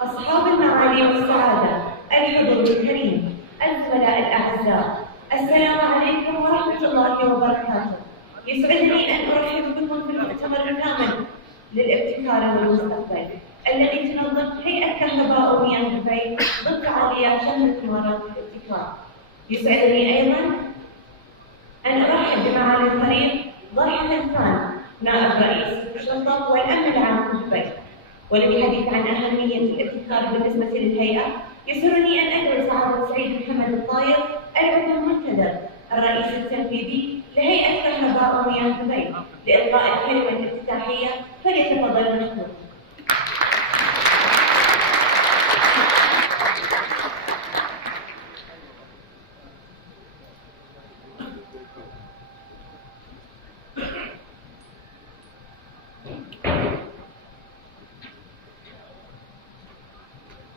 أصحاب المعالي والسعادة، الحضور الكريم، الزملاء الأعزاء، السلام عليكم ورحمة الله وبركاته. يسعدني أن أرحب بكم في المؤتمر الثامن للابتكار والمستقبل الذي تنظم هيئة كهرباء ومياه دبي ضمن فعاليات شهر الإمارات للابتكار. يسعدني أيضا أن أرحب بمعالي الفريق ضاحك الثاني نائب رئيس الشرطة والأمن العام في دبي. وللحديث عن أهمية الابتكار بالنسبة للهيئة، يسرني أن أدعو سعادة السيد محمد الطاير العضو المنتدب الرئيس التنفيذي لهيئة كهرباء ومياه دبي لإلقاء الكلمة الافتتاحية، فليتفضل مشكور.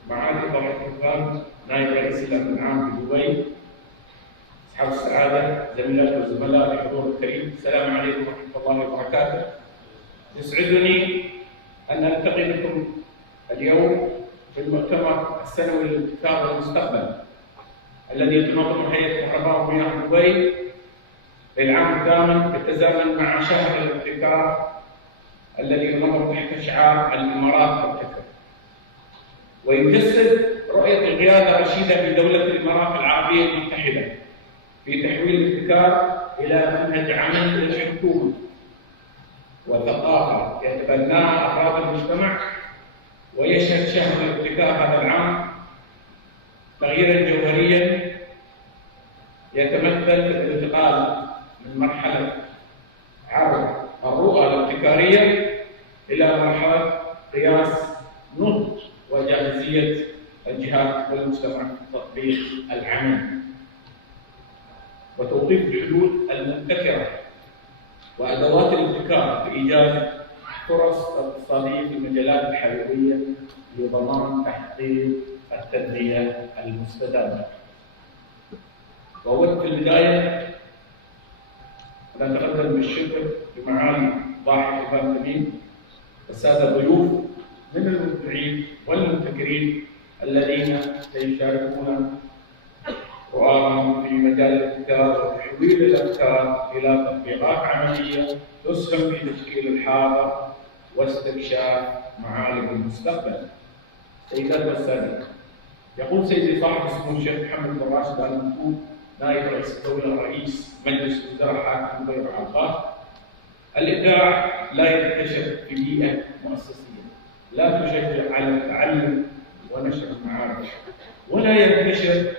معالي نائب رئيس الامن العام في دبي، اصحاب السعاده، زميلات وزملاء الحضور الكريم، السلام عليكم ورحمه الله وبركاته. يسعدني ان التقي بكم اليوم في المؤتمر السنوي للابتكار والمستقبل الذي تنظمه هيئه كهرباء ومياه دبي للعام الثامن، يتزامن مع شهر الابتكار الذي ينظم تحت شعار الامارات تبتكر، ويجسد رؤية القيادة الرشيدة في دولة الإمارات العربية المتحدة في تحويل الابتكار إلى منهج عمل للحكومة وثقافة يتبناها أفراد المجتمع. ويشهد شهر الابتكار هذا العام تغييرا جوهريا يتمثل في الانتقال من مرحلة عرض الرؤى الابتكارية إلى مرحلة قياس نضج وجاهزية الجهات والمجتمع في تطبيق العمل وتوظيف الحلول المبتكرة وأدوات الابتكار في إيجاد فرص اقتصادية في المجالات الحيوية لضمان تحقيق التنمية المستدامة. وأود في البداية أن أتقدم بالشكر لمعالي ضاحك الفاتنين والسادة الضيوف من المبدعين والمبتكرين الذين سيشاركون رؤاهم في مجال الابتكار وتحويل الابتكار الى تطبيقات عمليه تسهم في تشكيل الحاضر واستكشاف معالم المستقبل. سيدات والسادة، يقول سيدي صاحب السمو الشيخ محمد بن راشد مكتوم نائب رئيس الدولة رئيس مجلس الوزراء حاكم دبي وعقاب: الابداع لا ينتشر في بيئة مؤسسية لا تشجع على التعلم ونشر المعارف، ولا ينتشر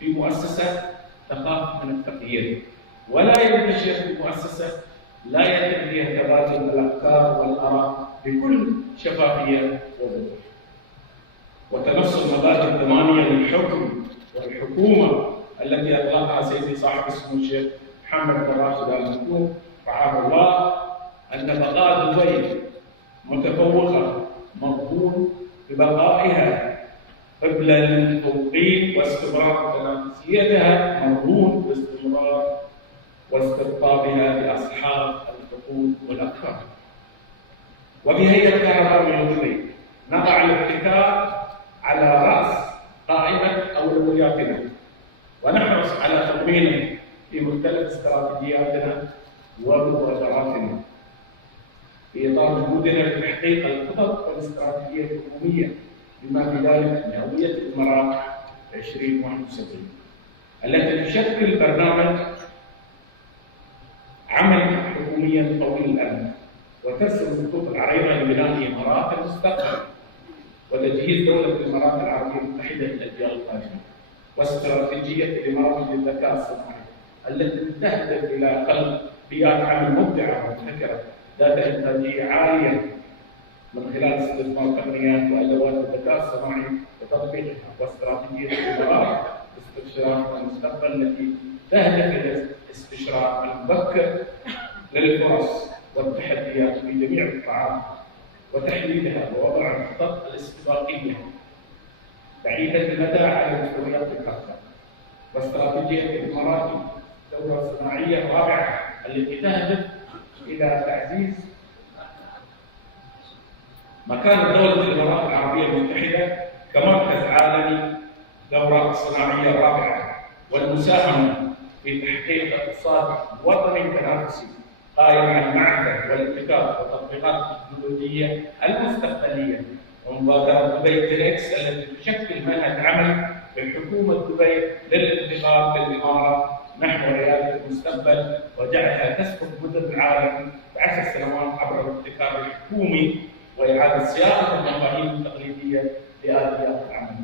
في مؤسسة تخاف من التغيير، ولا ينتشر في مؤسسة لا يتم فيها تبادل الأفكار والآراء بكل شفافية ووضوح. وتنص المبادئ الثمانية للحكم والحكومة التي أطلقها سيدي صاحب السمو الشيخ محمد بن راشد مكتوم رحمه الله أن بقاء دبي متفوقة مضمون ببقائها قبل للتوطين واستمرار تنافسيتها مرهون باستمرار واستقطابها لاصحاب الحقوق والافكار. وفي هيئه كهرباء دبي نضع الابتكار على راس قائمه تأمينا في مختلف استراتيجياتنا ومبادراتنا في إطار جهودنا لتحقيق الخطط والاستراتيجية الحكومية بما في ذلك هوية الإمارات 2061 التي تشكل برنامج عمل حكوميا طويل الأمد وترسم الخطوط العريضة لبناء إمارات المستقبل وتجهيز دولة الإمارات العربية المتحدة للأجيال القادمة واستراتيجية الإمارات للذكاء الصناعي التي تهدف إلى خلق بيئات عمل مبدعة ومبتكرة ذات إنتاجية عالية من خلال استثمار تقنيات وأدوات الذكاء الصناعي وتطبيقها واستراتيجية الإمارات لاستشراف المستقبل التي تهدف إلى الاستشراف المبكر للفرص والتحديات في جميع القطاعات وتحديدها ووضع الخطط الاستباقية بعيدة المدى على مستويات الكهرباء واستراتيجية الإمارات دورة صناعية رابعة التي تهدف إلى تعزيز مكان دولة الإمارات العربية المتحدة كمركز عالمي دورة صناعية رابعة والمساهمة في تحقيق اقتصاد وطني تنافسي قائم على المعرفة والابتكار والتطبيقات التكنولوجية المستقبلية ومبادرة week.This التي تشكل منهج عمل لحكومة دبي للابتكار في الإمارات نحو ريادة المستقبل وجعلها تسبق مدن العالم ب10 سنوات عبر الابتكار الحكومي وإعادة صياغة المفاهيم التقليدية لآليات العمل.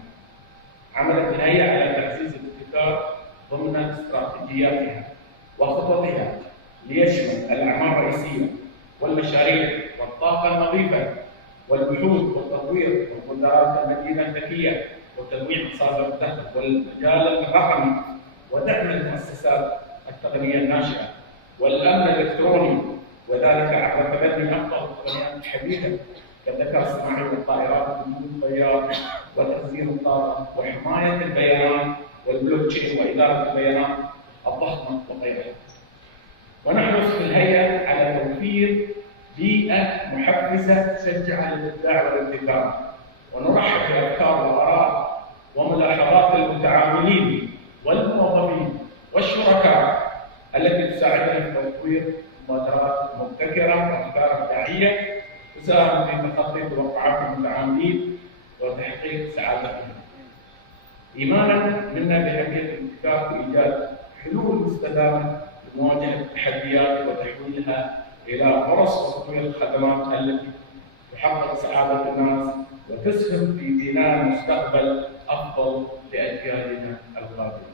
عملت الهيئة على تعزيز الابتكار ضمن استراتيجياتها وخططها ليشمل الأعمال الرئيسية والمشاريع والطاقة النظيفة والبحوث والتطوير ومبادرات المدينة الذكية وتنويع مصادر الدخل والمجال الرقمي ودعم المؤسسات التقنية الناشئة والأمن الإلكتروني وذلك عبر تبني أفضل التقنيات الحديثة كالذكاء الصناعي والطائرات بدون طيار وتخزين الطاقة وحماية البيانات والبلوكتشين وإدارة البيانات الضخمة وغيرها. ونحرص في الهيئة على توفير بيئة محفزة تشجع على الإبداع والابتكار ونرحب بأفكار وآراء وملاحظات المتعاملين والموظفين والشركاء التي تساعدنا في تطوير مبادرات مبتكرة وأفكار إبداعية تساهم في تخطي توقعات المتعاملين وتحقيق سعادتهم. إيمانا منا بأهمية الابتكار في إيجاد حلول مستدامة لمواجهة التحديات وتحويلها إلى فرص وتطوير الخدمات التي تحقق سعادة الناس وتسهم في بناء مستقبل أفضل لأجيالنا القادمة.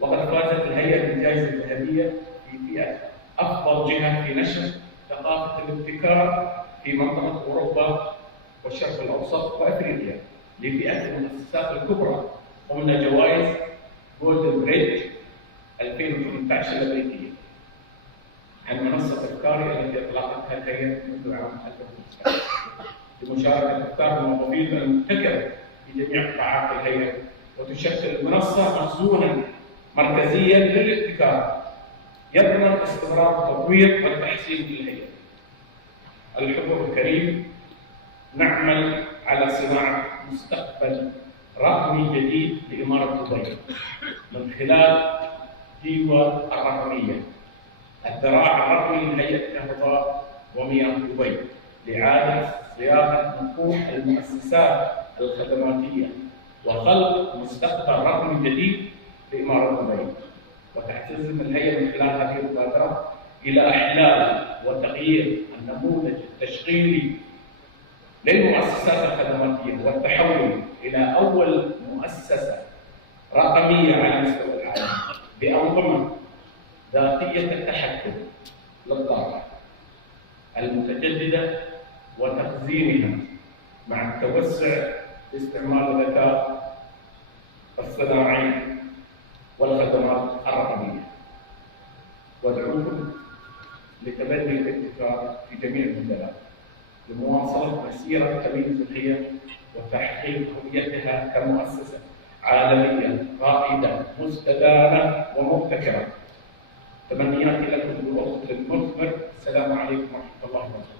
وقد فازت الهيئة بالجائزة الذهبية في فئة أفضل جهة في نشر ثقافة الابتكار في منطقة أوروبا والشرق الأوسط وأفريقيا لفئة المؤسسات الكبرى ضمن جوائز جولدن بريدج 2018 الأمريكية عن منصة ابتكار التي أطلقتها الهيئة منذ عام 2015 لمشاركة أفكار الموظفين المبتكرة في جميع قطاعات الهيئة وتشكل منصة مخزونا مركزيا للابتكار يضمن استمرار التطوير والتحسين للهيئة. الحضور الكريم، نعمل على صناعة مستقبل رقمي جديد لإمارة دبي من خلال ديوا الرقمية الذراع الرقمي لهيئة كهرباء ومياه دبي لإعادة صياغة مفهوم المؤسسات الخدماتية وخلق مستقبل رقمي جديد لإمارة دبي. وتعتزم الهيئة من خلال هذه المبادرة إلى إحلال وتغيير النموذج التشغيلي للمؤسسات الخدماتية والتحول إلى أول مؤسسة رقمية على مستوى العالم بأنظمة ذاتية التحكم للطاقة المتجددة وتخزينها مع التوسع باستعمال الذكاء الصناعي والخدمات الرقمية. وادعوكم لتبني الابتكار في جميع المجالات لمواصلة مسيرة تمييز الهيئة وتحقيق هويتها كمؤسسة عالمية رائدة مستدامة ومبتكرة. تمنياتي لكم بالوقت المثمر. السلام عليكم ورحمة الله وبركاته.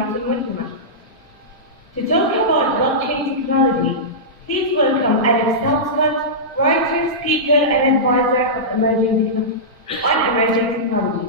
تنظيمات المؤتمر. To talk about blockchain technology, please welcome Alex Southcott, writer, speaker, and advisor of emerging technology.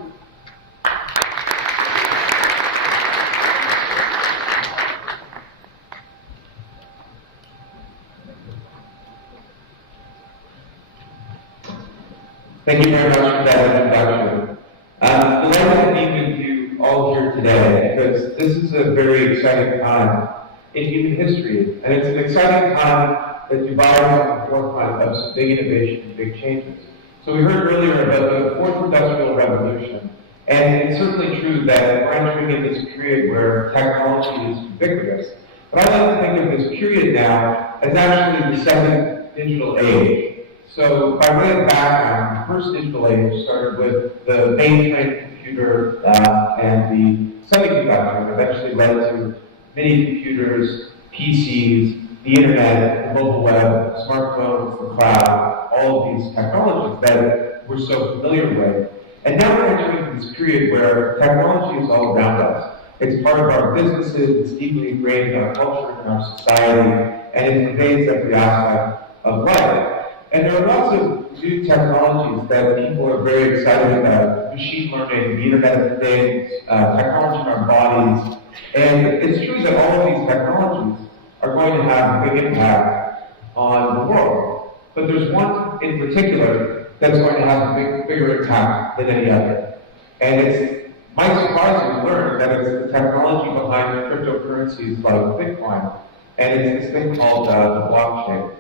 Thank you very much for that introduction. I'm delighted to be with you all here today because this is a very exciting time in human history, and it's an exciting time that Dubai is on the forefront of some big innovation and big changes. So we heard earlier about the fourth industrial revolution, and it's certainly true that we're entering in this period where technology is ubiquitous. But I like to think of this period now as actually the seventh digital age. So by way of background, the first digital age started with the mainframe computer and the semiconductor that eventually led to mini computers, PCs, the internet, the mobile web, smartphones, the cloud, all of these technologies that we're so familiar with. And now we're entering this period where technology is all around us. It's part of our businesses, it's deeply ingrained in our culture, in our society, and it pervades every aspect of life. And there are lots of new technologies that people are very excited about. Machine learning, the Internet of Things, technology in our bodies. And it's true that all of these technologies are going to have a big impact on the world. But there's one in particular that's going to have a bigger impact than any other. And it might surprise you to learn that it's the technology behind cryptocurrencies like Bitcoin. And it's this thing called the blockchain.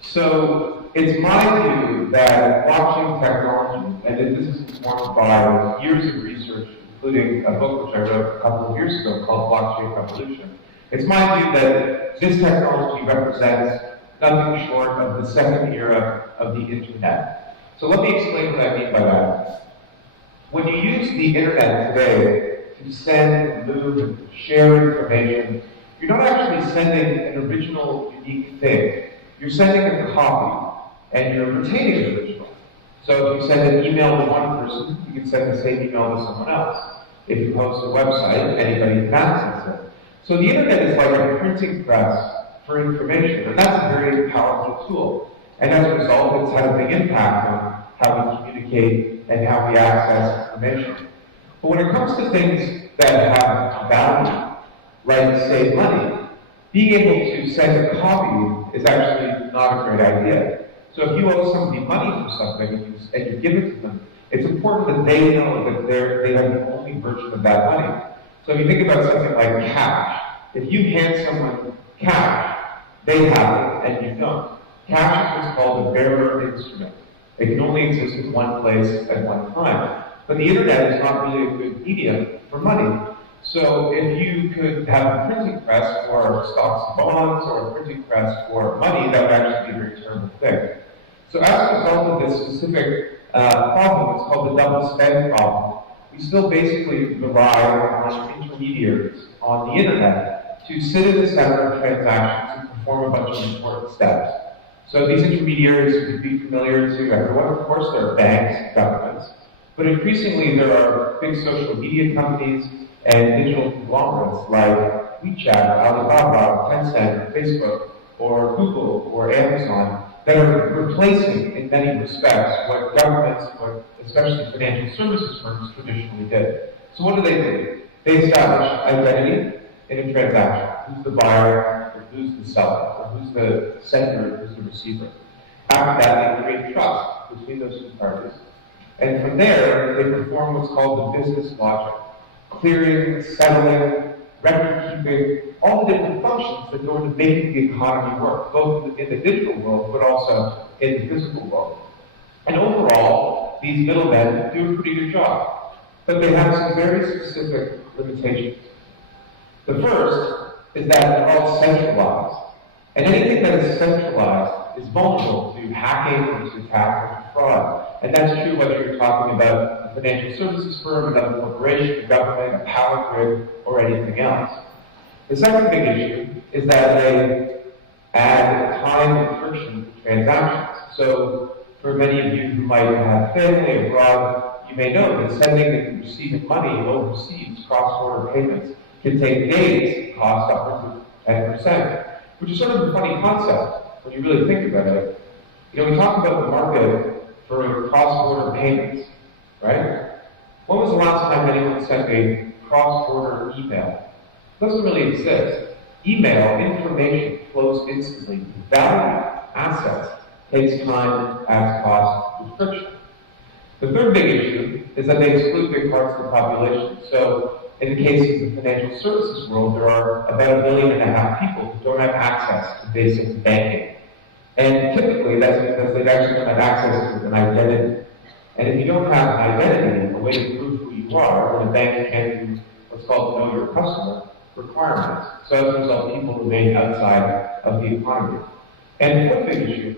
So it's my view that blockchain technology, and this is informed by years of research, including a book which I wrote a couple of years ago called Blockchain Revolution. It's my view that this technology represents nothing short of the second era of the internet. So let me explain what I mean by that. When you use the internet today to send, move, and share information, you're not actually sending an original, unique thing. You're sending a copy, and you're retaining the original. So if you send an email to one person, you can send the same email to someone else. If you host a website, anybody can access it. So the internet is like a printing press for information, and that's a very powerful tool. And as a result, it's had a big impact on how we communicate and how we access information. But when it comes to things that have value, like, say, money, being able to send a copy is actually not a great idea. So if you owe somebody money for something and you give it to them, it's important that they know that they have the only version of that money. So if you think about something like cash, if you hand someone cash, they have it and you don't. Cash is what's called a bearer instrument. It can only exist in one place at one time. But the internet is not really a good medium for money. So if you could have a printing press for stocks and bonds or a printing press for money, that would actually be a very terrible thing. So as a result of this specific problem, it's called the double spend problem, we still basically rely on intermediaries on the internet to sit in the center of transactions and perform a bunch of important steps. So these intermediaries would be familiar to everyone. Of course, there are banks and governments. But increasingly, there are big social media companies and digital conglomerates like WeChat, Alibaba, Tencent, Facebook, or Google, or Amazon that are replacing, in many respects, what governments, what especially financial services firms traditionally did. So what do? They establish identity in a transaction. Who's the buyer, or who's the seller, or who's the sender, or who's the receiver. After that, they create trust between those two parties. And from there, they perform what's called the business logic. Clearing, settling, record-keeping, all the different functions that go into making the economy work, both in the digital world, but also in the physical world. And overall, these middlemen do a pretty good job, but they have some very specific limitations. The first is that they're all centralized, and anything that is centralized is vulnerable to hacking or to attack or to fraud. And that's true whether you're talking about a financial services firm, another corporation, a government, a power grid, or anything else. The second big issue is that they add time and friction to transactions. So for many of you who might have family abroad, you may know that sending and receiving money overseas, cross-border payments, contain dates cost upwards of 10%, which is sort of a funny concept when you really think about it. You know, we talk about the market for cross-border payments, right? When was the last time anyone sent a cross-border email? It doesn't really exist. Email information flows instantly. Value, assets, takes time, adds cost, with friction. The third big issue is that they exclude big parts of the population. So, in the case of the financial services world, there are about 1.5 million people who don't have access to basic banking. And typically, that's because they actually don't have access to an identity. And if you don't have an identity, a way to prove who you are, then a bank can do what's called know your customer requirements. So as a result, people remain outside of the economy. And the fourth big issue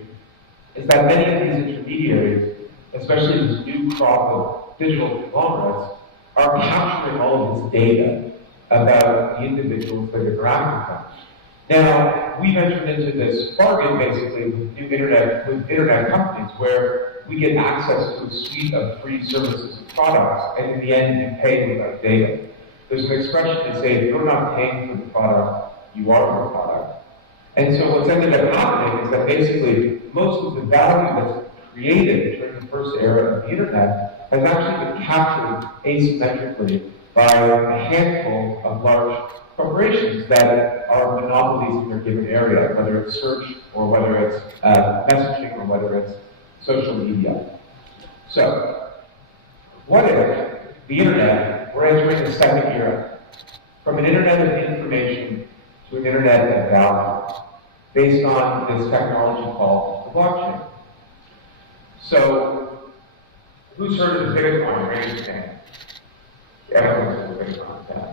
is that many of these intermediaries, especially this new crop of digital conglomerates, are capturing all of this data about the individuals that are interacting with them. Now, we've entered into this bargain basically with internet companies where we get access to a suite of free services and products, and in the end, you pay with that data. There's an expression that says, if you're not paying for the product, you are the product. And so what's ended up happening is that basically most of the value that's created during the first era of the internet has actually been captured asymmetrically by a handful of large corporations that are monopolies in their given area, whether it's search or whether it's messaging or whether it's social media. So, what if the internet were entering the second era, from an internet of information to an internet of value, based on this technology called the blockchain? So, who's heard of the Bitcoin? Raise your hand. Everyone's heard of Bitcoin. Yeah.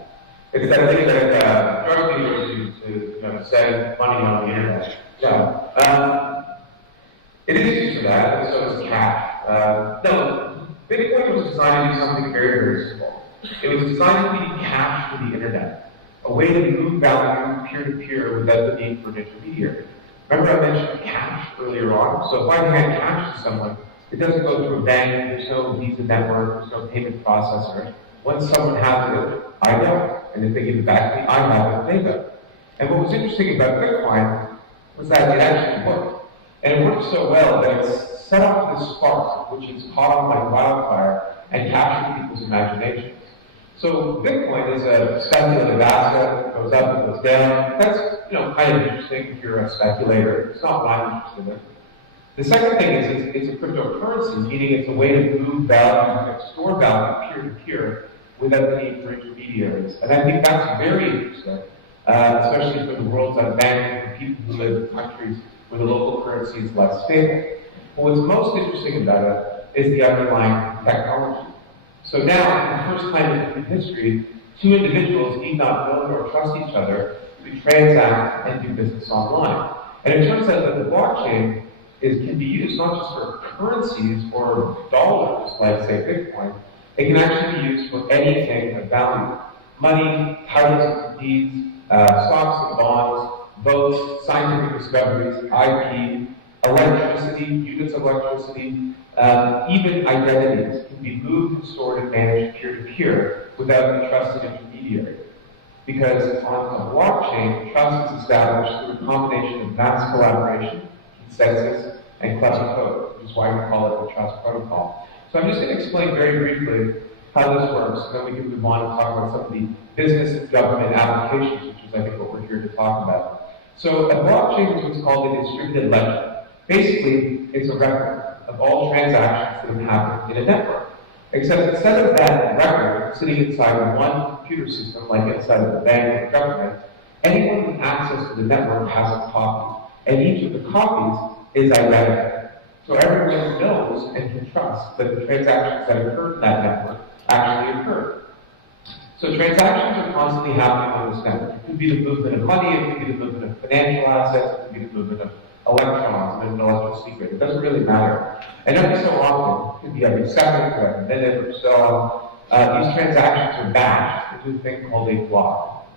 It's that thing that drug dealers use to send money on the internet. Yeah. It is used for that, and so is cash. No, Bitcoin was designed to do something very, very simple. It was designed to be cash for the internet, a way to move value peer-to-peer without the need for an intermediary. Remember I mentioned cash earlier on? So if I hand cash to someone, it doesn't go through a bank, there's no Visa network, there's no payment processor. Once someone has it, I don't. And if they give it back to me, I have it, they don't. And what was interesting about Bitcoin was that it actually worked. And it worked so well that it's set off this spark, which is caught on like wildfire and captured people's imaginations. So Bitcoin is a speculative asset. It goes up, it goes down. That's kind of interesting if you're a speculator. It's not what I'm interested in. The second thing is it's a cryptocurrency, meaning it's a way to move value, store value peer-to-peer without the need for intermediaries. And I think that's very interesting, especially for the world's unbanked, for people who live in countries where the local currency is less stable. But what's most interesting about it is the underlying technology. So now, for the first time in history, two individuals need not know or trust each other to transact and do business online. And it turns out that the blockchain can be used not just for currencies or dollars, like say Bitcoin. It can actually be used for anything of value. Money, titles and deeds, stocks and bonds, votes, scientific discoveries, IP, electricity, units of electricity, even identities can be moved, stored, and managed peer-to-peer without a trusted intermediary. Because on a blockchain, trust is established through a combination of mass collaboration, consensus, and clever code, which is why we call it the trust protocol. So I'm just going to explain very briefly how this works, and then we can move on and talk about some of the business and government applications, which is, I think, what we're here to talk about. So a blockchain is what's called a distributed ledger. Basically, it's a record of all transactions that have happened in a network. Except instead of that record sitting inside one computer system, like inside of a bank or government, anyone with access to the network has a copy. And each of the copies is identical. So everyone knows and can trust that the transactions that occurred in that network actually occurred. So transactions are constantly happening on this network. It could be the movement of money, it could be the movement of financial assets, it could be the movement of electrons and an electricity grid. It doesn't really matter. And every so often, it could be every second or every minute or so on, these transactions are batched into a thing called a block.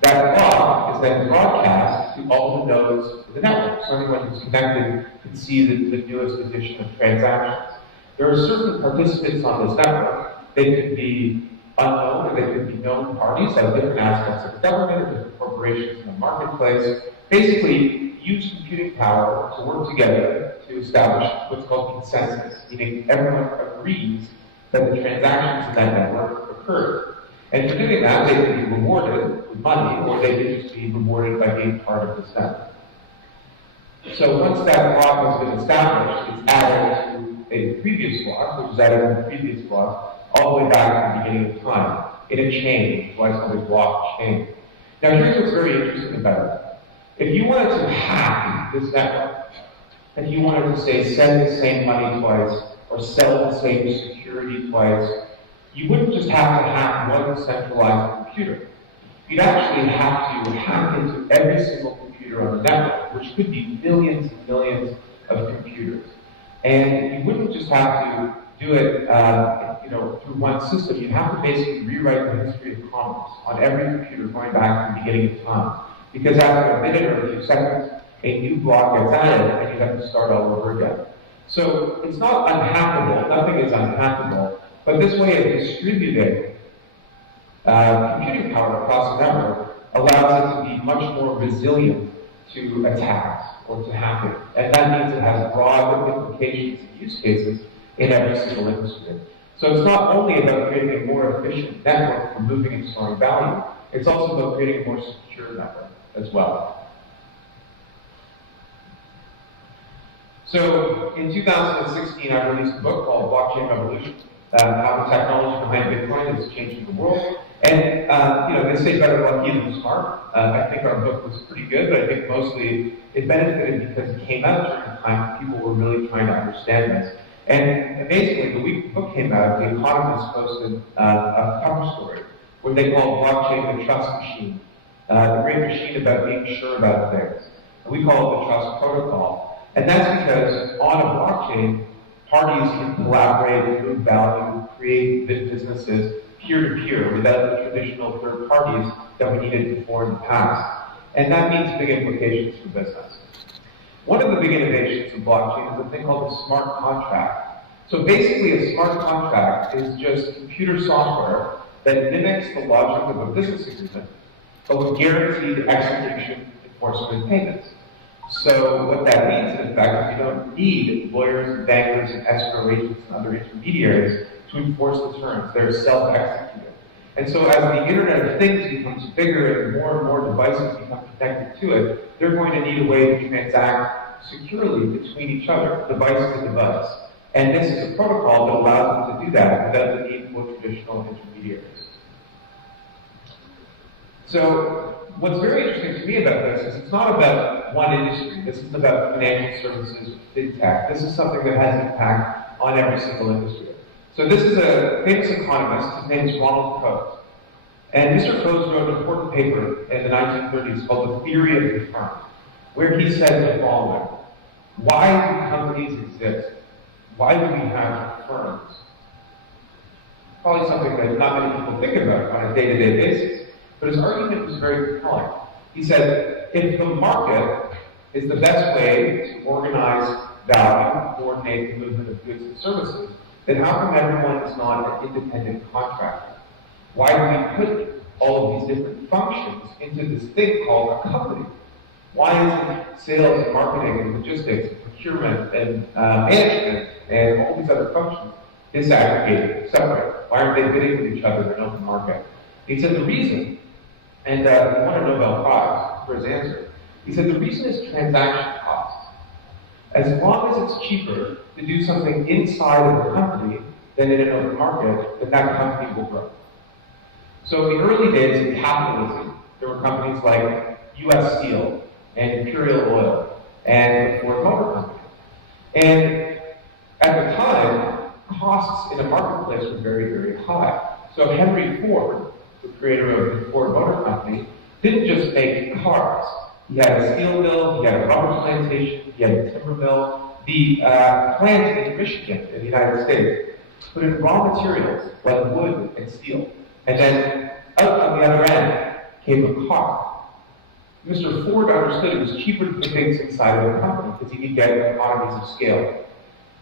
That block is then broadcast to all the nodes of the network. So anyone who's connected can see the newest edition of transactions. There are certain participants on this network. They could be unknown, or they could be known parties, like different aspects of government or different corporations in the marketplace, basically use computing power to work together to establish what's called consensus, meaning everyone agrees that the transactions in that network occurred. And for doing that, they can be rewarded with money, or they can just be rewarded by being part of this network. So once that block has been established, it's added to a previous block, which is added to the previous block, all the way back to the beginning of time, in a chain, which is why it's called a blockchain. Now here's what's very interesting about it. If you wanted to hack this network, and you wanted to, say, send the same money twice, or sell the same security twice, you wouldn't just have to hack one centralized computer. You'd actually have to hack into every single computer on the network, which could be millions and millions of computers. And you wouldn't just have to do it through one system. You'd have to basically rewrite the history of commerce on every computer going back to the beginning of time. Because after a minute or a few seconds, a new block gets added, and you have to start all over again. So it's not unhackable, nothing is unhackable, but this way of distributing computing power across the network allows it to be much more resilient to attacks or to hacking. And that means it has broad implications and use cases in every single industry. So it's not only about creating a more efficient network for moving and storing value, it's also about creating a more secure network as well. So in 2016, I released a book called Blockchain Revolution, how the technology behind Bitcoin is changing the world. And they say better lucky than smart. I think our book was pretty good, but I think mostly it benefited because it came out during a time people were really trying to understand this. And basically, the week the book came out, The Economist posted a cover story where they call blockchain the trust machine, the great machine about being sure about things. And we call it the trust protocol. And that's because on a blockchain, parties can collaborate, move value, create businesses peer-to-peer without the traditional third parties that we needed before in the past. And that means big implications for business. One of the big innovations of blockchain is a thing called a smart contract. So basically, a smart contract is just computer software that mimics the logic of a business agreement, but with guaranteed execution, enforcement, and payments. So what that means, in effect, is you don't need lawyers and bankers and escrow agents and other intermediaries to enforce the terms. They're self-executed. And so as the Internet of Things becomes bigger and more devices become connected to it, they're going to need a way to transact securely between each other, device to device. And this is a protocol that allows them to do that without the need for traditional intermediaries. So what's very interesting to me about this is it's not about one industry. This isn't about financial services, big tech. This is something that has impact on every single industry. So this is a famous economist. His name is Ronald Coase. And Mr. Coase wrote an important paper in the 1930s called The Theory of the Firm, where he said the following: why do companies exist? Why do we have firms? Probably something that not many people think about on a day-to-day basis. But his argument was very compelling. He said, if the market is the best way to organize value, coordinate the movement of goods and services, then how come everyone is not an independent contractor? Why do we put all of these different functions into this thing called a company? Why isn't sales and marketing and logistics and procurement and management and all these other functions disaggregated, separate? Why aren't they bidding with each other in an open market? He said the reason, and he won a Nobel Prize for his answer, he said the reason is transaction costs. As long as it's cheaper to do something inside of a company than in an open market, then that company will grow. So in the early days of capitalism, there were companies like U.S. Steel and Imperial Oil and the Ford Motor Company. And at the time, costs in a marketplace were very, very high. So Henry Ford, the creator of the Ford Motor Company, didn't just make cars. He had a steel mill, he had a rubber plantation, he had a timber mill. The plant in Michigan, in the United States, put in raw materials like wood and steel. And then out on the other end came a car. Mr. Ford understood it was cheaper to put things inside of a company because he could get economies of scale.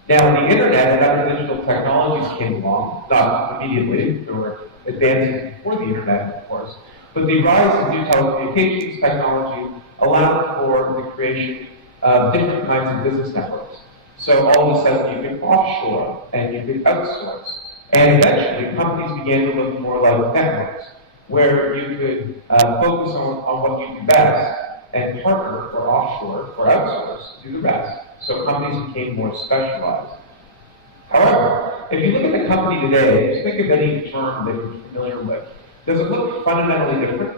Now, the internet and other digital technologies came along, not immediately. There were advances before the internet, of course, but the rise of new telecommunications technology allowed for the creation of different kinds of business networks. So all of a sudden you could offshore and you could outsource. And eventually companies began to look more like networks, where you could focus on what you do best and partner or offshore or outsource to do the rest. So companies became more specialized. However, if you look at the company today, just think of any firm that you're familiar with. Does it look fundamentally different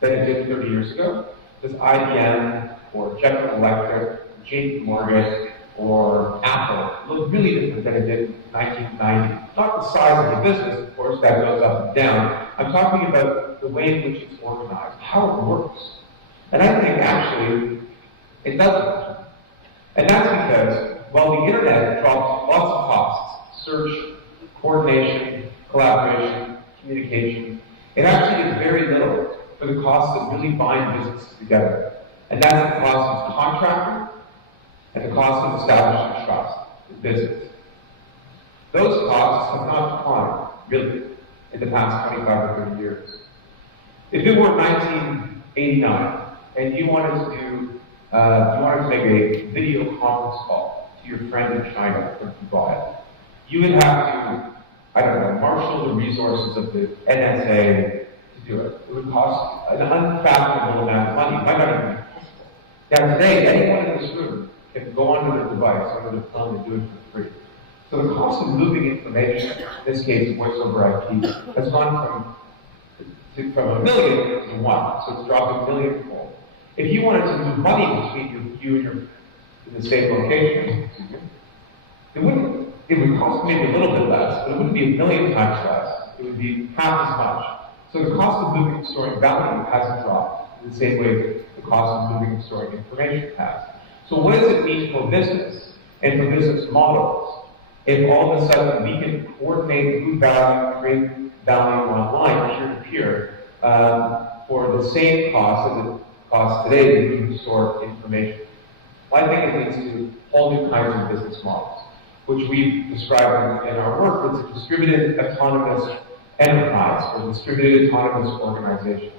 than it did 30 years ago? Does IBM or General Electric, JP Morgan, or Apple look really different than it did in 1990? Not the size of the business, of course, that goes up and down. I'm talking about the way in which it's organized, how it works. And I think actually it doesn't. And that's because while the internet drops lots of costs, search, coordination, collaboration, communication, it actually is very little for the costs that really bind businesses together. And that's the cost of contracting and the cost of establishing trust in business. Those costs have not declined, really, in the past 25 or 30 years. If it were 1989 and you wanted to make a video conference call to your friend in China from Dubai, you would have to, I don't know, marshal the resources of the NSA to do it. It would cost an unfathomable amount of money. It might not even be possible. Now today, anyone in this room can go onto their device, onto their phone, and do it for free. So the cost of moving information, in this case voice over IP, has gone from $1 million to 1. So it's dropped a millionfold. If you wanted to move money between you and your in the same location, it would cost maybe a little bit less, but it wouldn't be a million times less. It would be half as much. So the cost of moving and storing value hasn't dropped in the same way that the cost of moving and storing information has. So what does it mean for business and for business models if all of a sudden we can coordinate, move value, create value online peer-to-peer for the same cost as it costs today to move and store information? Well, I think it leads to whole new kinds of business models, which we've described in our work as a distributed autonomous enterprise or distributed autonomous organization.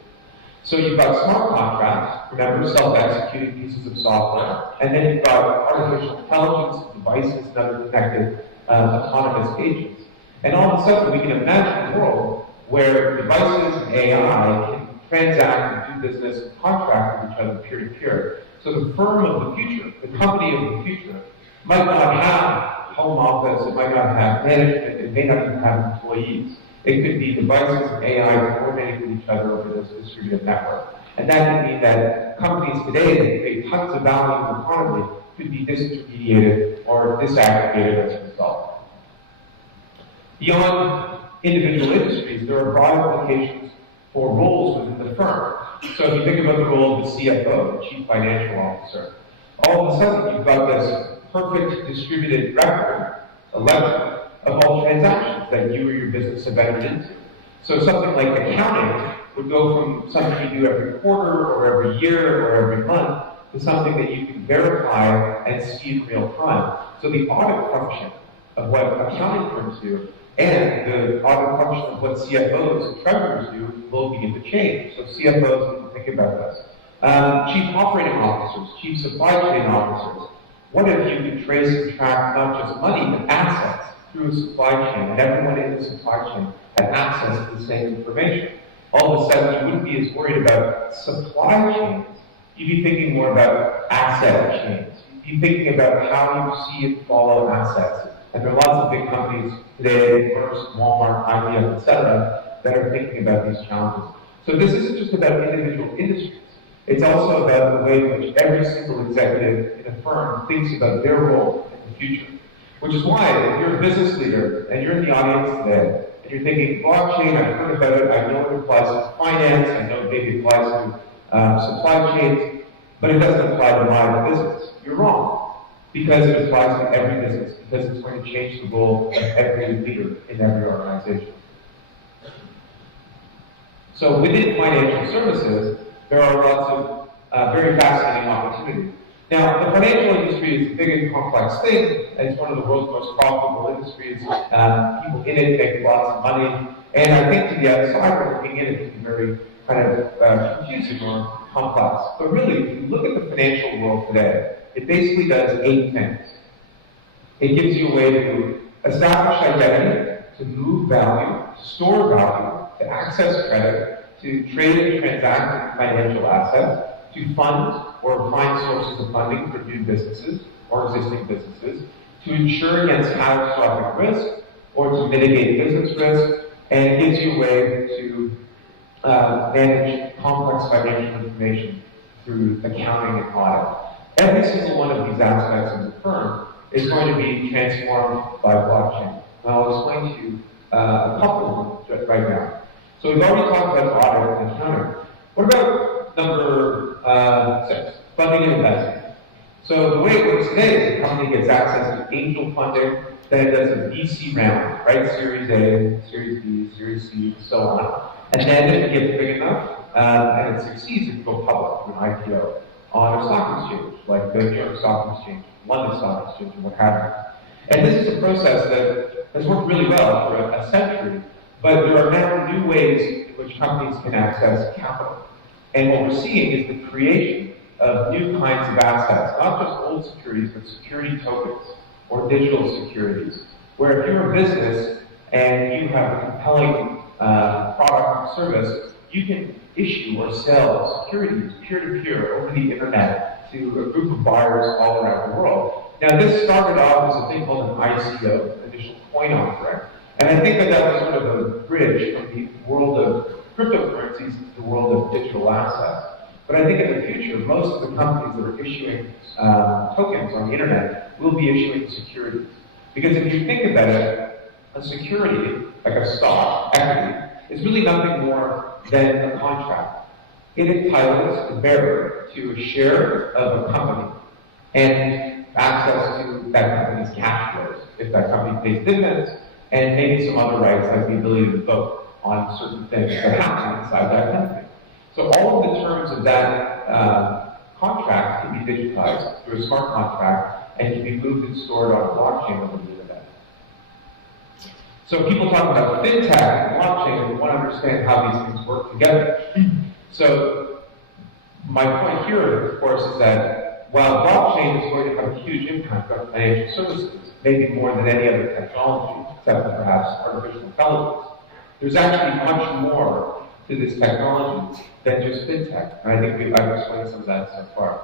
So you've got smart contracts, remember, self-executing pieces of software, and then you've got artificial intelligence, devices, and other connected autonomous agents. And all of a sudden, we can imagine a world where devices and AI can transact and do business and contract with each other peer-to-peer. So the firm of the future, the company of the future, might not have home office, it might not have management, it may not even have employees. It could be devices and AI coordinating with each other over this distributed network. And that could mean that companies today that create tons of value in the economy could be disintermediated or disaggregated as a result. Beyond individual industries, there are broad implications for roles within the firm. So if you think about the role of the CFO, the Chief Financial Officer, all of a sudden you've got this perfect distributed record, a ledger, of all transactions that you or your business have entered into. So something like accounting would go from something you do every quarter or every year or every month to something that you can verify and see in real time. So the audit function of what accounting firms do and the audit function of what CFOs and treasurers do will begin to change. So CFOs need to think about this. Chief operating officers, chief supply chain officers. What if you could trace and track not just money, but assets through a supply chain, and everyone in the supply chain had access to the same information? All of a sudden, you wouldn't be as worried about supply chains. You'd be thinking more about asset chains. You'd be thinking about how you see and follow assets. And there are lots of big companies today, Hearst, Walmart, IBM, etc., that are thinking about these challenges. So this isn't just about individual industries. It's also about the way in which every single executive in a firm thinks about their role in the future. Which is why, if you're a business leader and you're in the audience today, and you're thinking, blockchain, I've heard about it, I know it applies to finance, I know maybe it applies to supply chains, but it doesn't apply to my business. You're wrong, because it applies to every business, because it's going to change the role of every leader in every organization. So within financial services, there are lots of very fascinating opportunities. Now, the financial industry is a big and complex thing, and it's one of the world's most profitable industries. People in it make lots of money, and I think to the outsider looking in, it can be very kind of confusing or complex. But really, if you look at the financial world today, it basically does 8 things. It gives you a way to establish identity, to move value, to store value, to access credit, to trade and transact in financial assets, to fund or find sources of funding for new businesses or existing businesses, to insure against catastrophic risk or to mitigate business risk, and it gives you a way to manage complex financial information through accounting and audit. Every single one of these aspects of the firm is going to be transformed by blockchain. And I'll explain to you a couple of them right now. So we've already talked about audit and accounting. What about number 6, funding and investing? So the way it works today is the company gets access to angel funding, then it does a VC round, right? Series A, Series B, Series C, and so on. And then if it gets big enough and it succeeds, it can go public through an IPO on a stock exchange, like the New York Stock Exchange, London Stock Exchange, and what have you. And this is a process that has worked really well for a century, but there are now new ways in which companies can access capital. And what we're seeing is the creation of new kinds of assets, not just old securities, but security tokens or digital securities, where if you're a business and you have a compelling product or service, you can issue or sell securities peer-to-peer over the internet to a group of buyers all around the world. Now, this started off as a thing called an ICO, initial coin offering, and I think that that was sort of a bridge from the world of cryptocurrencies to the world of digital assets. But I think in the future, most of the companies that are issuing tokens on the internet will be issuing securities. Because if you think about it, a security, like a stock, equity, is really nothing more than a contract. It entitles the bearer to a share of a company and access to that company's cash flows, if that company pays dividends, and maybe some other rights like the ability to vote on certain things that happen inside that company. So all of the terms of that contract can be digitized through a smart contract and can be moved and stored on a blockchain over the internet. So people talk about fintech and blockchain and want to understand how these things work together. So my point here, of course, is that while blockchain is going to have a huge impact on financial services, maybe more than any other technology, except for perhaps artificial intelligence, there's actually much more to this technology than just fintech. And I think I've explained some of that so far.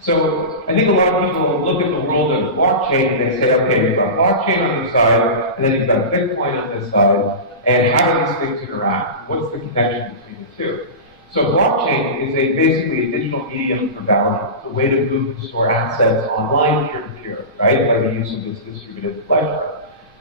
So I think a lot of people look at the world of blockchain and they say, okay, you've got blockchain on this side, and then you've got Bitcoin on this side, and how do these things interact? What's the connection between the two? So blockchain is basically a digital medium for value. It's a way to move and store assets online peer-to-peer, right, by the use of this distributed ledger.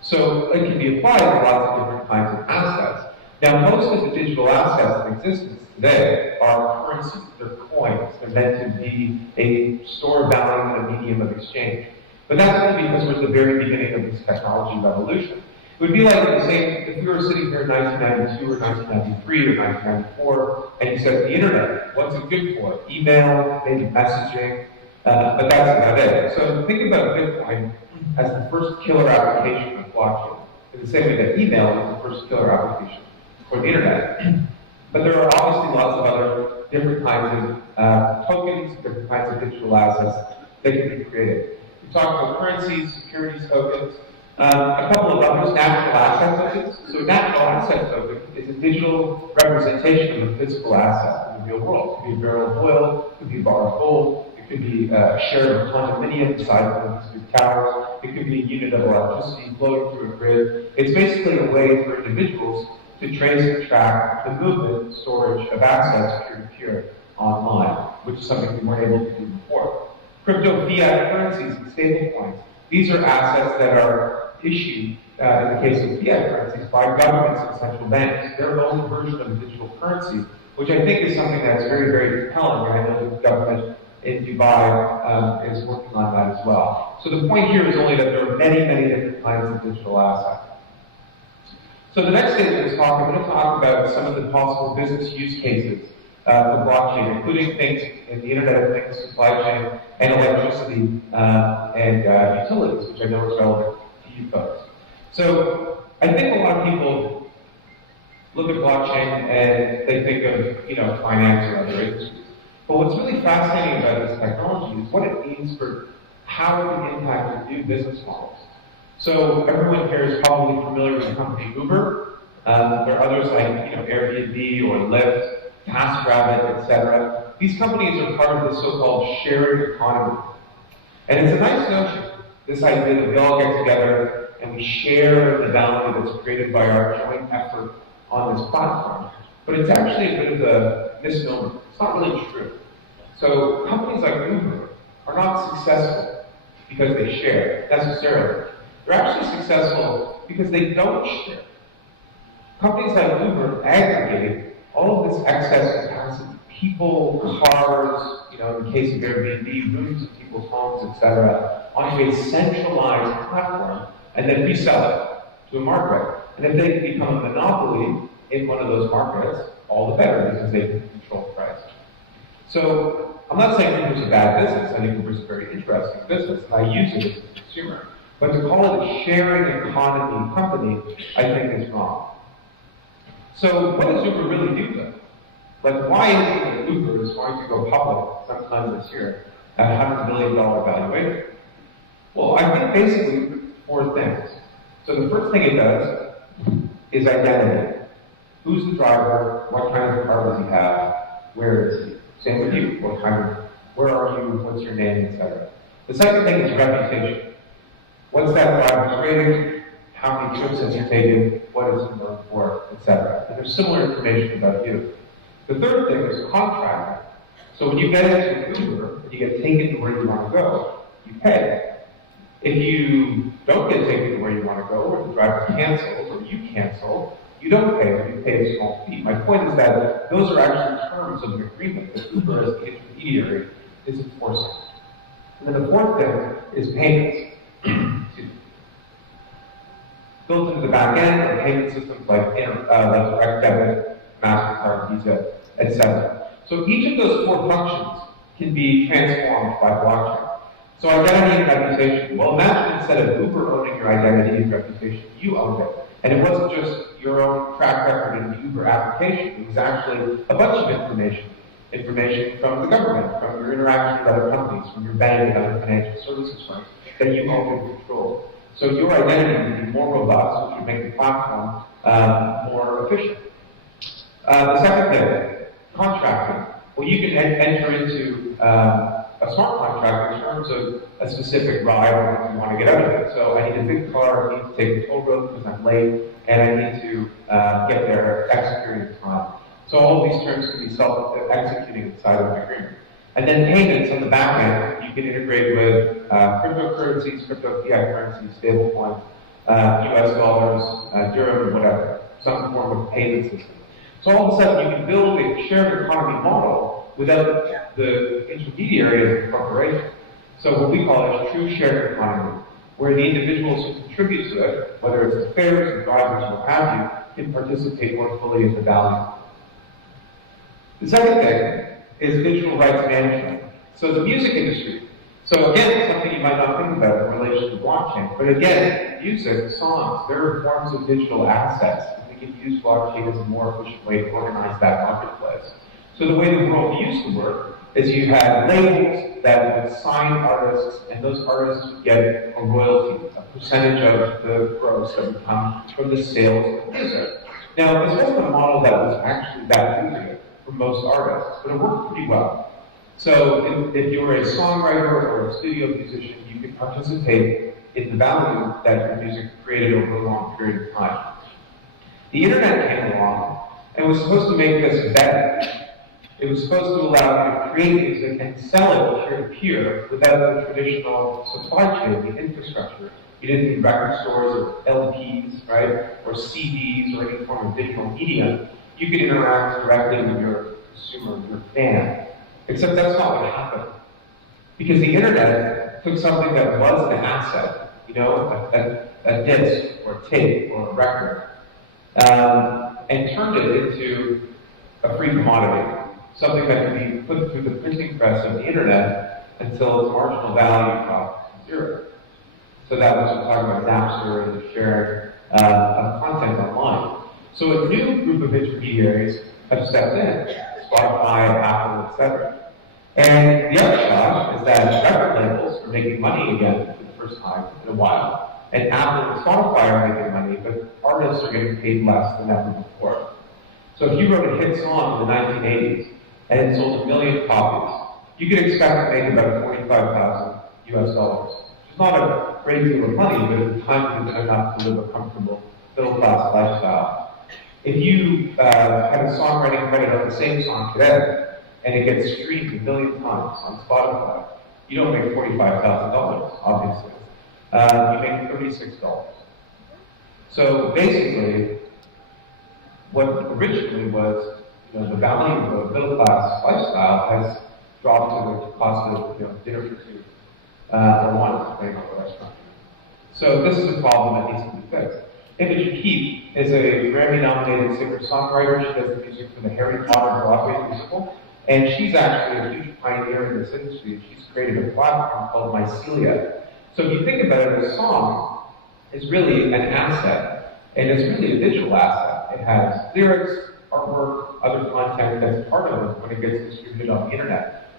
So it can be applied to lots of different kinds of assets. Now, most of the digital assets in existence today are currencies, they're coins. They're meant to be a store of value and a medium of exchange. But that's only because we're at the very beginning of this technology revolution. It would be like the same if we were sitting here in 1992 or 1993 or 1994, and you said the internet, what's it good for? Email, maybe messaging, but that's about it. So think about Bitcoin as the first killer application of blockchain, in the same way that email is the first killer application for the internet. But there are obviously lots of other different kinds of tokens, different kinds of digital assets that can be created. We talked about currencies, securities tokens, a couple of others, natural asset tokens. So natural asset token is a digital representation of a physical asset in the real world. It could be a barrel of oil, it could be a bar of gold, it could be a share of a condominium inside one of these big towers, it could be a unit of electricity flowing through a grid. It's basically a way for individuals to trace and track the movement, storage of assets peer-to-peer online, which is something we weren't able to do before. Crypto fiat currencies and stablecoins. These are assets that are issued, in the case of fiat currencies, by governments and central banks, their own version of a digital currency, which I think is something that's very, very compelling, and I know the government in Dubai is working on that as well. So the point here is only that there are many, many different kinds of digital assets. So the next stage of this talk, I'm going to talk about some of the possible business use cases for blockchain, including things in the Internet of Things, supply chain, and electricity and utilities, which I know is relevant to you folks. So I think a lot of people look at blockchain and they think of finance or other industries. But what's really fascinating about this technology is what it means for how it can impact new business models. So everyone here is probably familiar with the company Uber. There are others like Airbnb or Lyft, TaskRabbit, etc. These companies are part of this so-called sharing economy. And it's a nice notion, this idea that we all get together and we share the value that's created by our joint effort on this platform. But it's actually a bit of a misnomer. It's not really true. So companies like Uber are not successful because they share, necessarily. They're actually successful because they don't share. Companies like Uber aggregate all of this excess capacity, people, cars, in the case of Airbnb, rooms in people's homes, etc., onto a centralized platform, and then resell it to a market. And if they can become a monopoly in one of those markets, all the better, because they can control the price. So I'm not saying Uber's a bad business. I think Uber's a very interesting business, and I use it as a consumer. But to call it a sharing economy company, I think is wrong. So what does Uber really do, though? Like, why is it that Uber is going to go public sometime this year at $100 million valuation? Well, I think basically 4 things. So the first thing it does is identity. Who's the driver? What kind of car does he have? Where is he? Same with you. Where are you? What's your name, etc. The second thing is reputation. What's that driver's rating? How many trips has he taken? What is he known for, etc. And there's similar information about you. The third thing is contract. So when you get into Uber, and you get taken to where you want to go, you pay. If you don't get taken to where you want to go, or the driver cancels, or you cancel, you don't pay, or you pay a small fee. My point is that those are actually terms of an agreement that Uber as the intermediary is enforcing. And then the fourth thing is payments. Built into the back end are payment systems like direct debit, MasterCard, Visa, etc. So each of those 4 functions can be transformed by blockchain. So identity and reputation. Well, imagine instead of Uber owning your identity and reputation, you owned it. And it wasn't just your own track record in the Uber application. It was actually a bunch of information. Information from the government, from your interaction with other companies, from your bank and other financial services firms that you own and control. So your identity would be more robust, which would make the platform more efficient. The second thing, contracting. Well, you can enter into a smart contract in terms of a specific ride or what you want to get out of it. So I need a big car, I need to take the toll road because I'm late, and I need to get there X period of time. So all of these terms can be self-executing inside of an agreement. And then payments on the back end, you can integrate with cryptocurrencies, crypto fiat currencies, stablecoins, US dollars, dirham, whatever, some form of payment system. So all of a sudden you can build a shared economy model without the intermediary of the corporation. So what we call a true shared economy, where the individuals who contribute to it, whether it's the fares or drivers or what have you, can participate more fully in the value. The second thing is digital rights management. So the music industry. So again, something you might not think about in relation to blockchain. But again, music, songs, there are forms of digital assets. And we can use blockchain as a more efficient way to organize that marketplace. So the way the world used to work is you had labels that would sign artists, and those artists would get a royalty, a percentage of the gross that would come from the sales of music. Now, this wasn't a model that was actually that lucrative for most artists, but it worked pretty well. So if you were a songwriter or a studio musician, you could participate in the value that your music created over a long period of time. The internet came along and was supposed to make this better. It was supposed to allow you to create music and sell it peer-to-peer without the traditional supply chain, the infrastructure. You didn't need record stores or LPs, right, or CDs or any form of digital media. You could interact directly with your consumer, your fan. Except that's not what happened. Because the internet took something that was an asset, a disc or a tape or a record, and turned it into a free commodity. something that can be put through the printing press of the internet until its marginal value drops to zero. So that was talking about Napster and the sharing of content online. So a new group of intermediaries have stepped in, Spotify, Apple, etc. And the upshot is that record labels are making money again for the first time in a while. And Apple and Spotify are making money, but artists are getting paid less than ever before. So if you wrote a hit song in the 1980s and it sold 1 million copies, you could expect to make about $45,000 US. It's not a great deal of money, but at the time it was enough to live a comfortable, middle-class lifestyle. If you had a songwriting credit on the same song today, and it gets streamed 1 million times on Spotify, you don't make $45,000, obviously. You make $36. So basically, what originally was the value of a middle-class lifestyle has dropped to the cost of dinner for two, or one depending on the restaurant. So this is a problem that needs to be fixed. Imogen Heap is a Grammy-nominated singer-songwriter. She does the music for the Harry Potter Broadway musical, and she's actually a huge pioneer in this industry. She's created a platform called Mycelia. So if you think about it, a song is really an asset, and it's really a digital asset. It has lyrics, artwork, other content that's part of it when it gets distributed on the internet.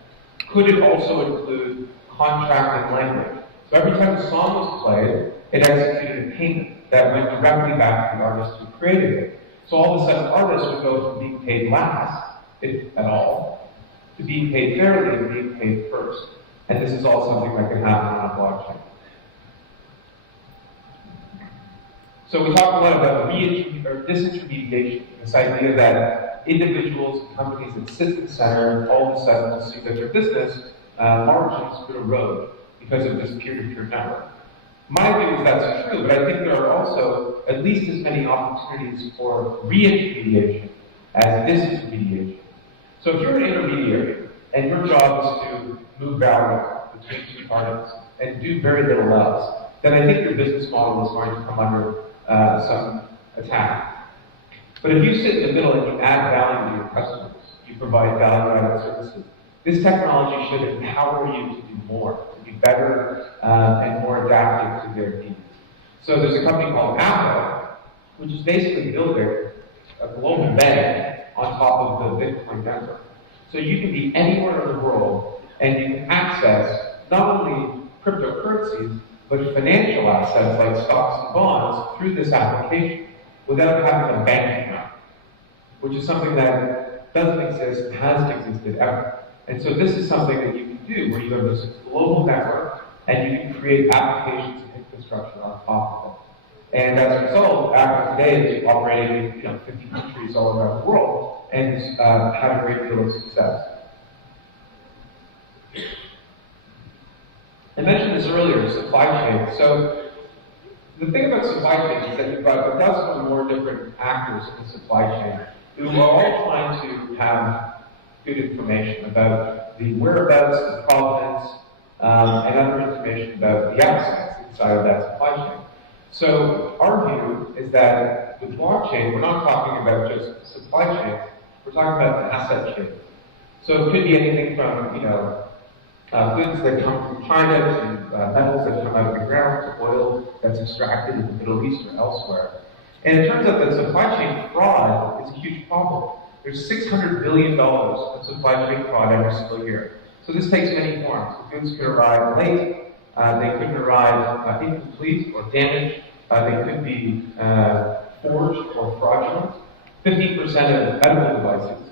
Could it also include contract and language? So every time a song was played, it executed a payment that went directly back to the artist who created it. So all of a sudden, artists would go from being paid last, if at all, to being paid fairly and being paid first. And this is all something that can happen on a blockchain. So we talked a lot about disintermediation, this idea that individuals and companies that sit in the center all of a sudden will see that their business margins could erode because of this peer-to-peer network. My view is that's true, but I think there are also at least as many opportunities for re-intermediation as disintermediation. So if you're an intermediary and your job is to move value between two parties and do very little else, then I think your business model is going to come under some attack. But if you sit in the middle and you add value to your customers, you provide value-added services, this technology should empower you to do more, to be better and more adaptive to their needs. So there's a company called Apple, which is basically building a global bank on top of the Bitcoin network. So you can be anywhere in the world and you can access not only cryptocurrencies, but financial assets like stocks and bonds through this application without having a bank account, which is something that doesn't exist, hasn't existed ever. And so this is something that you can do where you have this global network and you can create applications and infrastructure on top of it. And as a result, Apple today is operating in 50 countries all around the world and has had a great deal of success. I mentioned this earlier, supply chain. So the thing about supply chain is that you've got a dozen or more different actors in the supply chain who are all trying to have good information about the whereabouts, the provenance, and other information about the assets inside of that supply chain. So our view is that with blockchain, we're not talking about just supply chain, we're talking about an asset chain. So it could be anything from, goods that come from China to metals that come out of the ground to oil that's extracted in the Middle East or elsewhere. And it turns out that supply chain fraud is a huge problem. There's $600 billion of supply chain fraud every single year. So this takes many forms. The goods could arrive late, they could arrive incomplete or damaged, they could be forged or fraudulent. 50% of edible devices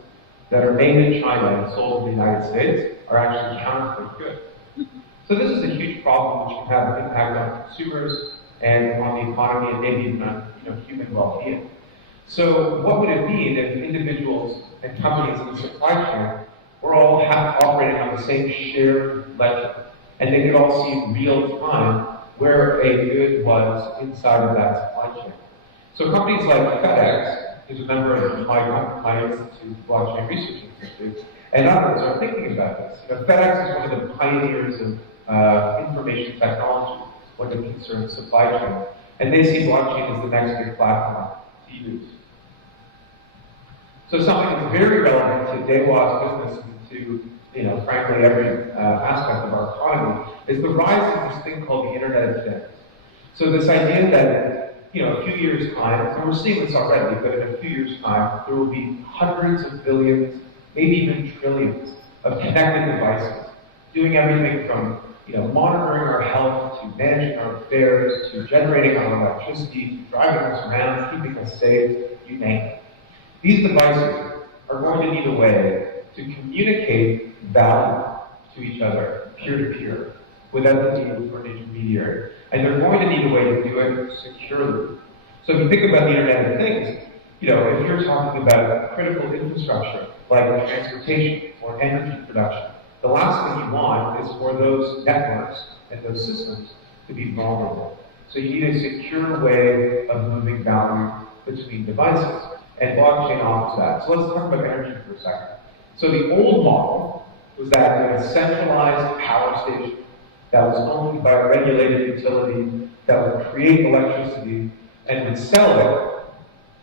that are made in China and sold in the United States are actually counterfeit goods. So this is a huge problem which can have an impact on consumers and on the economy and maybe even on human well-being. So what would it mean if individuals and companies in the supply chain were all operating on the same shared ledger and they could all see in real time where a good was inside of that supply chain? So companies like FedEx, who's a member of my institute, Blockchain Research Institute, and others are thinking about this. FedEx is one of the pioneers of information technology when it concerns supply chain, and they see blockchain as the next big platform to use. So something that's very relevant to Dewa's business and to, frankly, every aspect of our economy is the rise of this thing called the Internet of Things. So this idea that, a few years' time, and we're seeing this already, but in a few years' time, there will be hundreds of billions, maybe even trillions of connected devices, doing everything from, monitoring our health, to managing our affairs, to generating our electricity, to driving us around, keeping us safe, you name it. These devices are going to need a way to communicate value to each other, peer-to-peer, without the need for an intermediary. And they're going to need a way to do it securely. So if you think about the Internet of Things, if you're talking about critical infrastructure, like transportation or energy production, the last thing you want is for those networks and those systems to be vulnerable. So you need a secure way of moving value between devices. And blockchain offers that. So let's talk about energy for a second. So the old model was that you had a centralized power station that was owned by a regulated utility that would create electricity and would sell it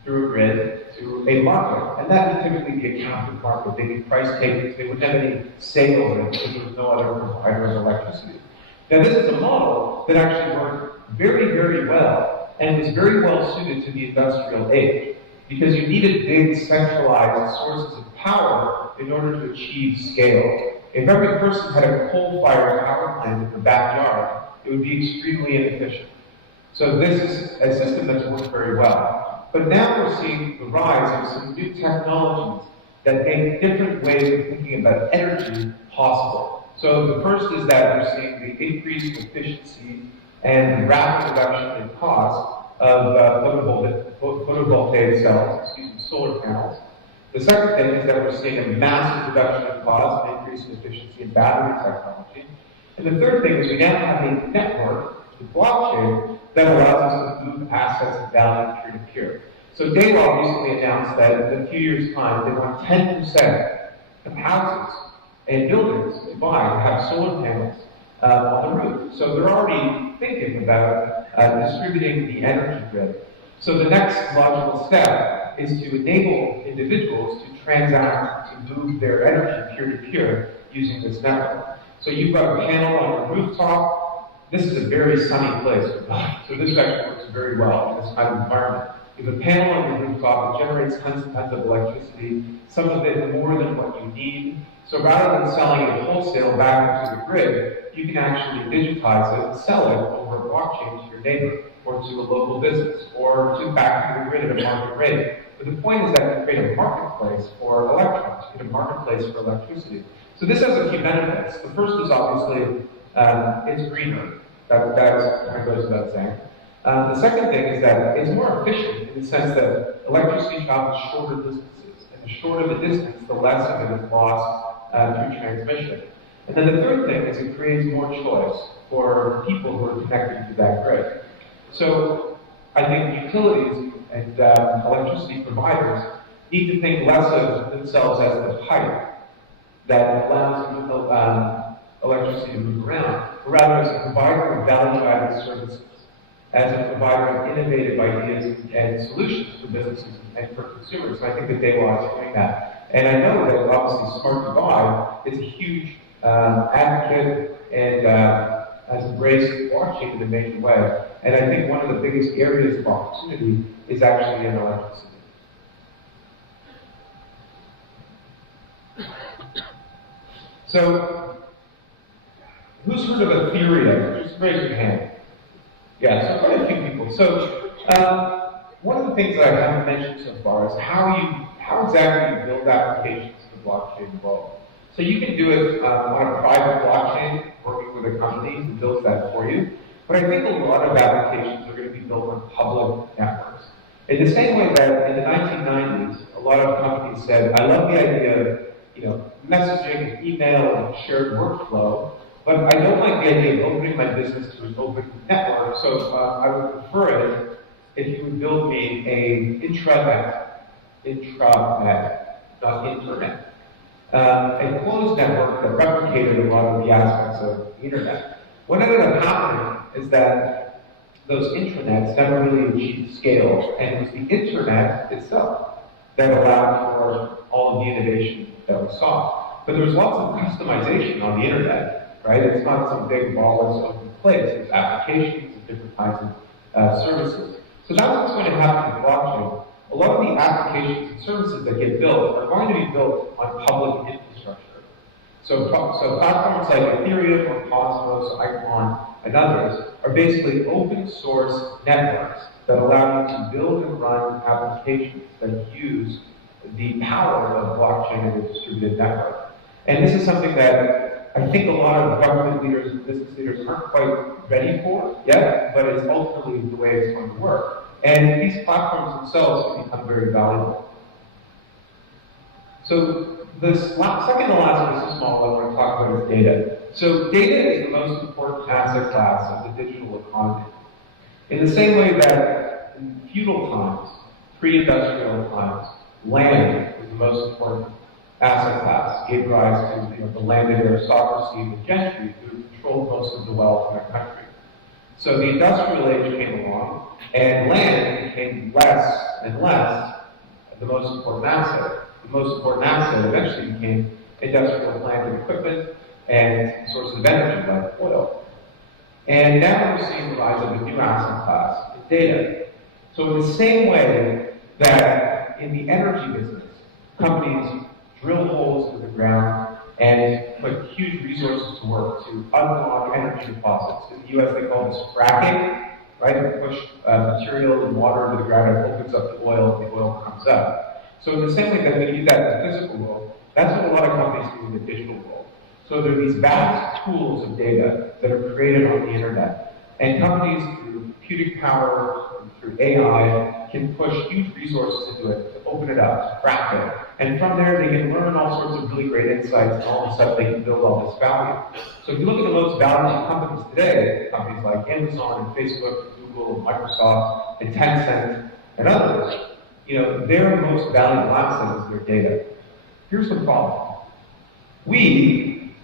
through a grid to a market. And that would typically be a captive market. They'd be price takers. They wouldn't have any say over it because there was no other provider of electricity. Now this is a model that actually worked very, very well and was very well suited to the industrial age, because you needed big centralized sources of power in order to achieve scale. If every person had a coal-fired power plant in their backyard, it would be extremely inefficient. So this is a system that's worked very well. But now we're seeing the rise of some new technologies that make different ways of thinking about energy possible. So the first is that we're seeing the increased efficiency and rapid reduction in cost of photovoltaic cells, solar panels. The second thing is that we're seeing a massive reduction in cost and increase in efficiency in battery technology. And the third thing is we now have a network, the blockchain, that allows us to move assets and value peer-to-peer. So Dewa recently announced that in a few years' time, they want 10% of houses and buildings to buy to have solar panels on the roof. So they're already thinking about distributing the energy grid. So the next logical step is to enable individuals to transact, to move their energy peer-to-peer using this network. So you've got a panel on your rooftop. This is a very sunny place, so this actually works very well in this kind of environment. You have a panel on your rooftop, it generates tons and tons of electricity, some of it more than what you need. So rather than selling it wholesale back into the grid, you can actually digitize it and sell it over a blockchain to your neighbor, or to a local business, or to back to the grid at a market rate. But the point is that you create a marketplace for electrons, you create a marketplace for electricity. So this has a few benefits. The first is obviously it's greener. That kind of goes without saying. The second thing is that it's more efficient in the sense that electricity travels shorter distances. And the shorter the distance, the less of it is lost through transmission. And then the third thing is it creates more choice for people who are connected to that grid. So I think utilities and electricity providers need to think less of themselves as the pipe that allows electricity to move around, but rather as a provider of value-added services, as a provider of innovative ideas and solutions for businesses and for consumers. And I think that Dewa is doing that. And I know that obviously Smart Dubai is a huge advocate and has embraced blockchain in a major way. And I think one of the biggest areas of opportunity is actually in electricity. So, who's heard of Ethereum? Just raise your hand. Yeah, so quite a few people. So, one of the things that I haven't mentioned so far is how exactly you build applications to the blockchain world. So you can do it on a private blockchain, working with a company who builds that for you. But I think a lot of applications are going to be built on public networks. In the same way that in the 1990s, a lot of companies said, I love the idea of messaging, email, and shared workflow, but I don't like the idea of opening my business to an open network, so I would prefer it if you would build me a intranet, not internet. A closed network that replicated a lot of the aspects of the internet. What ended up happening is that those intranets never really achieved scale, and it was the internet itself that allowed for all of the innovation that we saw. But there was lots of customization on the internet, right? It's not some big ball of open place. There's applications and different kinds of services. So that's what's going to happen with blockchain. A lot of the applications and services that get built are going to be built on public infrastructure. So platforms like Ethereum or Cosmos, Icon, and others are basically open source networks that allow you to build and run applications that use the power of blockchain and a distributed network. And this is something that I think a lot of government leaders and business leaders aren't quite ready for yet, but it's ultimately the way it's going to work. And these platforms themselves can become very valuable. So the second to last business model I want to talk about is data. So data is the most important asset class of the digital economy. In the same way that in feudal times, pre-industrial times, land was the most important asset class, gave rise to the landed aristocracy and the gentry who controlled most of the wealth in their country. So the industrial age came along, and land became less and less the most important asset. The most important asset eventually became industrial plant and equipment and sources of energy like oil. And now we're seeing the rise of a new asset class, data. So in the same way that in the energy business, companies drill holes into the ground and put huge resources to work to unlock energy deposits. In the US, they call this fracking, right? They push material and water into the ground, it opens up the oil comes up. So in the same way that we do that in the physical world, that's what a lot of companies do in the digital world. So there are these vast tools of data that are created on the internet. And companies, through computing power, through AI, can push huge resources into it to open it up, to crack it. And from there, they can learn all sorts of really great insights, and all of a sudden they can build all this value. So if you look at the most valuable companies today, companies like Amazon and Facebook, and Google, and Microsoft, and Tencent, and others, their most valuable asset is their data. Here's the problem. We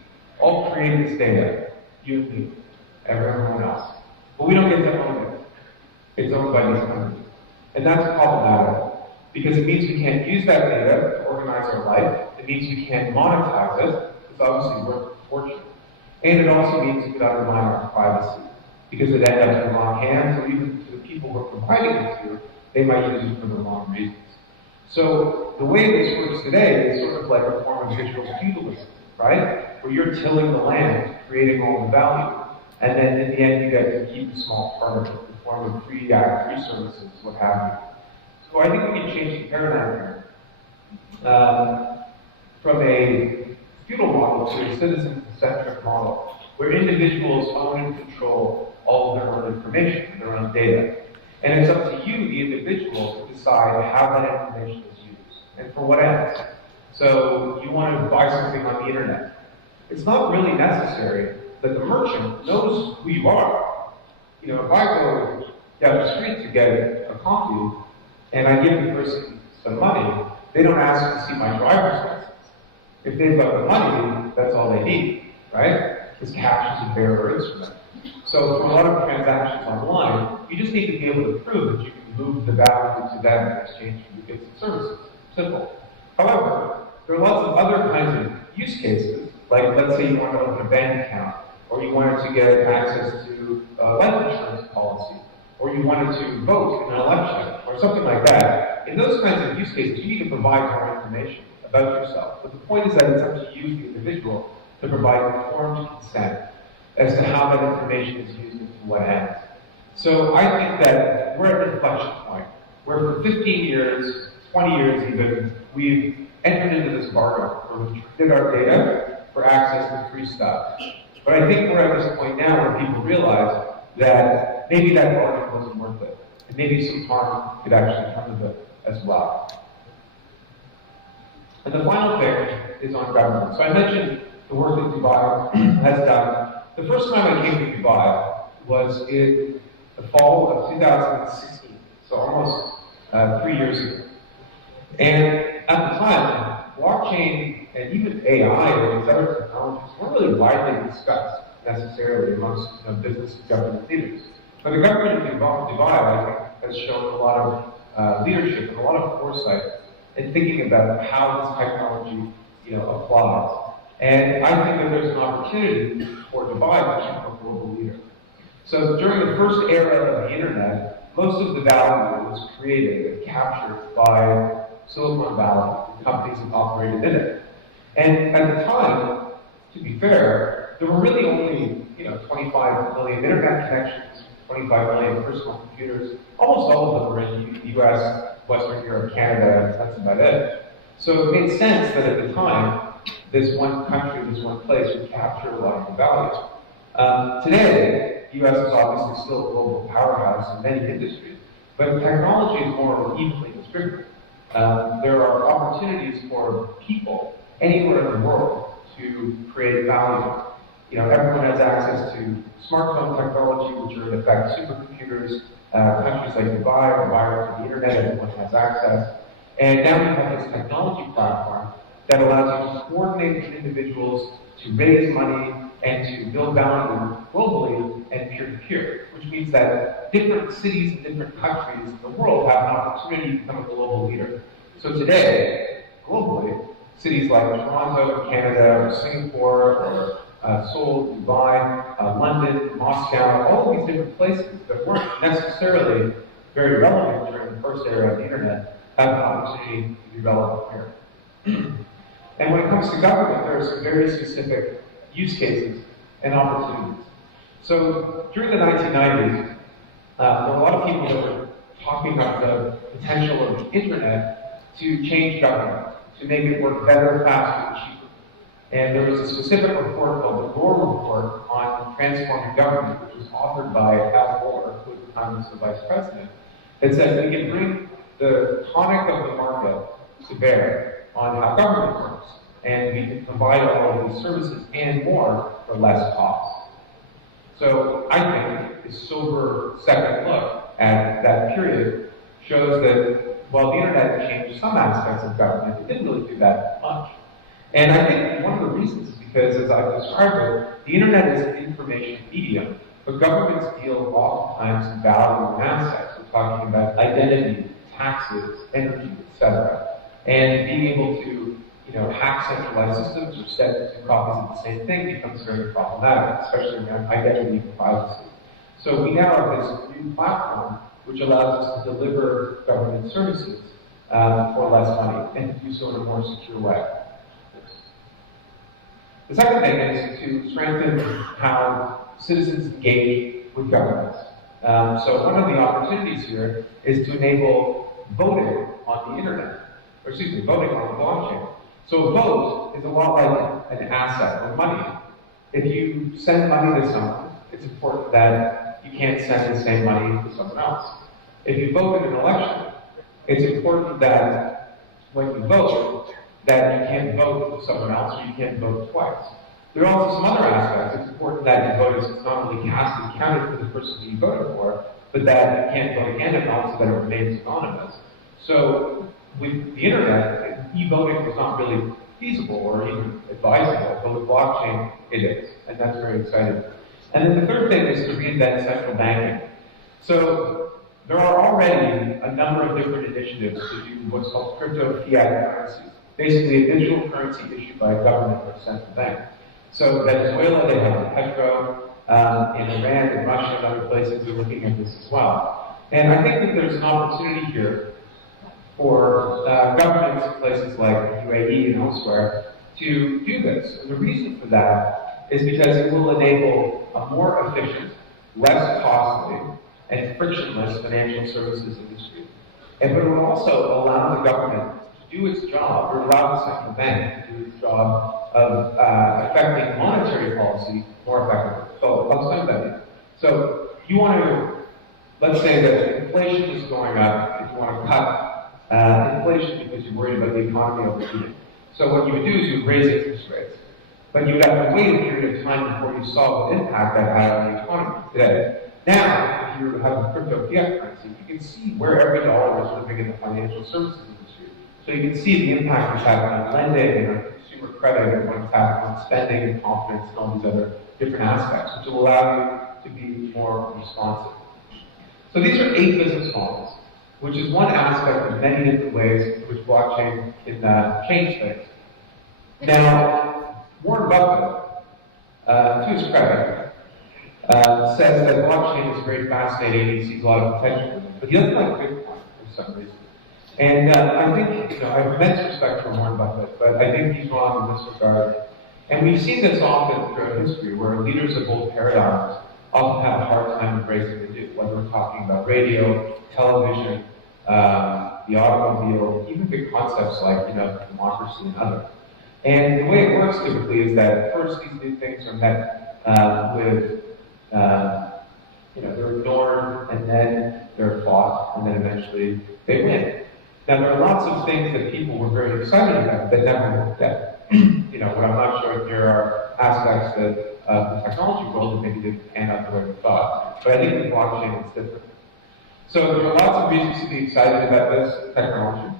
all create this data, you and me, everyone else. But we don't get to own it. It's owned by these companies. And that's problematic, because it means we can't use that data to organize our life. It means we can't monetize it. It's obviously worth a fortune. And it also means it could undermine our privacy, because it ends up in the wrong hands, or even to the people we're providing it to, they might use it for the wrong reasons. So the way this works today is sort of like a form of digital feudalism, right? Where you're tilling the land, creating all the value, and then in the end you get to keep a small part of it in the form of free services, what have you. So I think we can change the paradigm here from a feudal model to a citizen-centric model, where individuals own and control all of their own information, their own data. And it's up to you, the individual, to decide how that information is used and for what ends. So you want to buy something on the internet. It's not really necessary that the merchant knows who you are. If I go down the street to get a coffee and I give the person some money, they don't ask to see my driver's license. If they've got the money, that's all they need, right? Because cash is a bearer instrument. So for a lot of transactions online, you just need to be able to prove that you can move the value to them in exchange for goods and services. Simple. However, there are lots of other kinds of use cases, like let's say you want to open a bank account, or you wanted to get access to a life insurance policy, or you wanted to vote in an election, or something like that. In those kinds of use cases, you need to provide more information about yourself. But the point is that it's up to you, the individual, to provide informed consent as to how that information is used and to what ends. So I think that we're at an inflection point where for 15 years, 20 years even, we've entered into this bargain where we've traded our data for access to free stuff. But I think we're at this point now where people realize that maybe that bargain wasn't worth it, and maybe some harm could actually come of it as well. And the final thing is on government. So I mentioned the work that Dubai has done. The first time I came to Dubai was in the fall of 2016, so almost 3 years ago. And at the time, blockchain and even AI or these other technologies weren't really widely discussed necessarily amongst business and government leaders. But the government of Dubai, I think, has shown a lot of leadership and a lot of foresight and thinking about how this technology, applies. And I think that there's an opportunity for Dubai to become a global leader. So during the first era of the internet, most of the value was created and captured by Silicon Valley, the companies that operated in it. And at the time, to be fair, there were really only 25 million internet connections, 25 million personal computers. Almost all of them were in the US, Western Europe, Canada, and that's about it. So it made sense that at the time, this one country, this one place would capture a lot of the value. Today, the US is obviously still a global powerhouse in many industries, but technology is more evenly distributed. There are opportunities for people anywhere in the world to create value. Everyone has access to smartphone technology, which are in effect supercomputers. Countries like Dubai are wired to the internet, everyone has access. And now we have this technology platform that allows you to coordinate with individuals to raise money and to build value globally and peer-to-peer, which means that different cities and different countries in the world have an opportunity to become a global leader. So today, globally, cities like Toronto, Canada, or Singapore, or Seoul, Dubai, London, Moscow, all of these different places that weren't necessarily very relevant during the first era of the internet have an opportunity to be relevant here. And when it comes to government, there are some very specific use cases and opportunities. So during the 1990s, there were a lot of people that were talking about the potential of the internet to change government, to make it work better, faster, and cheaper. And there was a specific report called the Gore Report on transforming government, which was authored by Al Gore, who was the time was the vice president, that said we can bring the tonic of the market to bear on how government works, and we can provide all of these services and more for less cost. So I think a sober second look at that period shows that while the internet changed some aspects of government, it didn't really do that much. And I think one of the reasons is because, as I've described it, the internet is an information medium, but governments deal oftentimes in value and assets. We're talking about identity, taxes, energy, etc. And being able to hack centralized systems or set two copies of the same thing becomes very problematic, especially around identity and privacy. So we now have this new platform which allows us to deliver government services for less money and to do so in a more secure way. The second thing is to strengthen how citizens engage with governments. So one of the opportunities here is to enable voting on the internet, voting on the blockchain. So a vote is a lot like an asset or money. If you send money to someone, it's important that you can't send the same money to someone else. If you vote in an election, it's important that when you vote, that you can't vote for someone else or you can't vote twice. There are also some other aspects. It's important that your vote is not only cast and counted for the person that you voted for, but that you can't vote again and also that it remains anonymous. So with the internet, e-voting was not really feasible or even advisable, but with blockchain, it is, and that's very exciting. And then the third thing is to reinvent central banking. So there are already a number of different initiatives to do what's called crypto fiat currencies, basically a digital currency issued by a government or a central bank. So Venezuela, they have Petro, in Iran and Russia and other places are looking at this as well. And I think that there's an opportunity here for governments in places like UAE and elsewhere to do this. And the reason for that is because it will enable a more efficient, less costly, and frictionless financial services industry. But it will also allow the government to do its job, or allow the central bank to do its job of affecting monetary policy more effectively. So let's think about it. So you want to, let's say that inflation is going up, if you want to cut inflation because you're worried about the economy overheating. So what you would do is you would raise interest rates. But you would have to wait a period of time before you saw what impact that had on the economy today. Now, if you have a crypto fiat currency, you can see where every dollar is living in the financial services industry. So you can see the impact it's having on lending and on consumer credit and what it's having on spending and confidence and all these other different aspects, which will allow you to be more responsive. So these are 8 business models. which is one aspect of many different ways in which blockchain can change things. Now, Warren Buffett, to his credit, says that blockchain is very fascinating. He sees a lot of potential in it, but he doesn't like Bitcoin for some reason. And I think, I have immense respect for Warren Buffett, but I think he's wrong in this regard. And we've seen this often throughout history, where leaders of old paradigms often have a hard time embracing the new, whether we're talking about radio, television, the automobile, even big concepts like, democracy and others. And the way it works typically is that first these new things are met with, they're ignored, and then they're fought, and then eventually they win. Now, there are lots of things that people were very excited about that never worked out. But I'm not sure if there are aspects that the technology world that maybe didn't pan out the way we thought. But I think with blockchain it's different. So there are lots of reasons to be excited about this technology,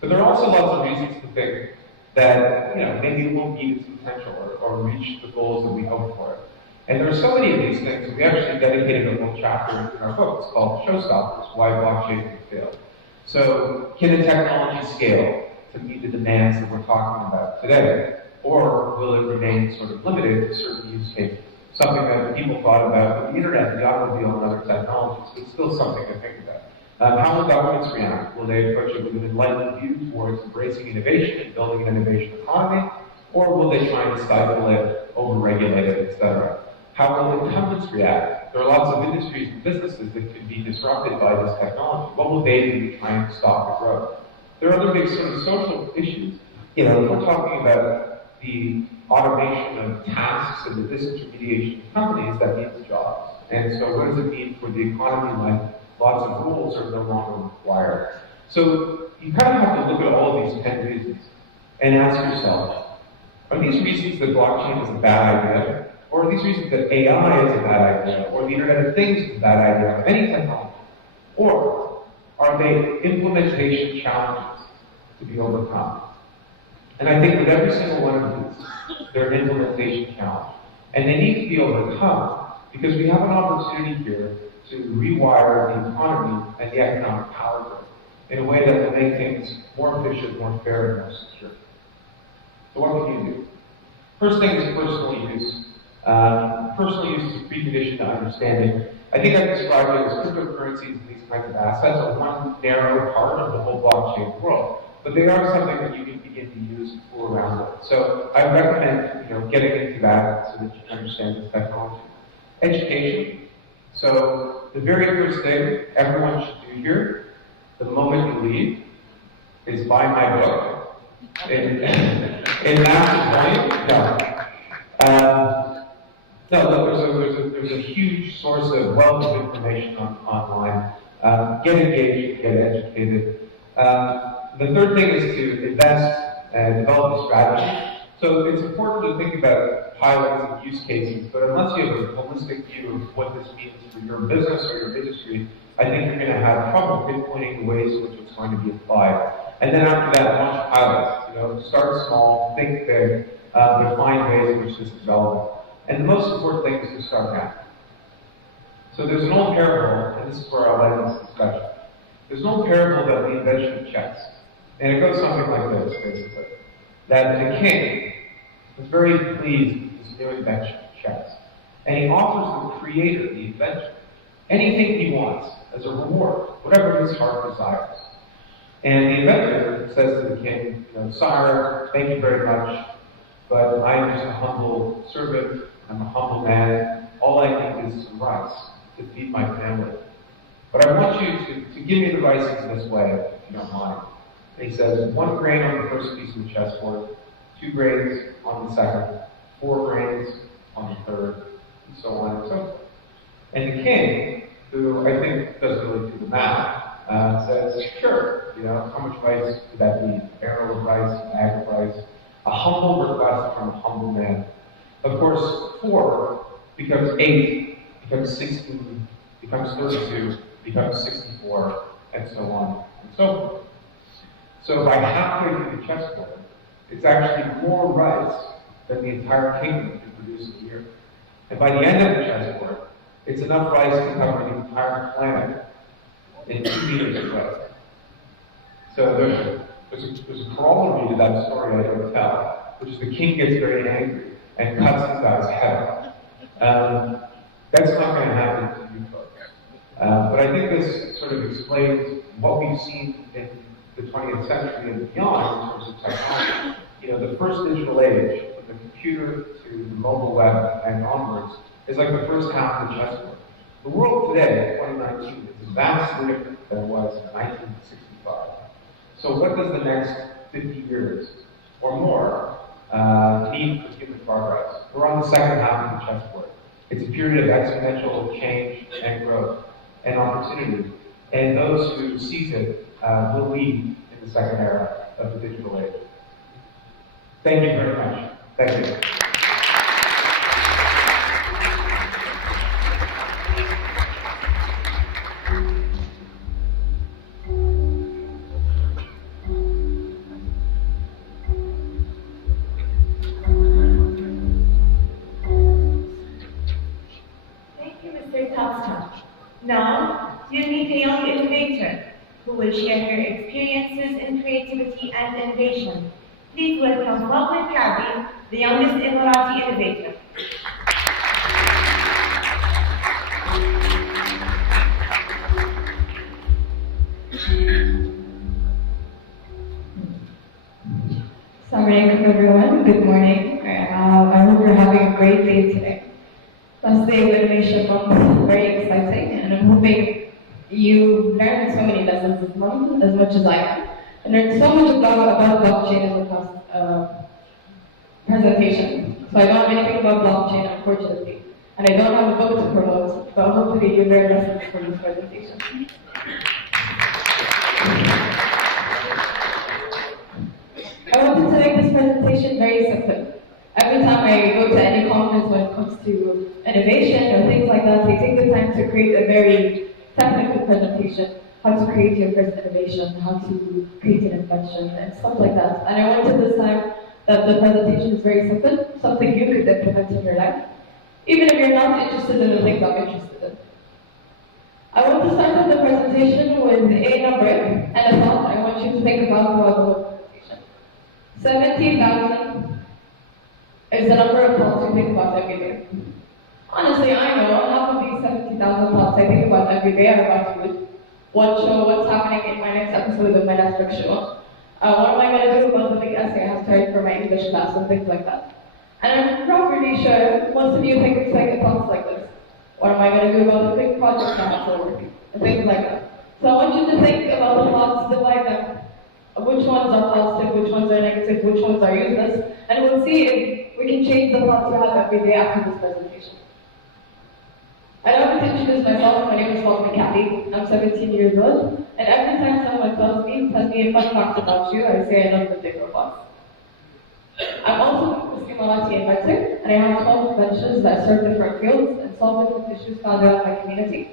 but there are also lots of reasons to think that maybe it won't meet its potential or reach the goals that we hope for it. And there are so many of these things that we actually dedicated a whole chapter in our book. It's called Showstoppers: Why Blockchain Can Fail. So can the technology scale to meet the demands that we're talking about today? Or will it remain sort of limited to certain use cases? Something that people thought about with the internet, the automobile, and other technologies, but still something to think about. How will governments react? Will they approach it with an enlightened view towards embracing innovation and building an innovation economy? Or will they try and stifle it, overregulate it, etc.? How will incumbents react? There are lots of industries and businesses that could be disrupted by this technology. What will they do to try and stop the growth? There are other big sort of social issues. If we're talking about the automation of tasks and the disintermediation of companies, that means jobs. And so what does it mean for the economy when lots of rules are no longer required? So you kind of have to look at all of these 10 reasons and ask yourself, are these reasons that blockchain is a bad idea? Or are these reasons that AI is a bad idea? Or the Internet of Things is a bad idea? Of any technology? Or are they implementation challenges to be overcome? And I think with every single one of these, they're an implementation challenge. And they need to be overcome because we have an opportunity here to rewire the economy and the economic power grid in a way that will make things more efficient, more fair, and more secure. So what can you do? First thing is personal use. Personal use is a precondition to understanding. I think I described it as cryptocurrencies and these kinds of assets are one narrow part of the whole blockchain world. But they are something that you can begin to use and fool around with. So I recommend getting into that so that you can understand this technology. Education. So the very first thing everyone should do here, the moment you leave, is buy my book in massive volume. There's a huge source of wealth of information online. Get engaged, get educated. The third thing is to invest and develop a strategy. So it's important to think about pilots and use cases, but unless you have a holistic view of what this means for your business or your industry, I think you're going to have trouble pinpointing the ways in which it's going to be applied. And then after that, launch pilots. Start small, think big, define ways in which this is relevant. And the most important thing is to start now. So there's an old parable, and this is where I'll end this discussion. There's an old parable about the invention of chess. And it goes something like this, basically. That the king was very pleased with his new invention of chess. And he offers the creator, the inventor, anything he wants as a reward, whatever his heart desires. And the inventor says to the king, Sire, thank you very much, but I am just a humble servant, I'm a humble man, all I need is some rice to feed my family. But I want you to give me the rice in this way, if you don't mind. And he says, 1 grain on the first piece of the chessboard, 2 grains on the second, 4 grains on the third, and so on and so forth. And the king, who I think doesn't really do the math, says, sure, how much rice would that be? A barrel of rice, a bag of rice, a humble request from a humble man. Of course, 4 becomes 8, becomes 16, becomes 32, becomes 64, and so on and so forth. So by halfway through the chessboard, it's actually more rice than the entire kingdom can produce a year. And by the end of the chessboard, it's enough rice to cover the entire planet in 2 meters away. So there's a corollary to that story I don't tell, which is the king gets very angry and cuts the guy's head off. That's not going to happen to you folks. But I think this sort of explains what we've seen in the 20th century and beyond in terms of technology. You know, the first digital age, from the computer to the mobile web and onwards, is like the first half of the chessboard. The world today, 2019, is vastly different than it was in 1965. So what does the next 50 years or more need for human progress? We're on the second half of the chessboard. It's a period of exponential change and growth and opportunity. And those who seize it will lead in the second era of the digital age. Thank you very much. Thank you. Now, you meet a young innovator who will share her experiences in creativity and innovation. Please welcome Muhammad, the youngest Emirati innovator. Assalamu alaikum everyone, good morning. I hope you're having a great day today. Last day of Innovation Month, very exciting, and I'm hoping you learned so many lessons this month as much as I have. I learned so much about blockchain in the past presentation. So I don't know anything about blockchain, unfortunately. And I don't have a book to promote, but hopefully you learn lessons from this presentation. I wanted to make this presentation very simple. Every time I go to any conference when it comes to innovation or things like that, they take the time to create a very technical presentation, how to create your first innovation, how to create an invention, and stuff like that. And I wanted this time that the presentation is very simple, something you could implement in your life, even if you're not interested in the things I'm interested in. I want to start with the presentation with a number and a thought I want you to think about throughout the whole presentation. 70,000 is the number of thoughts you think about every day. Honestly, I know half of these 70,000 thoughts I think about every day are about food. What show, what's happening in my next episode of my Netflix show. What am I going to do about the big essay I have to write for my English class and things like that. And I'm probably sure most of you think it's like thoughts like this. What am I going to do about the big projects I have for work? And things like that. So I want you to think about the thoughts, divide them. Which ones are positive, which ones are negative, which ones are useless. And we'll see if we can change the thoughts you have every day after this presentation. I don't have to introduce myself. My name is Muhammad. I'm 17 years old. And every time someone tells me a fun fact about you, I say I love the big robots. I'm also a Muslim Emirati inventor, and I have 12 inventions that serve different fields and solve different issues found out in my community.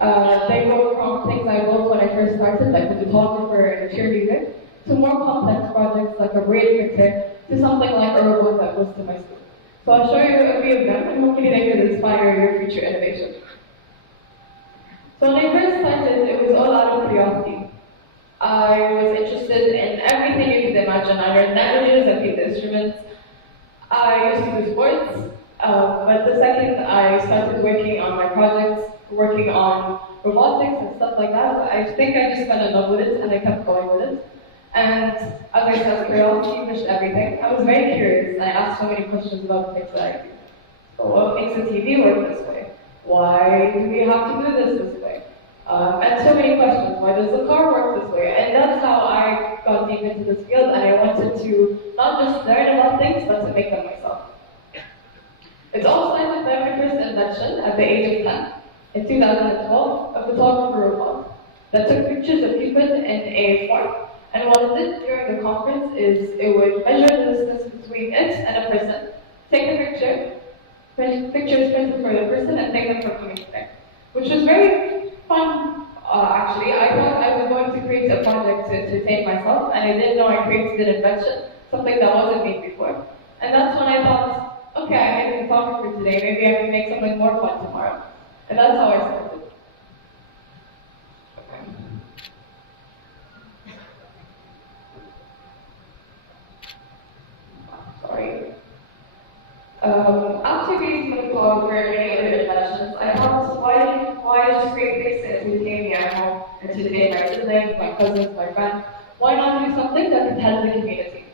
They go from things I built when I first started, like a photographer and a cheerleader, to more complex projects like a braid printer, to something like a robot that goes to my school. So I'll show you a few of them, and hopefully they could inspire your future innovation. So when I first started, it was all out of curiosity. I was interested in everything you could imagine. I learned languages, I played instruments. I used to do sports, but the second I started working on my projects, working on robotics and stuff like that, I think I just fell in love with it and I kept going with it. And as I said, curiosity pushed everything. I was very curious and I asked so many questions about the things that I do. So what makes a TV work this way? Why do we have to do this way? And so many questions. Why does the car work this way? And that's how I got deep into this field, and I wanted to not just learn about things, but to make them myself. It all started by my first invention at the age of 10. In 2012, a photographer robot that took pictures of people in a form, and what it did during the conference is it would measure the distance between it and a person, take a picture, pictures printed for the person, and take them for coming back, which was very fun, actually. I thought I was going to create a project to entertain myself, and I didn't know I created an invention, something that wasn't made before. And that's when I thought, okay, I made a photographer today, maybe I can make something more fun tomorrow. And that's how I started. Sorry. After being with Paul for many other inventions, I thought, why just create things that entertain me at home and to entertain my siblings, my cousins, my friends? Why not do something that can help the community?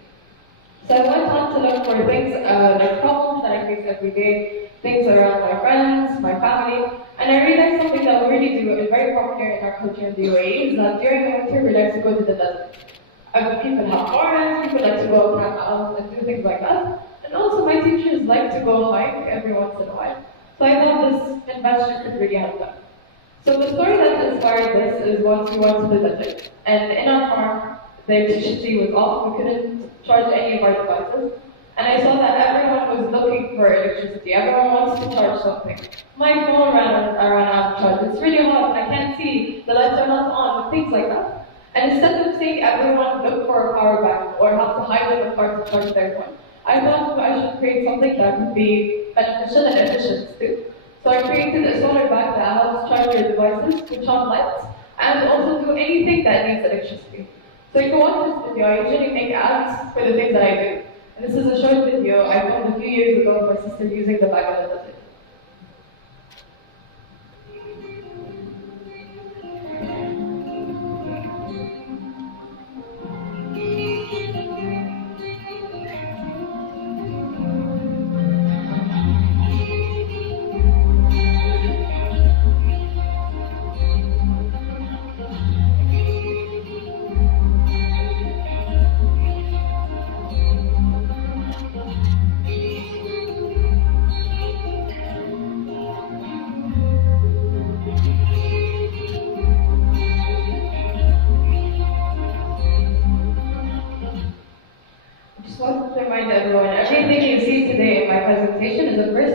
So I went on to look for things like problems that I face every day, things around my friends, my family, and I realized something that we really do is very popular in our culture in the UAE is that during the winter we like to go to the desert. People have gardens, people like to go camp out and do things like that. And also my teachers like to go hike every once in a while. So I thought this invention could really help them. So the story that inspired this is once we went to the desert. And in our farm, the electricity was off, we couldn't charge any of our devices. And I saw that everyone was looking for electricity. Everyone wants to charge something. My phone ran out of charge. It's really hot, I can't see, the lights are not on, things like that. And instead of saying everyone look for a power bank or have to hide in the car to charge their phone, I thought I should create something that would be beneficial and efficient too. So I created a solar bank that helps charge your devices, switch on lights, and also do anything that needs electricity. So you can watch this video. I usually make ads for the things that I do. And this is a short video I filmed a few years ago of my sister using the bag in the desert.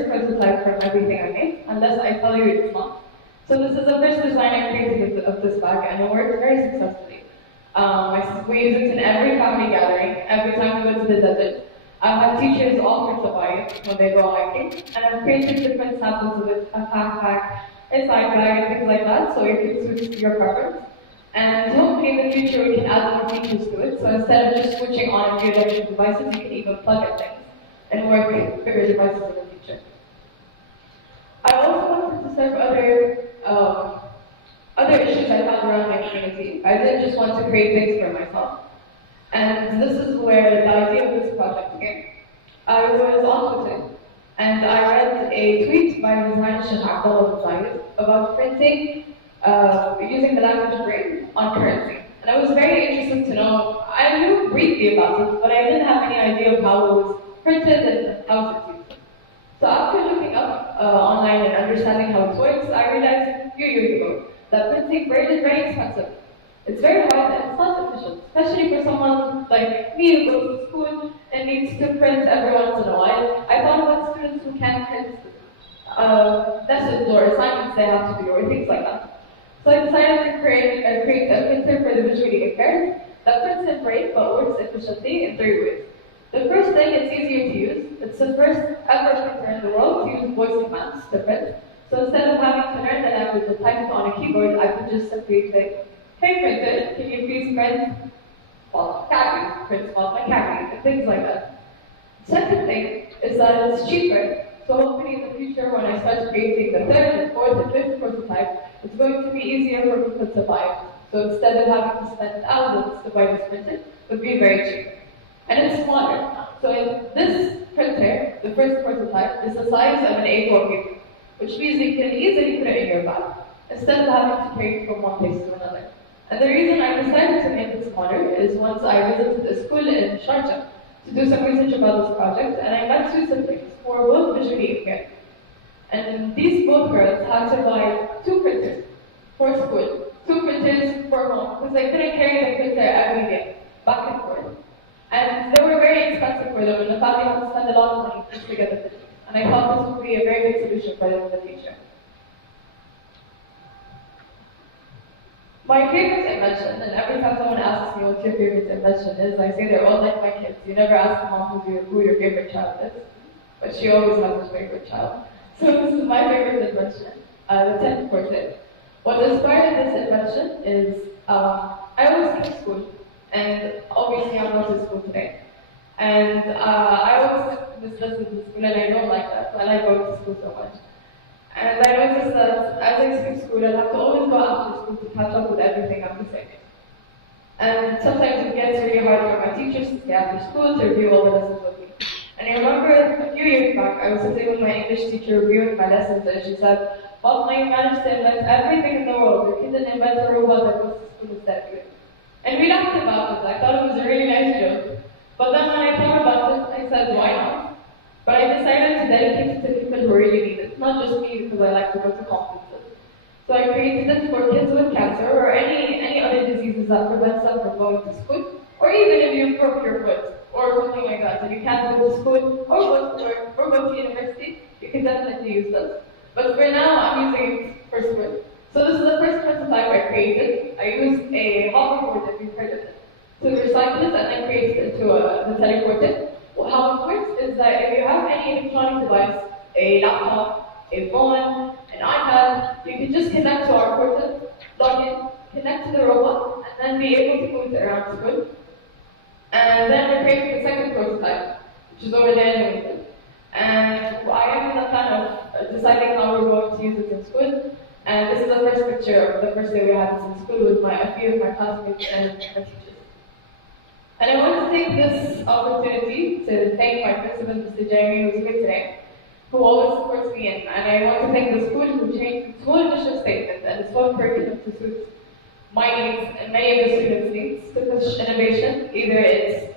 Prototype from everything I make, unless I tell you it's not. So this is the first design I created of this bag, and it worked very successfully. We use it in every family gathering, every time we go to the desert. I have teachers offer to buy it when they go hiking, and I've created different samples of it, a backpack, a side bag, and things like that, so it can suit your preference. And hopefully in the future we can add more features to it, so instead of just switching on a few electric devices, you can even plug in things and work with bigger devices in the future. I also wanted to serve other issues I found around my community. I didn't just want to create things for myself. And this is where the idea of this project came. I was on Twitter, and I read a tweet by the designer Sheikh about printing using the language brain on currency. And I was very interested to know, I knew briefly about it, but I didn't have any idea of how it was printed and how it's used. So after looking up online and understanding how it works, I realized a few years ago that printing brain is very expensive. It's very hard and it's not efficient, especially for someone like me who goes to school and needs to print every once in a while. I thought about students who can't print lessons or assignments they have to do or things like that. So I decided to create a printer for the visually impaired that prints in brain but works efficiently in 3 ways. The first thing, it's easier to use. It's the first ever printer in the world to use voice commands to print. So instead of having to learn the language and type it on a keyboard, I could just simply say, hey printer, can you please print khaki, print khaki, and things like that. Second thing is that it's cheaper. So hopefully in the future, when I start creating the third and fourth and fifth prototype, it's going to be easier for people to buy it. So instead of having to spend thousands to buy this printer, it would be very cheap. And it's smaller. So in this printer, the first prototype, is the size of an A4 paper, which means you can easily put it in your bag, instead of having to carry it from one place to another. And the reason I decided to make it smaller is once I visited a school in Sharjah to do some research about this project, and I met 2 siblings who were both visually impaired. And these both girls had to buy 2 printers for school, 2 printers for home, because they couldn't carry the printer every day, back and forth. And they were very expensive for them, and the family had to spend a lot of money just to get the printers. And I thought this would be a very good solution for them in the future. My favorite invention, and every time someone asks me what your favorite invention is, I say they're all like my kids. You never ask mom who your favorite child is, but she always has a favorite child. So this is my favorite invention, the tent portrait. What inspired this invention is I always skip school, and obviously I'm not in school today. And I always miss lessons in school, and I don't like that. I like going to school so much. And I noticed that as I skip school, I have to always go after school to catch up with everything I'm missing. And sometimes it gets really hard for my teachers to stay after school to review all the lessons with me. And I remember a few years back, I was sitting with my English teacher reviewing my lessons, and she said, "Well, you managed to invent everything in the world. You couldn't invent a robot that goes to school instead of you." And we laughed about it. I thought it was a really nice joke. But then when I thought about it, I said, why not? But I decided to dedicate it to people who really need it, not just me because I like to go to conferences. So I created it for kids with cancer or any other diseases that prevent them from going to school, or even if you broke your foot or something like that, and you can't go to school or go to work or go to university, you can definitely use those. But for now, I'm using it for school. So this is the first prototype I created. I used a hoverboard, if you've heard of it, to recycle it and then create it into the teleported. Well, how it works is that if you have any electronic device, a laptop, a phone, an iPad, you can just connect to our portal, log in, connect to the robot, and then be able to move it around school. And then we're creating the second prototype, which is over there in the middle. And I am in the plan of deciding how we're going to use it in school. And this is the first picture of the first day we had this in school with a few of my classmates and my teachers. And I want to take this opportunity to thank my principal, Mr. Jeremy, who's here today, who always supports me, and I want to thank the school who changed its whole mission statement and its whole curriculum to suit my needs and many of the students' needs to push innovation. Either it's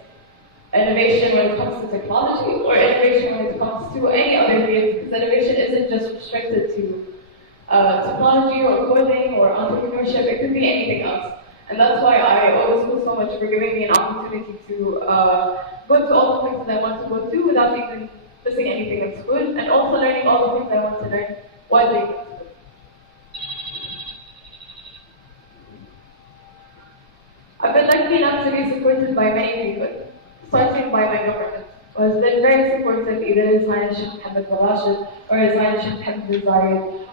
innovation when it comes to technology or innovation when it comes to any other field, because innovation isn't just restricted to technology or coding or entrepreneurship. It could be anything else. And that's why I always feel so much for giving me an opportunity to go to all the places I want to go to without even missing anything in school, and also learning all the things I want to learn while doing it. I've been lucky enough to be supported by many people, starting by my government, who has been very supportive, either His Highness Sheikh محمد Rashid or His Highness Sheikh محمد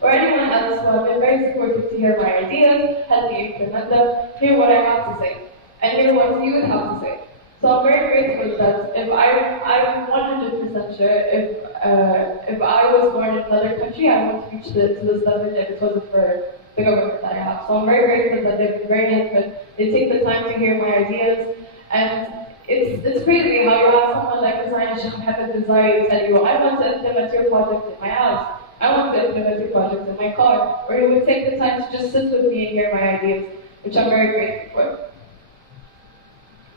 or anyone else who have been very supportive to hear my ideas, help me implement them, hear what I have to say, and hear what you have to say. So I'm very grateful that if I'm 100% sure if I was born in another country, I would reach to this level if it wasn't for the government that I have. So I'm very grateful that they've been very helpful. They take the time to hear my ideas, and it's crazy how you have someone like His Highness Sheikh محمد tell you, I want to implement your project in my house. I want to implement your project in my car. Or he would take the time to just sit with me and hear my ideas, which I'm very grateful for.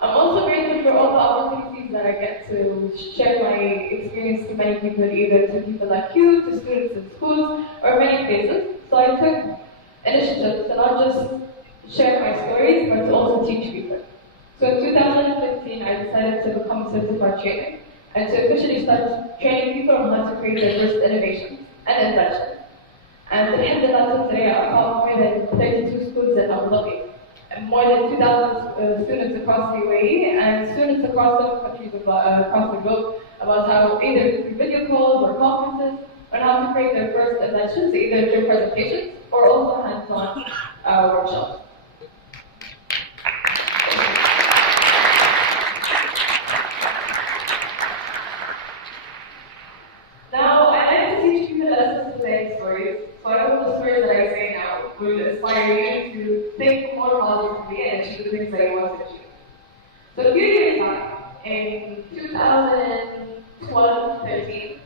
I'm also grateful for all the opportunities that I get to share my experience to many people, either to people like you, to students in schools, or many places. So I took initiatives to not just share my stories, but to also teach people. So in 2015, I decided to become a certified trainer, and to officially start training people on how to create their first innovations and inventions. And alhamdulillah, today I taught more than 32 schools in Abu Dhabi, and more than 2,000 students across the UAE, and students across several countries across the globe, about how either through video calls or conferences, on how to create their first inventions, either through presentations or also hands-on workshops. Now, I like to teach people lessons through their stories, so I hope the stories that I say now will inspire you to think more positively and achieve the things that you want to achieve. So a few years back, in 2012-13,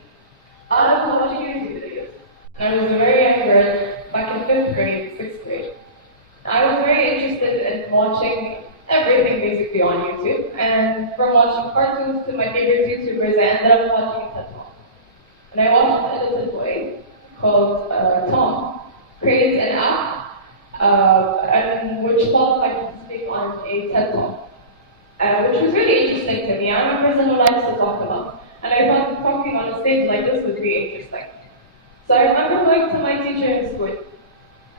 I was watching YouTube videos. I was a very young girl, back in 5th grade, 6th grade. I was very interested in watching everything basically on YouTube, and from watching cartoons to my favorite YouTubers, I ended up watching a TED Talk. And I watched a little boy called Tom create an app which qualified him to speak on a TED Talk, which was really interesting to me. I'm a person who likes to talk a lot, and I thought talking on a stage like this would be interesting. So I remember going to my teacher in school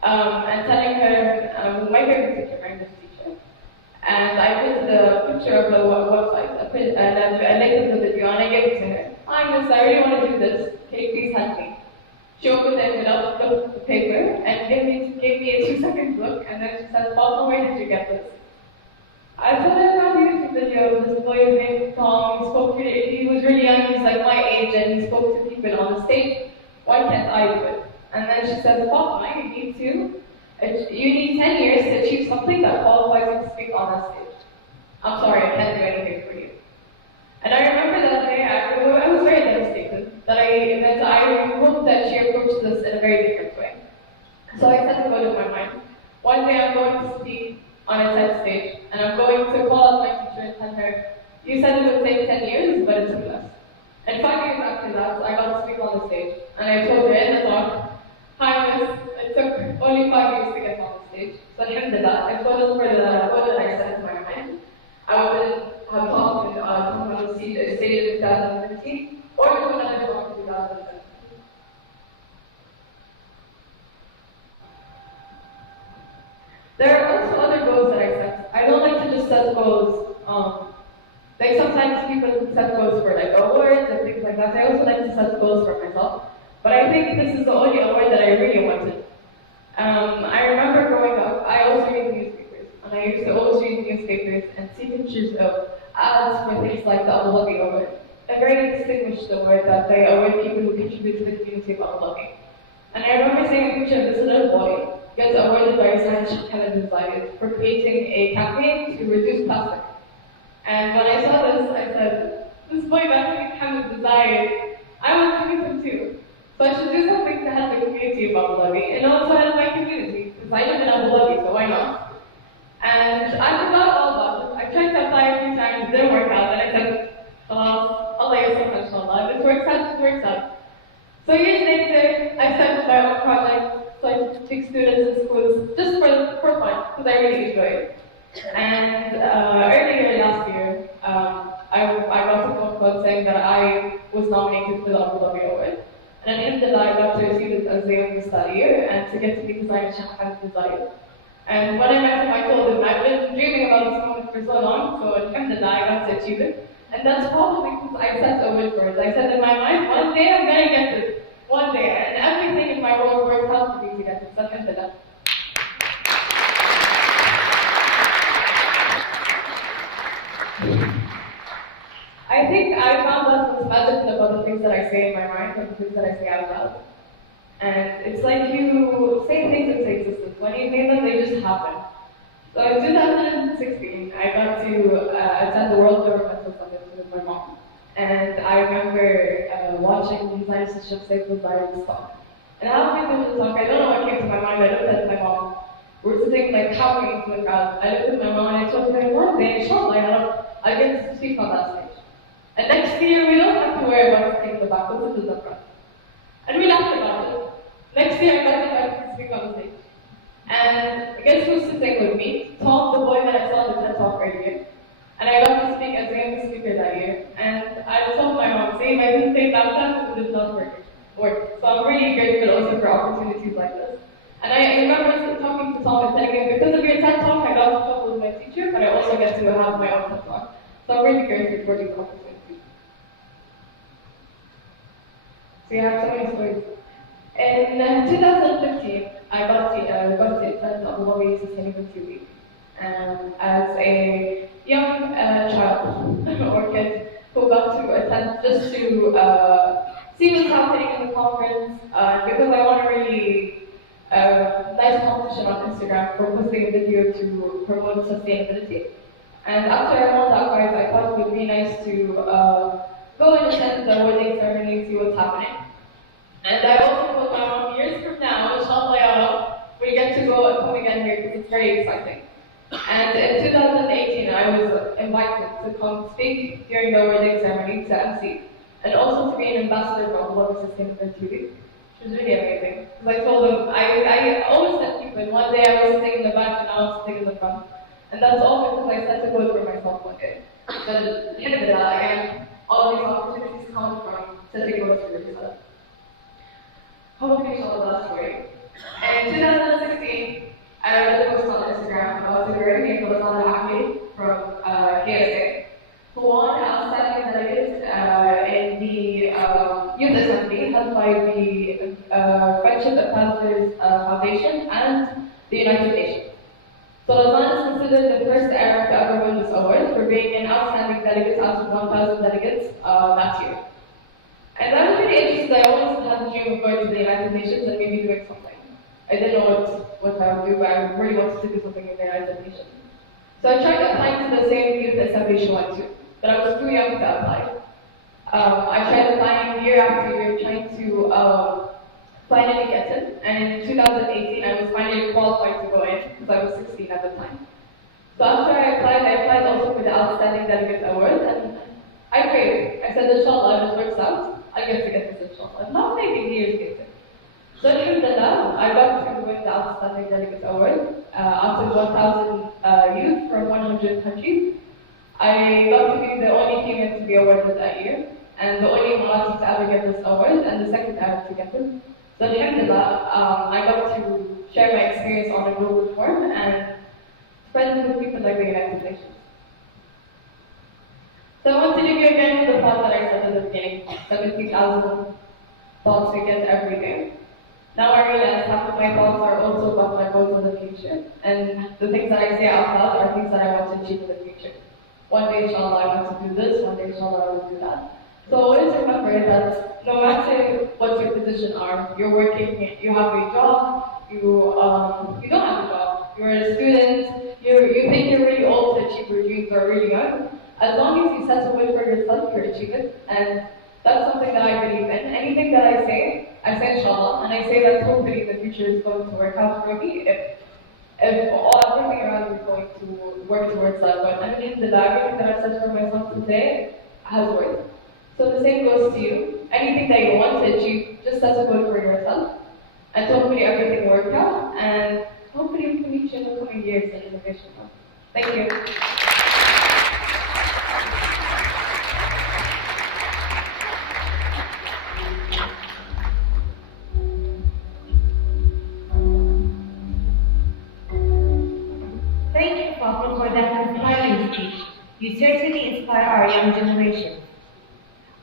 and telling her, my favorite teacher, my English teacher, and I put the picture of the website, a link of the video, and I gave it to her. Hi, miss, I really want to do this. Can you please help me? She opened the envelope, looked at the paper, and gave me a 2-second look, and then she said, "Fatma, where did you get this?" I said, "I found a YouTube video. This boy is named Tom. He was really young. He's like my age, and he spoke to people on the stage. Why can't I do it?" And then she said, "Fatma, you need 10 years to achieve something that qualifies you to speak on that stage. I'm sorry, I can't do anything for you." And I remember that day, I was very devastated that I hoped that she approached this in a very different way. So I set a goal in my mind. One day I'm going to speak on a TED stage, and I'm going to call out my teacher and tell her, "You said it would take 10 years, but it took less." And 5 years after that, I got to speak on the stage, and I told her in the talk, "Hi Miss, it took only 5 years to get on the stage. So alhamdulillah, if it wasn't for the goal that I set in my mind, I wouldn't have talked on the stage in 2015, or I would not have talked in 2017. There are also other goals that I set. I don't like to just set goals. Like sometimes people set goals for like awards and things like that. I also like to set goals for myself. But I think this is the only award that I really wanted. I remember growing up, I also read newspapers. And I used to always read newspapers and see pictures of ads for things like the Abu Dhabi Award. A very distinguished award that they award people who contribute to the community of Abu Dhabi. And I remember seeing a picture of this little boy get awarded by his Sheikh for creating a campaign to reduce plastic. And when I saw this, I said, "This boy got Muhammad desired. I want to meet him too. So I should do something to help the community of Abu Dhabi and also help my community, because I live in Abu Dhabi, so why not?" And I forgot all about it. I tried to apply a few times, it didn't work out, and I said, Allah yasir, inshallah. If it works out, it works out. So years later, I started my own project, so I take students in schools, just for fun, because I really enjoy it. And earlier last year, I got a phone call saying that I was nominated for the Abu Dhabi Award. And alhamdulillah, I got to receive it as the young study and to get to be designed Sheikh Desire. And when I met him, I told him I've been dreaming about this moment for so long, so alhamdulillah, I got to achieve it. And that's probably because I set a wish for it. I said in my mind, one day I'm going to get it. One day. And everything in my world worked out for me to get it. So alhamdulillah. I think I found that what's magical about the things that I say in my mind and the things that I say out loud. And it's like you say things into existence. When you say them, they just happen. So in 2016, I got to attend the World Governmental Summit with my mom. And I remember watching Design Assistant say Desire talk. And halfway through the talk, I don't know what came to my mind. I looked at my mom. We're sitting like halfway into the crowd. I looked at my mom and I told her, one day, inshallah, I get to speak on that stage. And next year, we don't have to worry about sitting in the back, we'll sit in the front. And we laughed about it. Next year, I got invited to speak on the stage. And guess who's sitting with me? Tom, the boy that I saw in the TED Talk earlier. And I got to speak as the youngest speaker that year. And I told my mom, if I didn't take that it did not work. So I'm really grateful also for opportunities like this. And I remember talking to Tom and telling him, because of your TED Talk, I got in trouble with my teacher, but I also get to have my own TED Talk. So I'm really grateful for these opportunities. So you have so many stories. In 2015, I got to attend Abu Dhabi Sustainability Week as a young child or kid who got to attend just to see what's happening in the conference because I won a really nice competition on Instagram for posting a video to promote sustainability. And after I won that prize, I thought it would be nice to go and attend the awarding ceremony and see what's happening. And I also told my mom, years from now, inshallah, we get to go and come again here because it's very exciting. And in 2018, I was invited to come speak during the awarding ceremony to MC, and also to be an ambassador for Abu Dhabi Sustainability Week, which was really amazing. Because I told them, I always said people, one day I was sitting in the back and I was sitting in the front. And that's all because I set a goal for myself one day. But alhamdulillah, again, all these opportunities come from setting goals for yourself. Hopefully, inshallah, that's great. In 2016, I read a post on Instagram about a girl named from KSA, who won outstanding delegates in the Youth Assembly held by the So Lausanne is considered the first Arab to ever win this award for being an outstanding delegate out of 1,000 delegates that year. And I was really interested. I always had the dream of going to the United Nations and maybe doing something. I didn't know what I would do, but I really wanted to do something in the United Nations. So I tried applying to the same youth assembly she went to, but I was too young to apply. I tried applying year after year, trying to finally get in. And in 2018, I was finally qualified to go in, because I was 16 at the time. So after I applied also for the Outstanding Delegate Award, and I prayed. I said, inshallah, if it works out, I get to get this inshallah. Not maybe years get it. So alhamdulillah, I got to win the Outstanding Delegate Award out of 1,000 youth from 100 countries. I got to be the only female to be awarded that year, and the only Emirati to ever get this award, and the second Arab to get it. So alhamdulillah, I got to share my experience on a global forum and spread it with people like the United Nations. So I want to leave you again with the thought that I said at the beginning, 70,000 thoughts we get every day. Now I realize half of my thoughts are also about my goals in the future, and the things that I say out loud are things that I want to achieve in the future. One day, inshallah, I want to do this, one day, inshallah, I will do that. So always remember that no matter what your position are, you're working, you have a job, you don't have a job, you're a student, you think you're really old to achieve your dreams or really young. As long as you set a goal for yourself, you achieve it, and that's something that I believe in. Anything that I say inshallah, and I say that hopefully the future is going to work out for me if everything around me is going to work towards that. But alhamdulillah, everything that I've said for myself today has worked. So the same goes to you. Anything that you want to achieve, just set a goal for yourself, and hopefully everything works out, and hopefully we can reach in the coming years in innovation. Thank you. For that inspiring speech. You certainly inspire our young generation.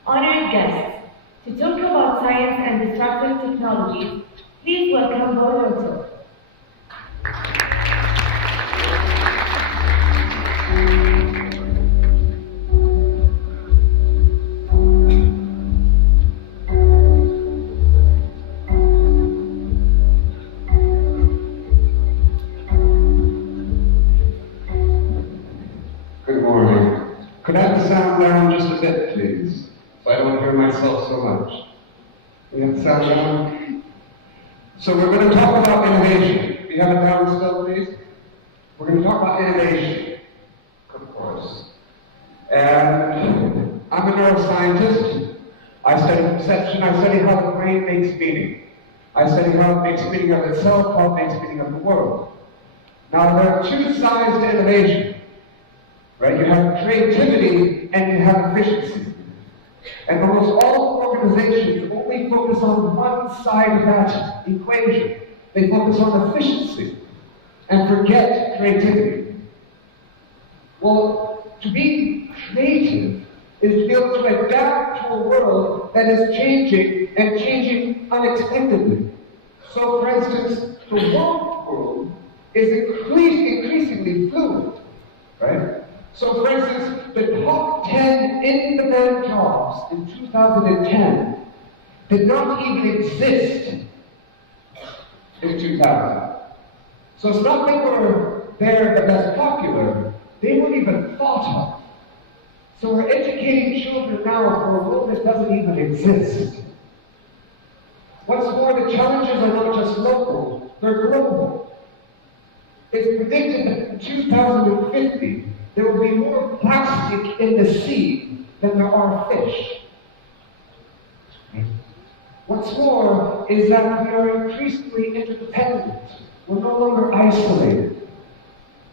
Honored guests, to talk about science and disruptive technologies, please welcome Bodo. Could I have the sound down just a bit, please? So I don't hear myself so much. Can you have the sound down? So we're going to talk about innovation. Can you have it down still, please? We're going to talk about innovation, of course. And I'm a neuroscientist. I study perception. I study how the brain makes meaning. I study how it makes meaning of itself, how it makes meaning of the world. Now, there are two sides to innovation. Right? You have creativity and you have efficiency. And almost all organizations only focus on one side of that equation. They focus on efficiency and forget creativity. Well, to be creative is to be able to adapt to a world that is changing and changing unexpectedly. So, for instance, the world is increasingly fluid, right? So, for instance, the top 10 in-demand jobs in 2010 did not even exist in 2000. So it's not that we're there but less popular, they weren't even thought of. So we're educating children now for a world that doesn't even exist. What's more, the challenges are not just local, they're global. It's predicted that in 2050, there will be more plastic in the sea than there are fish. What's more is that we are increasingly interdependent. We're no longer isolated.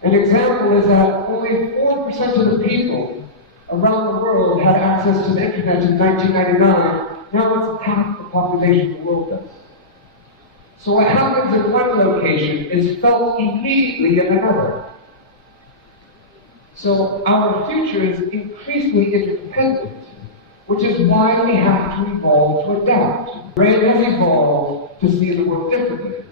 An example is that only 4% of the people around the world had access to the internet in 1999. Now it's half the population of the world does. So what happens in one location is felt immediately in another. So our future is increasingly interdependent, which is why we have to evolve to adapt. Brain has evolved to see the world differently.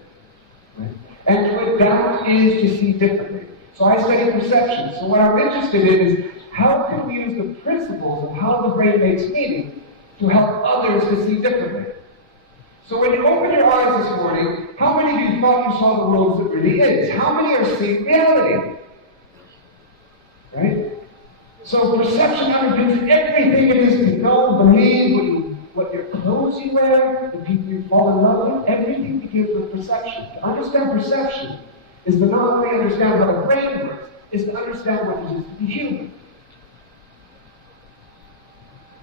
Right? And to adapt is to see differently. So I study perception. So what I'm interested in is how can we use the principles of how the brain makes meaning to help others to see differently. So when you open your eyes this morning, how many of you thought you saw the world as it really is? How many are seeing reality? Right? So perception underpins everything it is to know, believe, what your clothes you wear, the people you fall in love with. Everything begins with perception. To understand perception is to not only understand how the brain works, is to understand what it is to be human.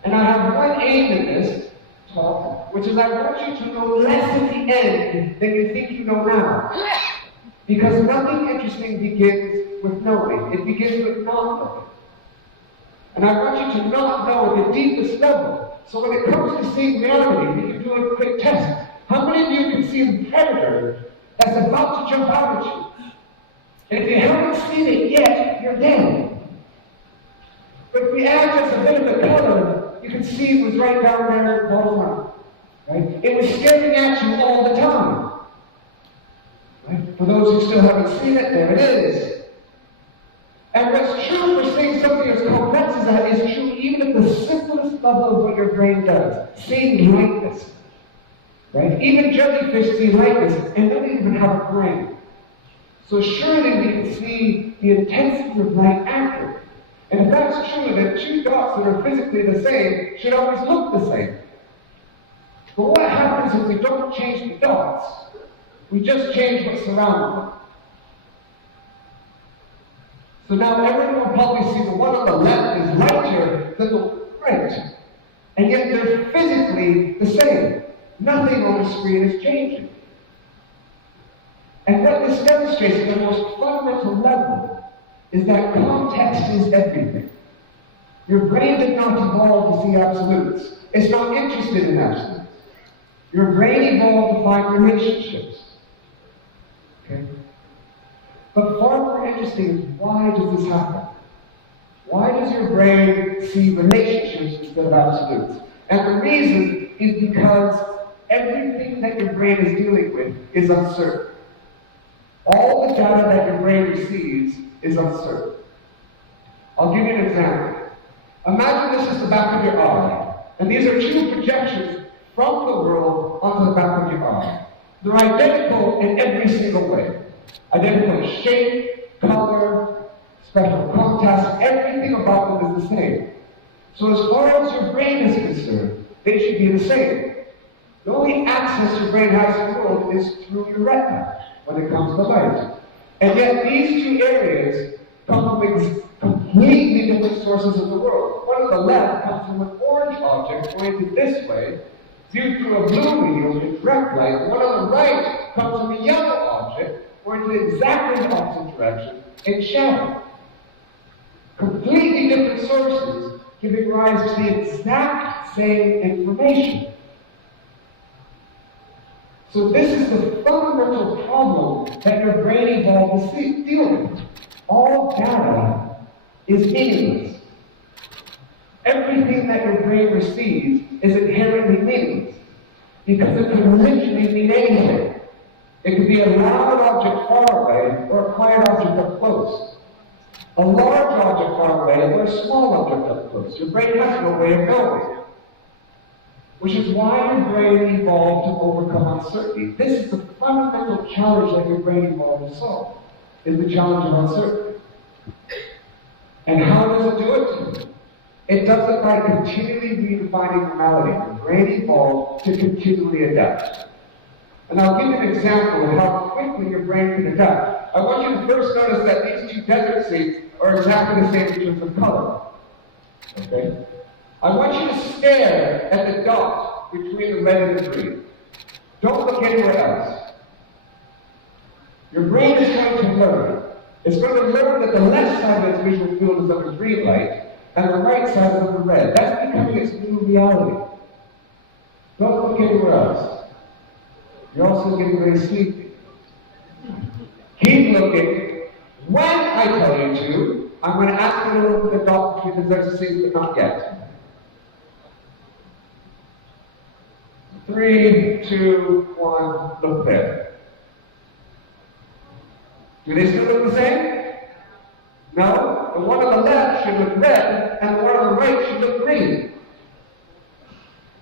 And I have one aim in this talk, which is I want you to know less at the end than you think you know now. Because nothing interesting begins with knowing. It begins with not knowing. And I want you to not know at the deepest level. So when it comes to seeing reality, we can do a quick test. How many of you can see a predator that's about to jump out at you? And if you haven't seen it yet, you're dead. But if we add just a bit of the color, you can see it was right down there all the time. Right? It was staring at you all the time. Right? For those who still haven't seen it, there it is. And what's true for seeing something as complex as that is true even at the simplest level of what your brain does. Seeing lightness. Right? Even jellyfish see lightness and they don't even have a brain. So surely we can see the intensity of light accurately. And if that's true, then two dots that are physically the same should always look the same. But what happens if we don't change the dots? We just change what's surrounding them. So now everyone will probably see the one on the left is lighter than the right. And yet they're physically the same. Nothing on the screen is changing. And what this demonstrates at the most fundamental level is that context is everything. Your brain did not evolve to see absolutes. It's not interested in absolutes. Your brain evolved to find relationships. Okay? But far more interesting is why does this happen? Why does your brain see relationships instead of absolutes? And the reason is because everything that your brain is dealing with is uncertain. All the data that your brain receives is uncertain. I'll give you an example. Imagine this is the back of your eye, and these are two projections from the world onto the back of your eye. They're identical in every single way. Identical in shape, color, special contrast, everything about them is the same. So as far as your brain is concerned, they should be the same. The only access your brain has to the world is through your retina when it comes to light. And yet these two areas come from completely different sources of the world. One on the left comes from an orange object pointed this way, viewed through a blue medium in direct light. One on the right comes from a yellow object pointed exactly the opposite direction in shadow. Completely different sources giving rise to the exact same information. So this is the fundamental problem that your brain evolved to deal with. All data is meaningless. Everything that your brain receives is inherently meaningless because it could literally mean anything. It could be a loud object far away or a quiet object up close. A large object far away or a small object up close. Your brain has no way of knowing. Which is why your brain evolved to overcome uncertainty. This is the fundamental challenge that your brain evolved to solve, is the challenge of uncertainty. And how does it do it? It does it by continually redefining normality. Your brain evolved to continually adapt. And I'll give you an example of how quickly your brain can adapt. I want you to first notice that these two desert scenes are exactly the same in terms of color. Okay? I want you to stare at the dot between the red and the green. Don't look anywhere else. Your brain is going to learn. It's going to learn that the left side of its visual field is under green light, and the right side is under red. That's becoming its new reality. Don't look anywhere else. You're also getting very sleepy. Keep looking. When I tell you to, I'm going to ask you to look at the dot between the desert scenes, but not yet. 3, 2, 1, look there. Do they still look the same? No? The one on the left should look red, and the one on the right should look green.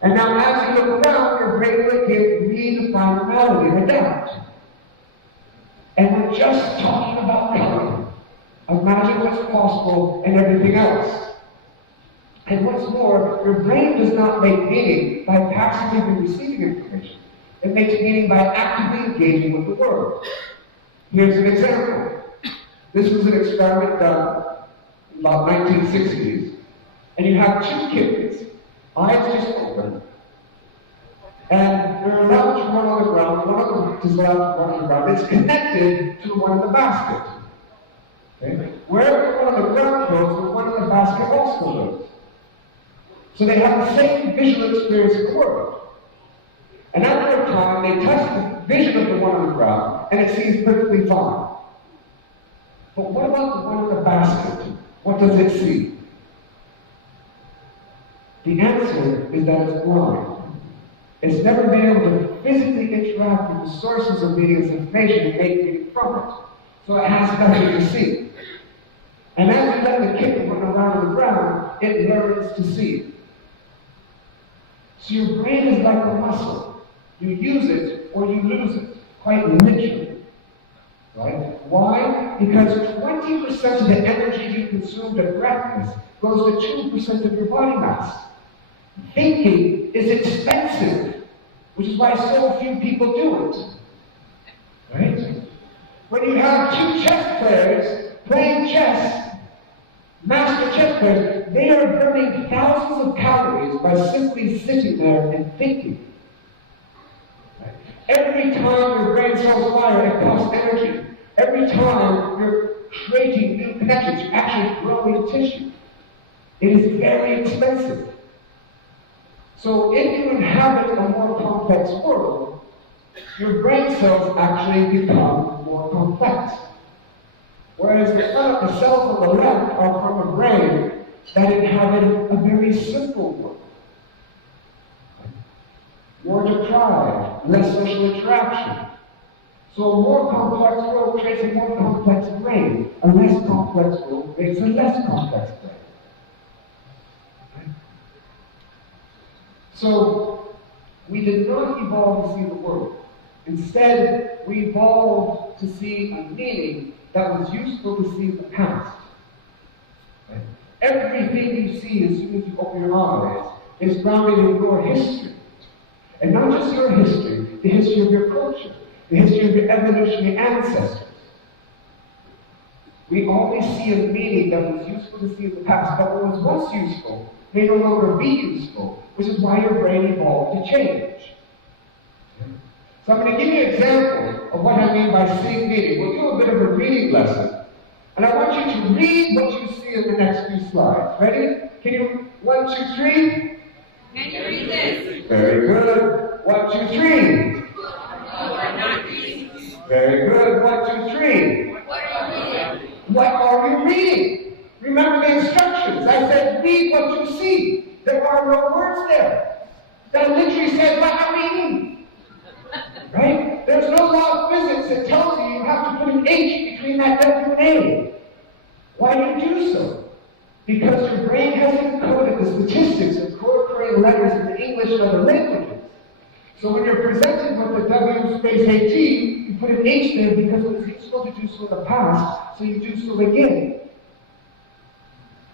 And now as you look around, your brain will again redefine reality and adapt. And we're just talking about color. Imagine what's possible and everything else. And what's more, your brain does not make meaning by passively receiving information. It makes meaning by actively engaging with the world. Here's an example. This was an experiment done in about 1960s. And you have two kittens, eyes just open, and they're allowed to run on the ground. One of them is allowed to run on the ground. It's connected to the one in the basket. Okay? Wherever one on the ground goes, the one in the basket also goes. So they have the same visual experience of the world. And after a time, they test the vision of the one on the ground, and it seems perfectly fine. But what about the one in the basket? What does it see? The answer is that it's blind. It's never been able to physically interact with the sources of meaning and information and make meaning from it. So it has nothing to see. And as you let the kitten run around on the ground, it learns to see. So your brain is like a muscle. You use it or you lose it, quite literally. Right? Why? Because 20% of the energy you consumed at breakfast goes to 2% of your body mass. Thinking is expensive, which is why so few people do it. Right? When you have two chess players playing chess, master chess players, they are burning thousands of calories by simply sitting there and thinking. Right? Every time your brain cells fire, it costs energy. Every time you're creating new connections, you're actually growing tissue. It is very expensive. So if you inhabit a more complex world, your brain cells actually become more complex. Whereas the cells on the left are from a brain that inhabit a very simple world. More deprived, less social interaction. So a more complex world creates a more complex brain. A less complex world creates a less complex brain. So, we did not evolve to see the world. Instead, we evolved to see a meaning that was useful to see in the past. Right? Everything you see as soon as you open your eyes is grounded in your history. And not just your history, the history of your culture, the history of your evolutionary ancestors. We always see a meaning that was useful to see in the past, but what was once useful may no longer be useful, which is why your brain evolved to change. So I'm going to give you an example of what I mean by seeing meaning. We'll do a bit of a reading lesson, and I want you to read what you see in the next few slides. Ready? Can you? 1, 2, 3. Can you read this? Very good. 1, 2, 3. Very good. 1, 2, 3. What are you reading? What are you reading? Remember the instructions. I said, read what you see. There are no words there. That literally says, what I'm reading. Right? There's no law of physics that tells you have to put an H between that W and A. Why do you do so? Because your brain has encoded the statistics of co-occurring letters in the English and other languages. So when you're presented with the W space AT, you put an H there because it was useful to do so in the past, so you do so again.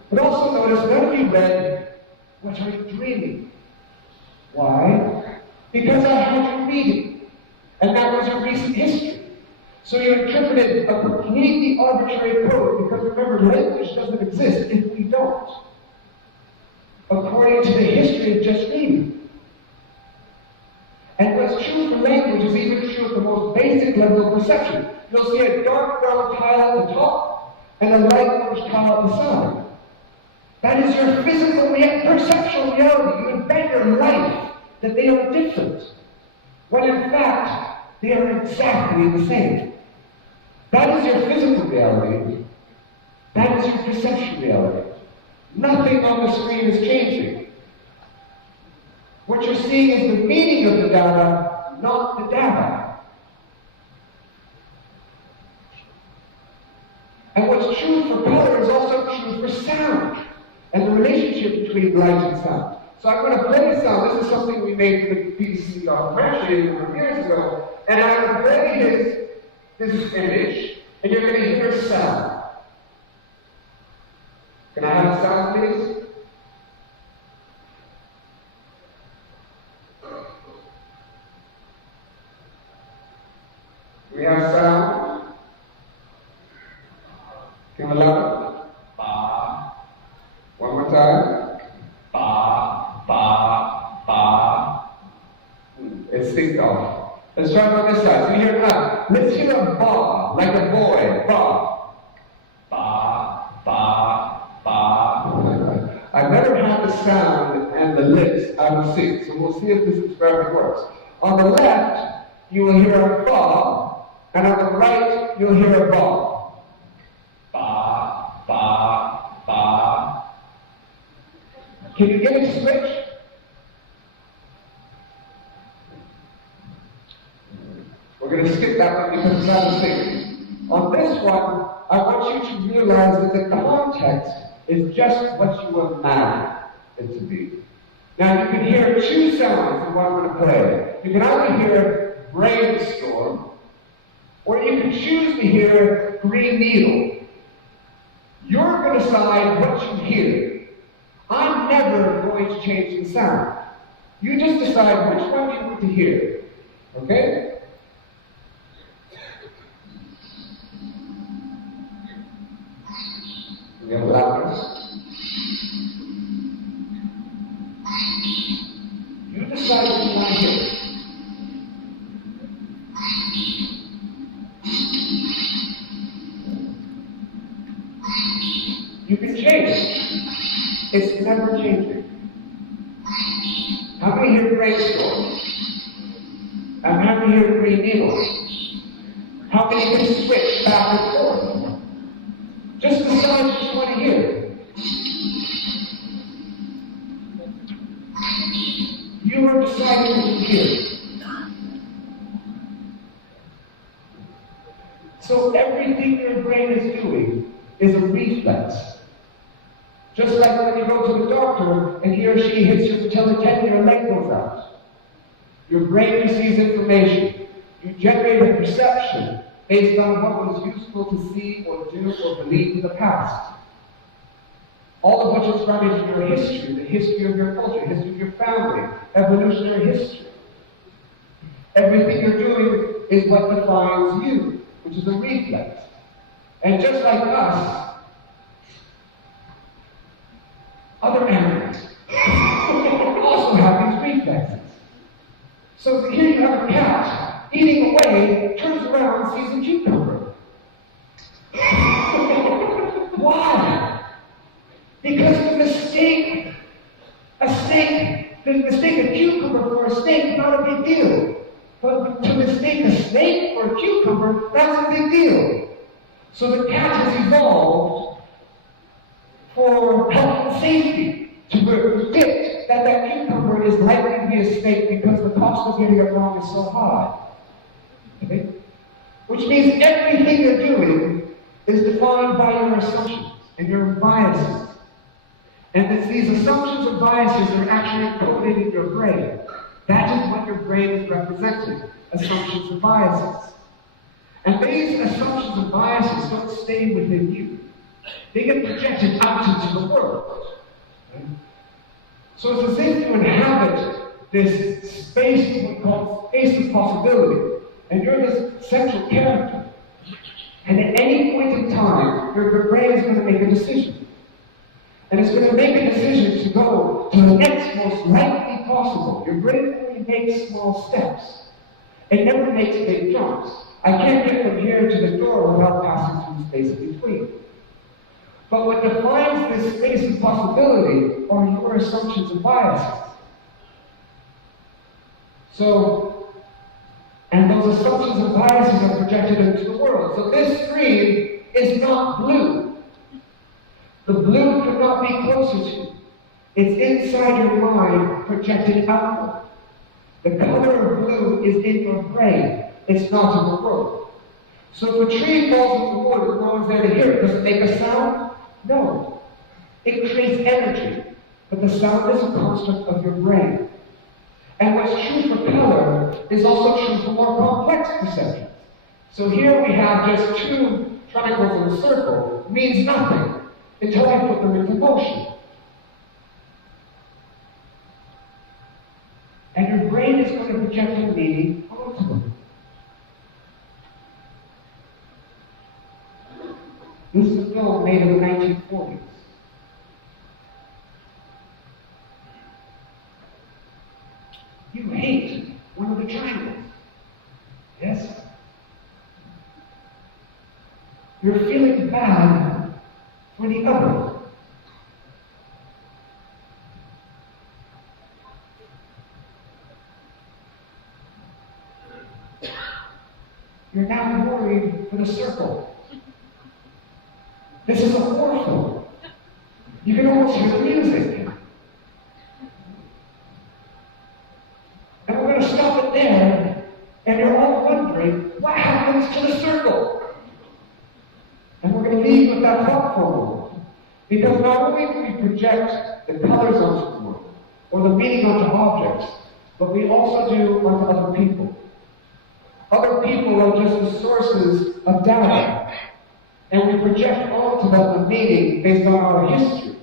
But also notice, none of you read, what are you dreaming? Why? Because I had you read it. And that was your recent history. So you interpreted a completely arbitrary code, because remember, language doesn't exist if we don't. According to the history of just reading. And what's true for language is even true at the most basic level of perception. You'll see a dark brown tile at the top and a light orange tile at the side. That is your physical perceptual reality. You embed your life that they are different, when in fact they are exactly the same. That is your physical reality. That is your perceptual reality. Nothing on the screen is changing. What you're seeing is the meaning of the data, not the data. And what's true for color is also true for sound and the relationship between light and sound. So I'm going to play sound. This is something we made for the BBC documentary a number of years ago. And I'm going to play this image, and you're going to hear sound. Can I have sound, please? Do we have sound? Can we love it? Ba. One more time. Ba, ba, ba. It's synced off. Let's try it on this side. So you hear that. Let's hear a ba, like a boy. Ba. Ba, ba, ba. I've never had the sound and the lips out of sync, so we'll see if this experiment works. On the left, you will hear a ba, and on the right, you'll hear a ba. Ba, ba, ba. Can you get it to switch? We're going to skip that one because it's out of sync. On this one, I want you to realize that the context is just what you imagine it to be. Now, you can hear two sounds in what I'm going to play. You can either hear brainstorm, or you can choose to hear green needle. You're going to decide what you hear. I'm never going to change the sound. You just decide which one you want to hear. Okay? We have loudness. You decide what you want to hear. You can change it. It's never changing. How many hear brainstorm? And how many hear green needle? How many can switch back and forth? Just decide what you want to hear. You are deciding what you hear. So everything your brain is doing is a reflex. Just like when you go to the doctor and he or she hits your patella tendon, your leg goes out. Your brain receives information. You generate a perception based on what was useful to see or do or believe in the past. All of which is grounded in your history, the history of your culture, history of your family, evolutionary history. Everything you're doing is what defines you, which is a reflex. And just like us, other animals also have these reflexes. So here you have a cat eating away, turns around, sees a cucumber. Why? Because to mistake a cucumber for a snake, not a big deal. But to mistake a snake for a cucumber, that's a big deal. So the cat has evolved for health and safety, to predict that that cucumber is likely to be a snake because the cost of getting it wrong is so high. Okay? Which means everything you're doing is defined by your assumptions and your biases. And it's these assumptions and biases are actually encoded in your brain. That is what your brain is representing, assumptions and biases. And these assumptions and biases don't stay within you. They get projected out into the world. Okay? So it's as if you inhabit this space, what we call space of possibility, and you're this central character. And at any point in time, your brain is going to make a decision. And it's going to make a decision to go to the next most likely possible. Your brain only makes small steps. It never makes big jumps. I can't get from here to the door without passing through the space in between. But what defines this space of possibility are your assumptions and biases. So, and those assumptions and biases are projected into the world. So this screen is not blue. The blue could not be closer to you. It's inside your mind, projected outward. The color of blue is in your brain. It's not in the world. So if a tree falls in the wood and no one's there to hear it, does it make a sound? No. It creates energy. But the sound is a construct of your brain. And what's true for color is also true for more complex perceptions. So here we have just two triangles in a circle. It means nothing until I put them into motion. And your brain is going to project a meaning onto them. This is a film made in the 1940s. You hate one of the triangles. Yes? You're feeling bad for the other. You're now worried for the circle. This is a horror film. You can almost hear the music. And we're going to stop it there, and you're all wondering, what happens to the circle? And we're going to leave with that thought for a moment. Because not only do we project the colors onto the world, or the meaning onto objects, but we also do onto other people. Other people are just the sources of data, and we project onto them the meaning based on our history.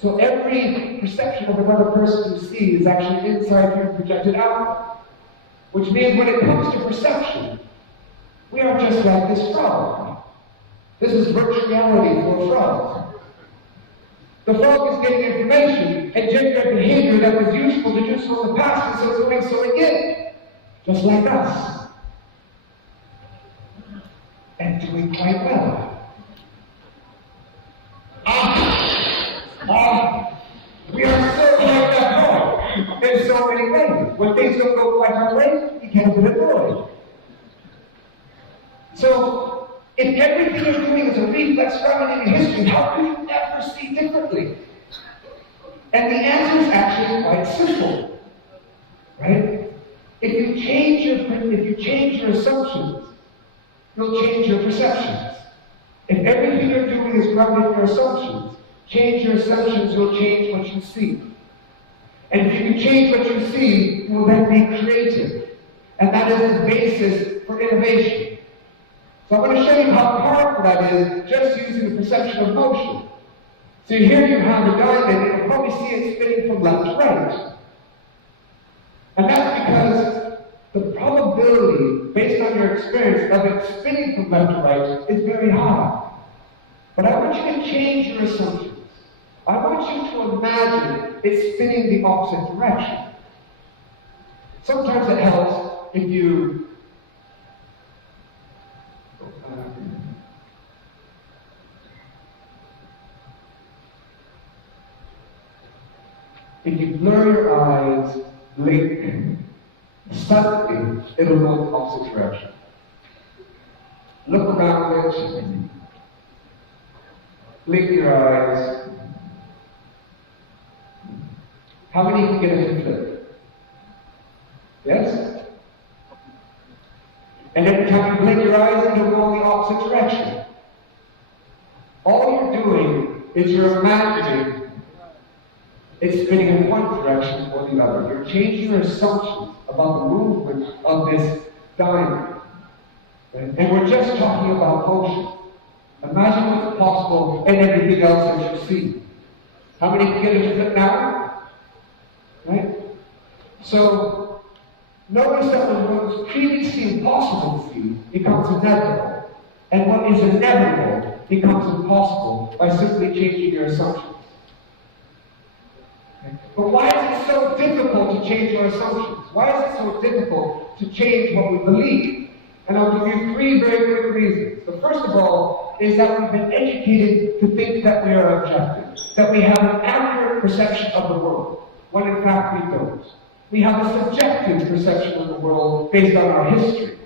So every perception of another person you see is actually inside you projected out. Which means when it comes to perception, we are just like this frog. This is virtual reality for a frog. The frog is getting information and generating behavior that was useful to do so in the past, and so it's doing so again. Just like us. And doing quite well. We are so like that frog in so many ways. When things don't go quite our way, you get a bit annoyed. So, if everything you're doing is a reflex grounded in history, how can you ever see differently? And the answer is actually quite simple. Right? If you change your assumptions, you'll change your perceptions. If everything you're doing is grounded in your assumptions, change your assumptions, you'll change what you see. And if you can change what you see, you will then be creative. And that is the basis for innovation. So I'm going to show you how powerful that is just using the perception of motion. So here you have a diamond, and you'll probably see it spinning from left to right. And that's because the probability, based on your experience, of it spinning from left to right is very high. But I want you to change your assumptions. I want you to imagine it spinning the opposite direction. Sometimes it helps if you blur your eyes, blink, suddenly it'll go the opposite direction. Look around it, blink your eyes. How many can get it to flip? Yes? And every time you blink your eyes, it'll go in the opposite direction. All you're doing is you're imagining it's spinning in one direction or the other. You're changing your assumptions about the movement of this diamond. And we're just talking about motion. Imagine what's possible and everything else that you see. How many can get it to flip now? Right? So, notice that what was previously impossible to see becomes inevitable. And what is inevitable becomes impossible by simply changing your assumptions. But why is it so difficult to change our assumptions? Why is it so difficult to change what we believe? And I'll give you three very quick reasons. The first of all is that we've been educated to think that we are objective, that we have an accurate perception of the world, when in fact we don't. We have a subjective perception of the world based on our history.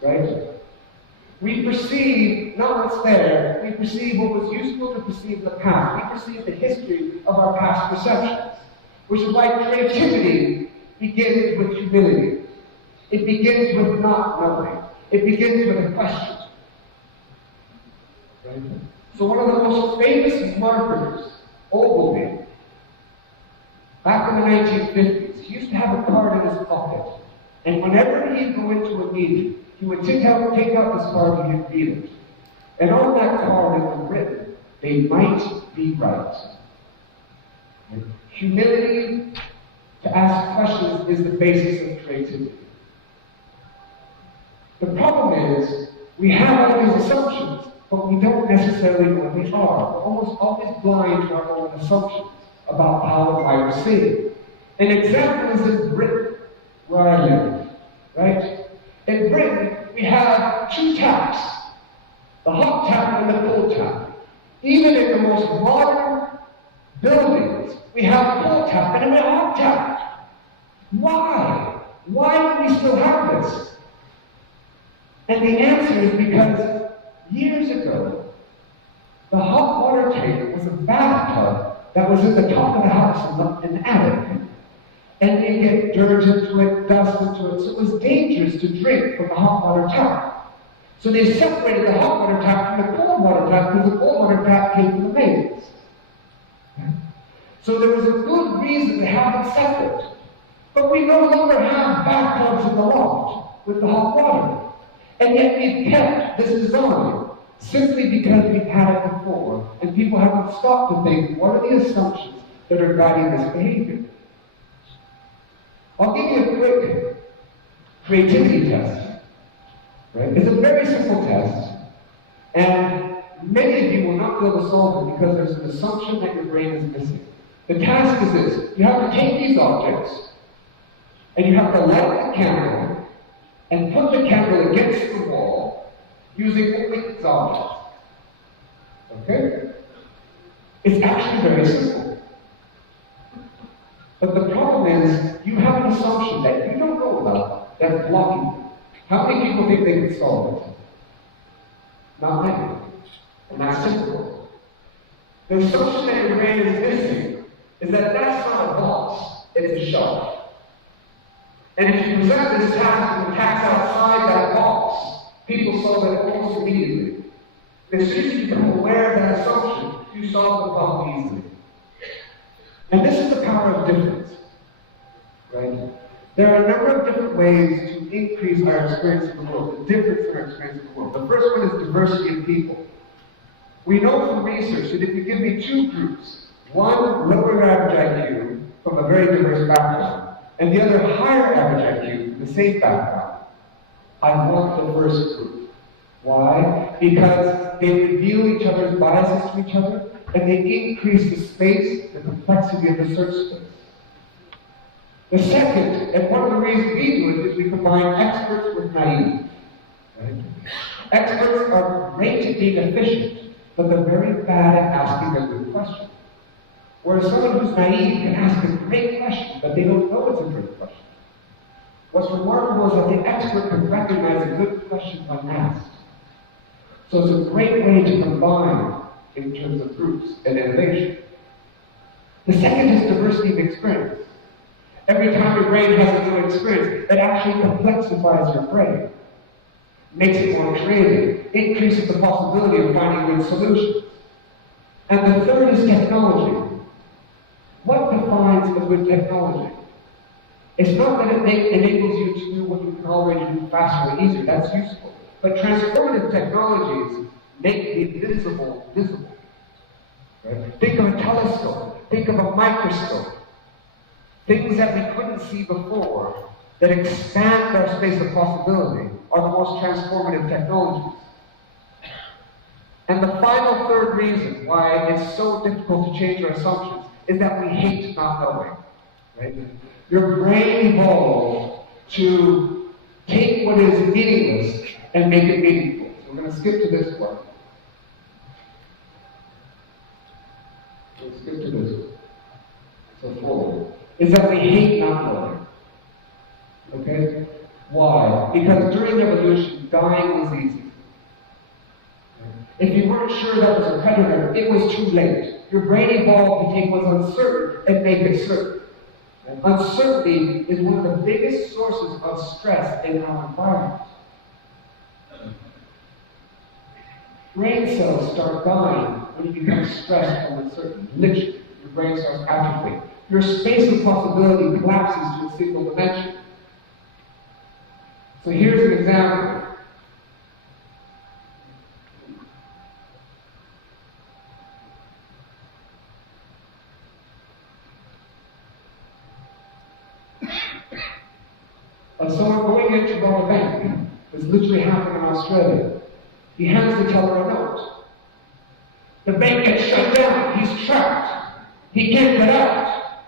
Right? We perceive not what's there, we perceive what was useful to perceive in the past. We perceive the history of our past perceptions, which is why creativity begins with humility. It begins with not knowing. It begins with a question. Right? So one of the most famous marketers, Ogilvy, back in the 1950s, he used to have a card in his pocket. And whenever he'd go into a meeting, he would take out this card and he'd read it. And on that card it was written, "They might be right." Humility to ask questions is the basis of creativity. The problem is, we have all these assumptions, but we don't necessarily know what they are. We're almost always blind to our own assumptions about how and why we're seeing. An example is in Britain, where I live, right? In Britain, we have two taps, the hot tap and the cold tap. Even in the most modern buildings, we have a cold tap and a hot tap. Why? Why do we still have this? And the answer is because years ago, the hot water tank was a bathtub that was at the top of the house in the attic. And they get dirt into it, dust into it, so it was dangerous to drink from the hot water tap. So they separated the hot water tap from the cold water tap because the cold water tap came from the mains. So there was a good reason to have it separate. But we no longer have bathtubs in the loft with the hot water. And yet we've kept this design simply because we've had it before, and people haven't stopped to think, what are the assumptions that are guiding this behavior? I'll give you a quick creativity test. Right? It's a very simple test, and many of you will not be able to solve it because there's an assumption that your brain is missing. The task is this: you have to take these objects, and you have to light the candle, and put the candle against the wall using only its objects. Okay? It's actually very simple. But the problem is, you have an assumption that you don't know about that's blocking you. How many people think they can solve it? Not many. And that's simple. The assumption that your brain is missing is that that's not a box, it's a shelf. And if you present this task with the task outside that box, people solve it almost immediately. As soon as you become aware of that assumption, you solve the problem easily. And this is the power of difference. Right? There are a number of different ways to increase our experience of the world, the difference in our experience of the world. The first one is diversity of people. We know from research that if you give me two groups, one lower average IQ from a very diverse background, and the other higher average IQ from the same background, I want the first group. Why? Because they reveal each other's biases to each other, and they increase the space, the complexity of the search space. The second, and one of the reasons we do it, is we combine experts with naive. Right? Experts are great at being efficient, but they're very bad at asking a good question. Whereas someone who's naive can ask a great question, but they don't know it's a great question. What's remarkable is that the expert can recognize a good question when asked. So it's a great way to combine in terms of groups and innovation. The second is diversity of experience. Every time your brain has a new experience, it actually complexifies your brain, makes it more creative, increases the possibility of finding good solutions. And the third is technology. What defines a good technology? It's not that it enables you to do what you can already do faster and easier. That's useful. But transformative technologies make the invisible visible. Right? Think of a telescope. Think of a microscope. Things that we couldn't see before that expand our space of possibility are the most transformative technologies. And the final third reason why it's so difficult to change our assumptions is that we hate not knowing. Right? Your brain evolved to take what is meaningless and make it meaningful. So we're going to skip to this one. We'll skip to this one. So forward. Is that we hate not knowing. Okay? Why? Because during evolution, dying was easy. If you weren't sure that was a predator, it was too late. Your brain evolved to take what's uncertain and make it certain. Right? Uncertainty is one of the biggest sources of stress in our environment. Brain cells start dying when you become stressed from uncertainty. Literally, your brain starts atrophying. Your space of possibility collapses to a single dimension. So here's an example. Of someone going in to rob a bank. This literally happened in Australia. He hands the teller a note. The bank gets shut down. He's trapped. He can't get out.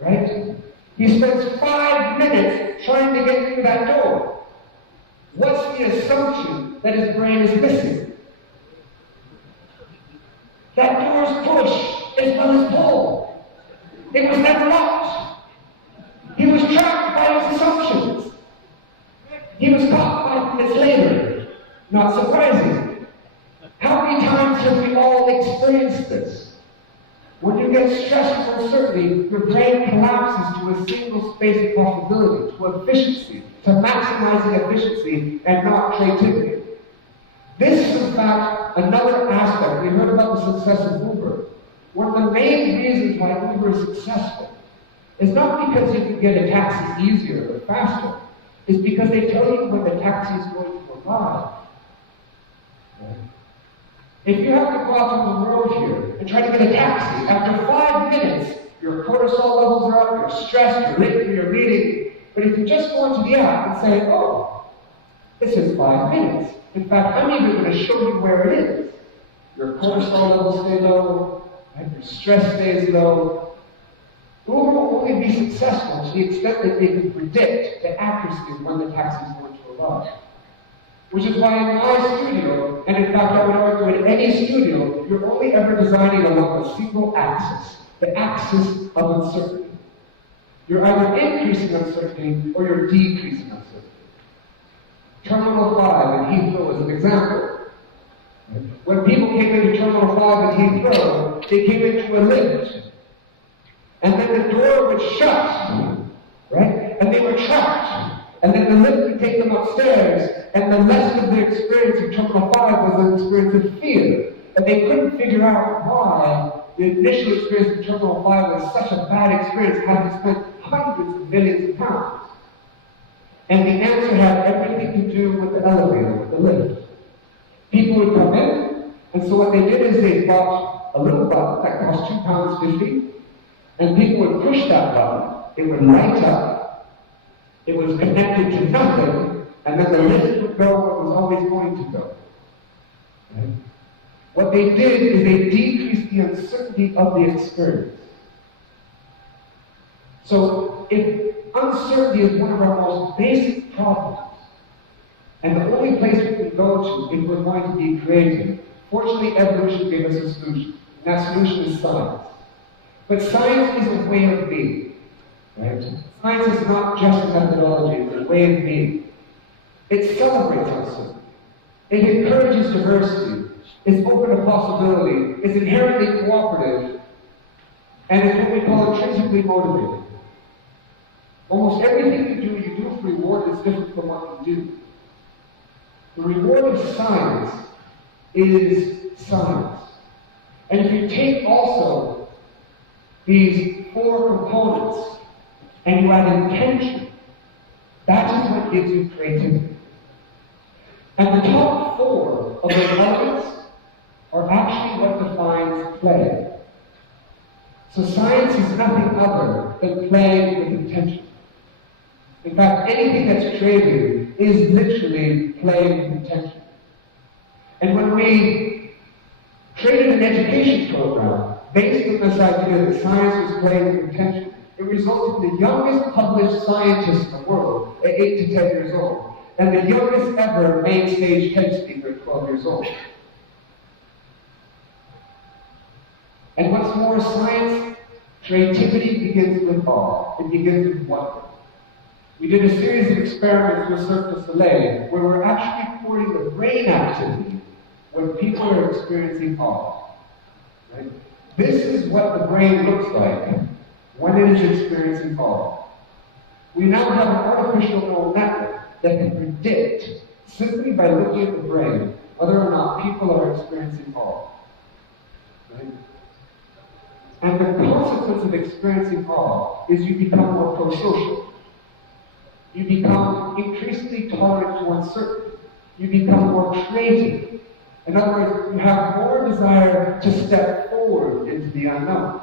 Right? He spends 5 minutes trying to get through that door. What's the assumption that his brain is missing? That door's push is on his pull. It was never locked. He was trapped by his assumptions. He was caught 5 minutes later. Not surprising. How many times have we all experienced this? When you get stressed from uncertainty, your brain collapses to a single space of possibility, to efficiency, to maximizing efficiency and not creativity. This is, in fact, another aspect. We heard about the success of Uber. One of the main reasons why Uber is successful is not because you can get a taxi easier or faster. It's because they tell you when the taxi is going to arrive. If you have to go out on the road here and try to get a taxi, after 5 minutes, your cortisol levels are up, you're stressed, you're late for your meeting. But if you just go into the app and say, oh, this is 5 minutes. In fact, I'm even going to show you where it is. Your cortisol levels stay low, and your stress stays low. Uber will only be successful to the extent that they can predict the accuracy of when the taxi is going to arrive. Which is why in my studio, and in fact I would argue in any studio, you're only ever designing along a single axis, the axis of uncertainty. You're either increasing uncertainty or you're decreasing uncertainty. Terminal 5 in Heathrow is an example. When people came into Terminal 5 in Heathrow, they came into a lift. And then the door would shut, right? And they were trapped. And then the lift would take them upstairs, and the lesson of their experience in Terminal 5 was an experience of fear. And they couldn't figure out why the initial experience in Terminal 5 was such a bad experience, having spent hundreds of millions of pounds. And the answer had everything to do with the elevator, with the lift. People would come in, and so what they did is they bought a little button that cost £2.50, and people would push that button, it would light up, it was connected to nothing, and then the lift would go where it was always going to go. Right? What they did is they decreased the uncertainty of the experience. So if uncertainty is one of our most basic problems, and the only place we can go to if we're going to be creative, fortunately evolution gave us a solution. And that solution is science. But science is a way of being. Right? Science is not just a methodology, it's a way of being. It celebrates uncertainty. It encourages diversity. It's open to possibility. It's inherently cooperative. And it's what we call intrinsically motivated. Almost everything you do for reward is different from what you do. The reward of science is science. And if you take also these 4 components and you add intention, that is what gives you creativity. And the top 4 of those elements are actually what defines play. So science is nothing other than playing with intention. In fact, anything that's creative is literally playing with intention. And when we created an education program based on this idea that science was playing with intention, it resulted in the youngest published scientist in the world at 8 to 10 years old, and the youngest ever main stage TED speaker at 12 years old. And what's more, science, creativity begins with awe. It begins with wonder. We did a series of experiments with Cirque du Soleil where we're actually recording the brain activity when people are experiencing awe. Right? This is what the brain looks like when it is experiencing awe. We now have an artificial neural network that can predict, simply by looking at the brain, whether or not people are experiencing awe. Right? And the consequence of experiencing awe is you become more pro-social. You become increasingly tolerant to uncertainty. You become more creative. In other words, you have more desire to step forward into the unknown.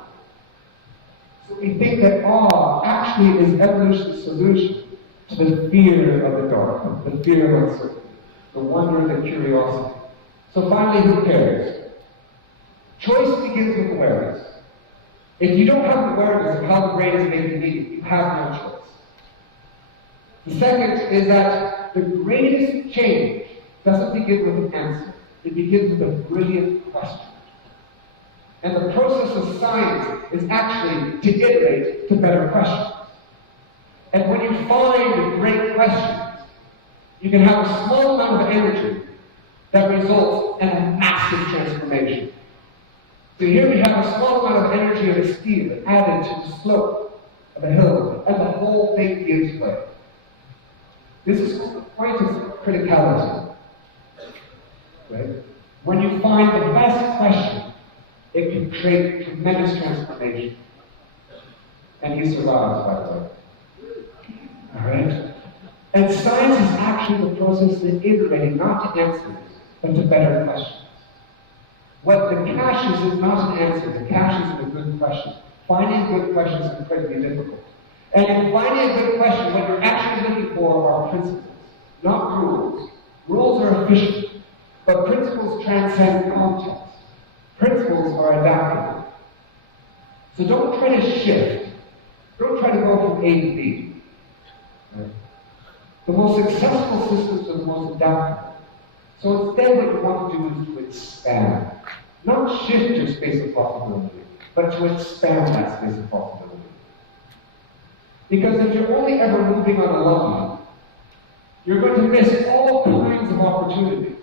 So we think that awe actually is evolution's solution to the fear of the dark, the fear of uncertainty, the wonder, the curiosity. So finally, who cares? Choice begins with awareness. If you don't have awareness of how the brain is making meaning, you have no choice. The second is that the greatest change doesn't begin with an answer. It begins with a brilliant question. And the process of science is actually to iterate to better questions. And when you find great questions, you can have a small amount of energy that results in a massive transformation. So here we have a small amount of energy of a steel added to the slope of a hill, and the whole thing gives way. This is called the point of criticality. Right? When you find the best question, it can create tremendous transformation. And he survives, by the way. Alright? And science is actually the process of iterating, not to answers, but to better questions. What the cache is not an answer, the cache is a good question. Finding good questions is incredibly difficult. And in finding a good question, what you're actually looking for are principles, not rules. Rules are efficient, but principles transcend context. Principles are adaptable. So don't try to shift. Don't try to go from A to B. Right? The most successful systems are the most adaptable. So instead what you want to do is to expand. Not shift your space of possibility, but to expand that space of possibility. Because if you're only ever moving on a line, you're going to miss all kinds of opportunity.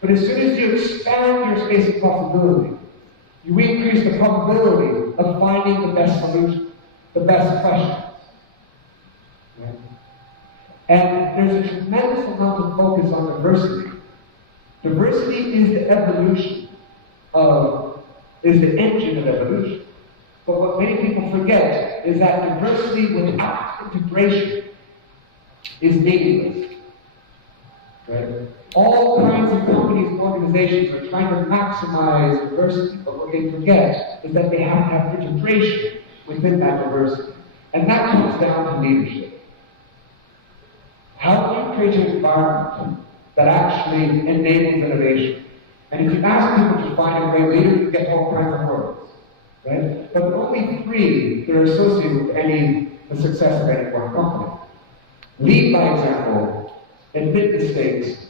But as soon as you expand your space of possibility, you increase the probability of finding the best solution, the best questions. Right? And there's a tremendous amount of focus on diversity. Diversity is the evolution is the engine of evolution. But what many people forget is that diversity without integration is meaningless. Right? All kinds of companies and organizations are trying to maximize diversity, but what they forget is that they have to have integration within that diversity. And that comes down to leadership. How do you create an environment that actually enables innovation? And if you ask people to find a great leader, you get all kinds of words. Right? But only 3 that are associated with the success of any one company. Lead by example, admit mistakes,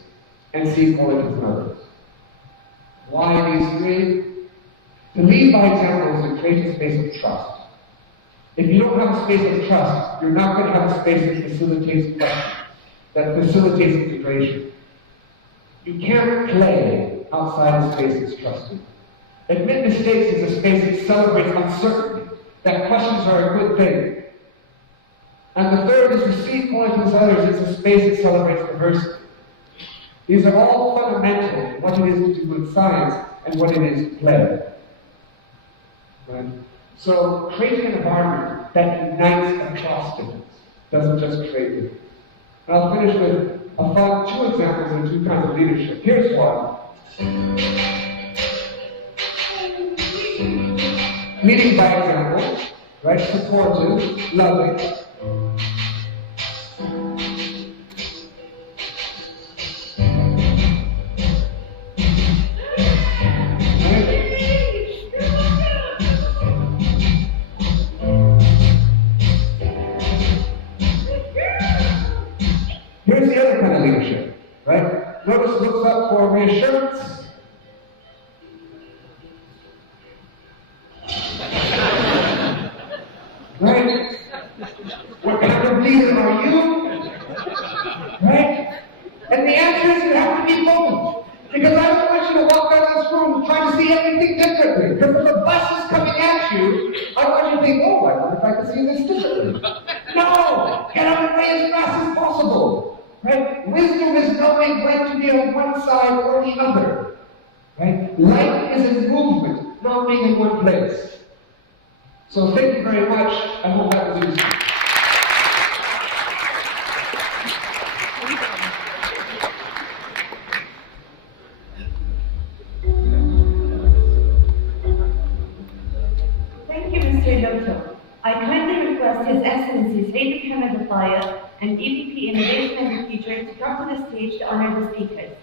and seek qualities in others. Why these 3? To lead by example is to create a space of trust. If you don't have a space of trust, you're not going to have a space that facilitates questions, that facilitates integration. You can't play outside the space that's trusted. Admit mistakes is a space that celebrates uncertainty, that questions are a good thing. And the third is to seek qualities in others. It's a space that celebrates diversity. These are all fundamental to what it is to do with science and what it is to play. Right? So create an environment that unites across difference, doesn't just create difference. And I'll finish with 2 examples of 2 kinds of leadership. Here's one. Leading by example, right? Supportive, loving. Here's the other kind of leadership, right? Notice looks up for reassurance. Right? What kind of leader are you? Right? And the answer is you have to be both. Because I don't want you to walk out of this room trying to see everything think differently. Because if a bus is coming at you, I want you to think, oh, I wonder if I can see this differently. No! Get out of the way as fast as possible. Right? Wisdom is knowing when to be on one side or the other. Right? Life is in movement, not being in one place. So thank you very much. I hope that was useful. Thank you, Mr. Doctor. I kindly request His Excellency Sayyid Muhammad Al-Tayeb and EVP Innovation and the Future to come to the stage to honor the speakers.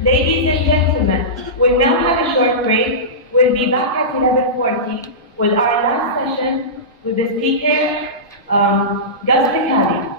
Ladies and gentlemen, we'll now have a short break. We'll be back at 11:40 with our last session with the speaker, Gus Bikari.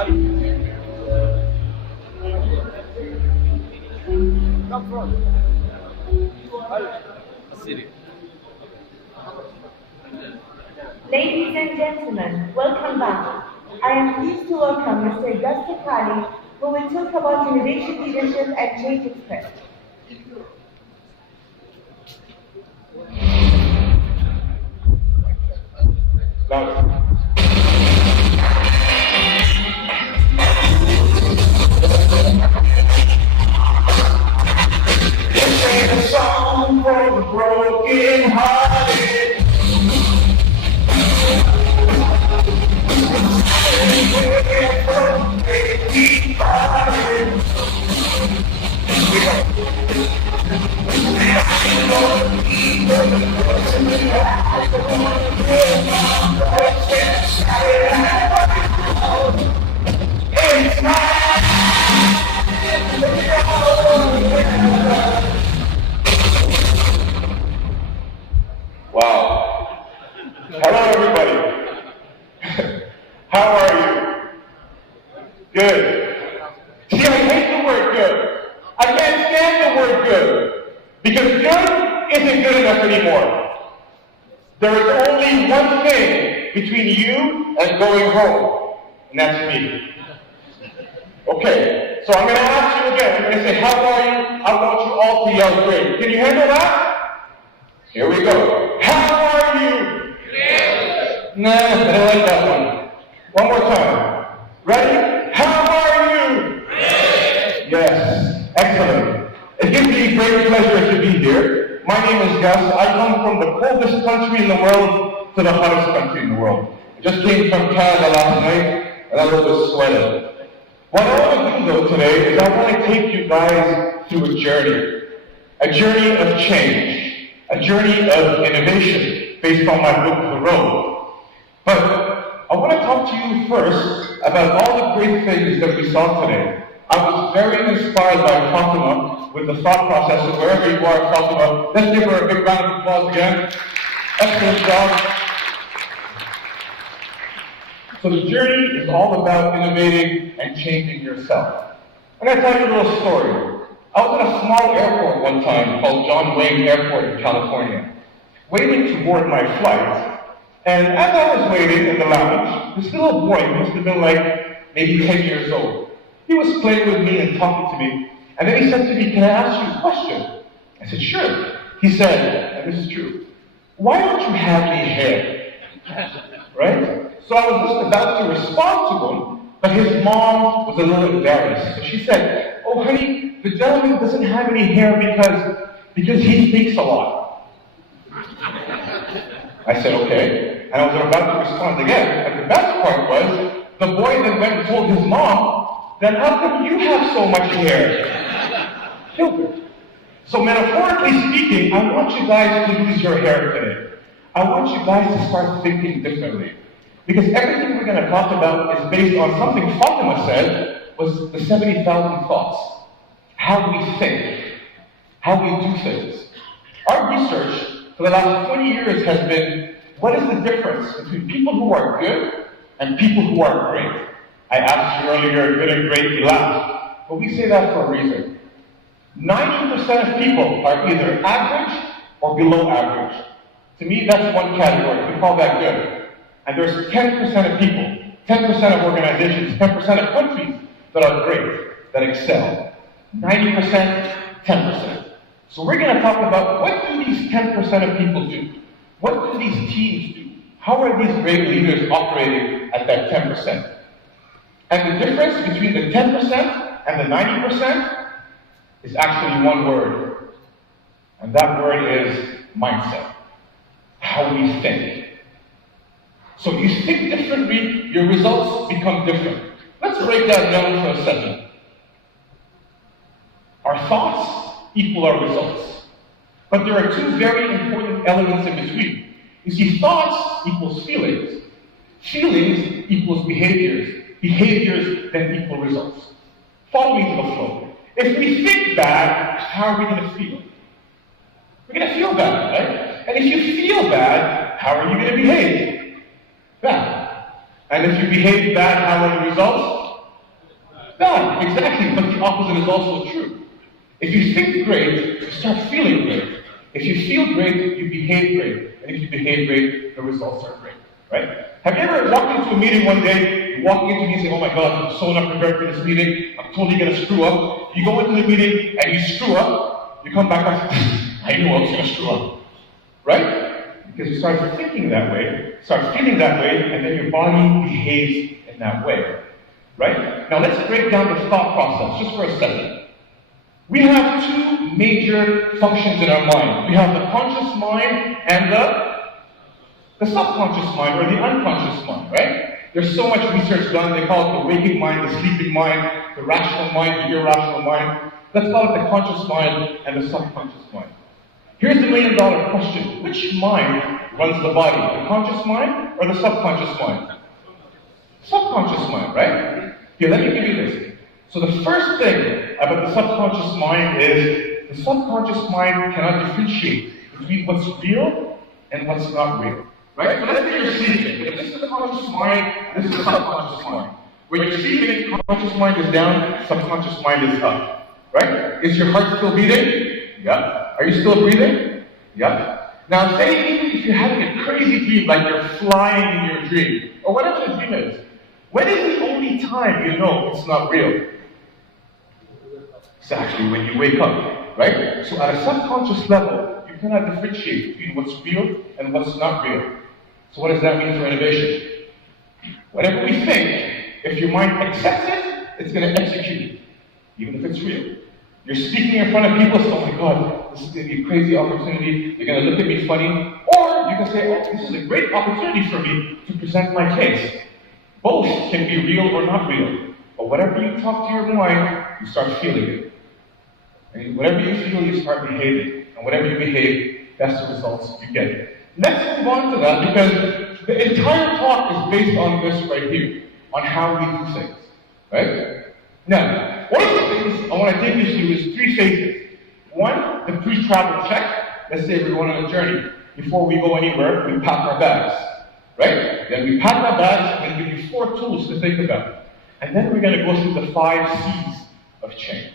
Ladies and gentlemen, welcome back. I am pleased to welcome Mr. Gus, who will talk about innovation leadership and change express. This ain't a song for the broken hearted. Wow. Hello, everybody. How are you? Good. See, I hate the word good. I can't stand the word good. Because good isn't good enough anymore. There is only one thing between you and going home, and that's me. Okay, so I'm going to ask you again. I'm going to say, how are you? I want you all to yell great. Can you handle that? Here we go. How are you? Great. Nah, I don't like that one. One more time. Ready? How are you? Great. Yes, excellent. It gives me great pleasure to be here. My name is Gus. I come from the coldest country in the world to the hottest country in the world. I just came from Canada last night, and I'm a little bit sweaty. What I want to do, though, today is I want to take you guys through a journey of change, a journey of innovation based on my book, The Road. But I want to talk to you first about all the great things that we saw today. I was very inspired by Fatima with the thought process of wherever you are, Fatima. Let's give her a big round of applause again. Excellent job. So the journey is all about innovating and changing yourself. I'm going to tell you a little story. I was at a small airport one time called John Wayne Airport in California, waiting to board my flight. And as I was waiting in the lounge, this little boy must have been like maybe 10 years old. He was playing with me and talking to me. And then he said to me, "Can I ask you a question?" I said, "Sure." He said, and this is true, "Why don't you have any hair?" Right? So I was just about to respond to him, but his mom was a little embarrassed. So she said, "Oh, honey, the gentleman doesn't have any hair because he thinks a lot." I said, "Okay." And I was about to respond again. And the best part was, the boy then went and told his mom, "Then how come you have so much hair?" Children. So metaphorically speaking, I want you guys to lose your hair today. I want you guys to start thinking differently. Because everything we're going to talk about is based on something Fatima said was the 70,000 thoughts. How we think, how we do things. Our research for the last 20 years has been, what is the difference between people who are good and people who are great? I asked you earlier, good and great, you laughed. But we say that for a reason. 90% of people are either average or below average. To me, that's one category. We call that good. And there's 10% of people, 10% of organizations, 10% of countries that are great, that excel. 90%, 10%. So we're going to talk about what do these 10% of people do? What do these teams do? How are these great leaders operating at that 10%? And the difference between the 10% and the 90% is actually one word. And that word is mindset. How we think. So you think differently, your results become different. Let's break that down for a second. Our thoughts equal our results. But there are two very important elements in between. You see, thoughts equals feelings. Feelings equals behaviors. Behaviors then equal results. Follow me to the flow. If we think bad, how are we going to feel? We're going to feel bad, right? And if you feel bad, how are you going to behave? Bad. And if you behave bad, how are the results? Bad, exactly, but the opposite is also true. If you think great, you start feeling great. If you feel great, you behave great. And if you behave great, the results are great, right? Have you ever walked into a meeting one day, you walk into me and say, oh my God, I'm so not prepared for this meeting, I'm totally going to screw up. You go into the meeting and you screw up, you come back and say, I knew I was going to screw up, right? Because you start thinking that way, start feeling that way, and then your body behaves in that way, right? Now let's break down the thought process just for a second. We have two major functions in our mind. We have the conscious mind and the subconscious mind, or the unconscious mind, right? There's so much research done, they call it the waking mind, the sleeping mind, the rational mind, the irrational mind. Let's call it the conscious mind and the subconscious mind. Here's the million-dollar question. Which mind runs the body? The conscious mind or the subconscious mind? Subconscious mind, right? Here, let me give you this. So the first thing about the subconscious mind is the subconscious mind cannot differentiate between what's real and what's not real. Right? So let's say you're sleeping. If this is the conscious mind, this is the subconscious mind. When you're sleeping, conscious mind is down, subconscious mind is up. Right? Is your heart still beating? Yeah. Are you still breathing? Yeah. Now say even if you're having a crazy dream, like you're flying in your dream, or whatever the dream is, when is the only time you know it's not real? Exactly, when you wake up, right? So at a subconscious level, you cannot differentiate between what's real and what's not real. So what does that mean for innovation? Whatever we think, if your mind accepts it, it's going to execute it, even if it's real. You're speaking in front of people, so, oh my God, this is going to be a crazy opportunity, they're going to look at me funny, or you can say, oh, this is a great opportunity for me to present my case. Both can be real or not real, but whatever you talk to your mind, you start feeling it. And whatever you feel, you start behaving. And whatever you behave, that's the results you get. Let's move on to that, because the entire talk is based on this right here, on how we do things, right? Now, one of the things I want to take you through is three phases. One, the pre-travel check. Let's say we're going on a journey. Before we go anywhere, we pack our bags, right? Then we pack our bags, and we give you 4 tools to think about. And then we're going to go through the 5 C's of change,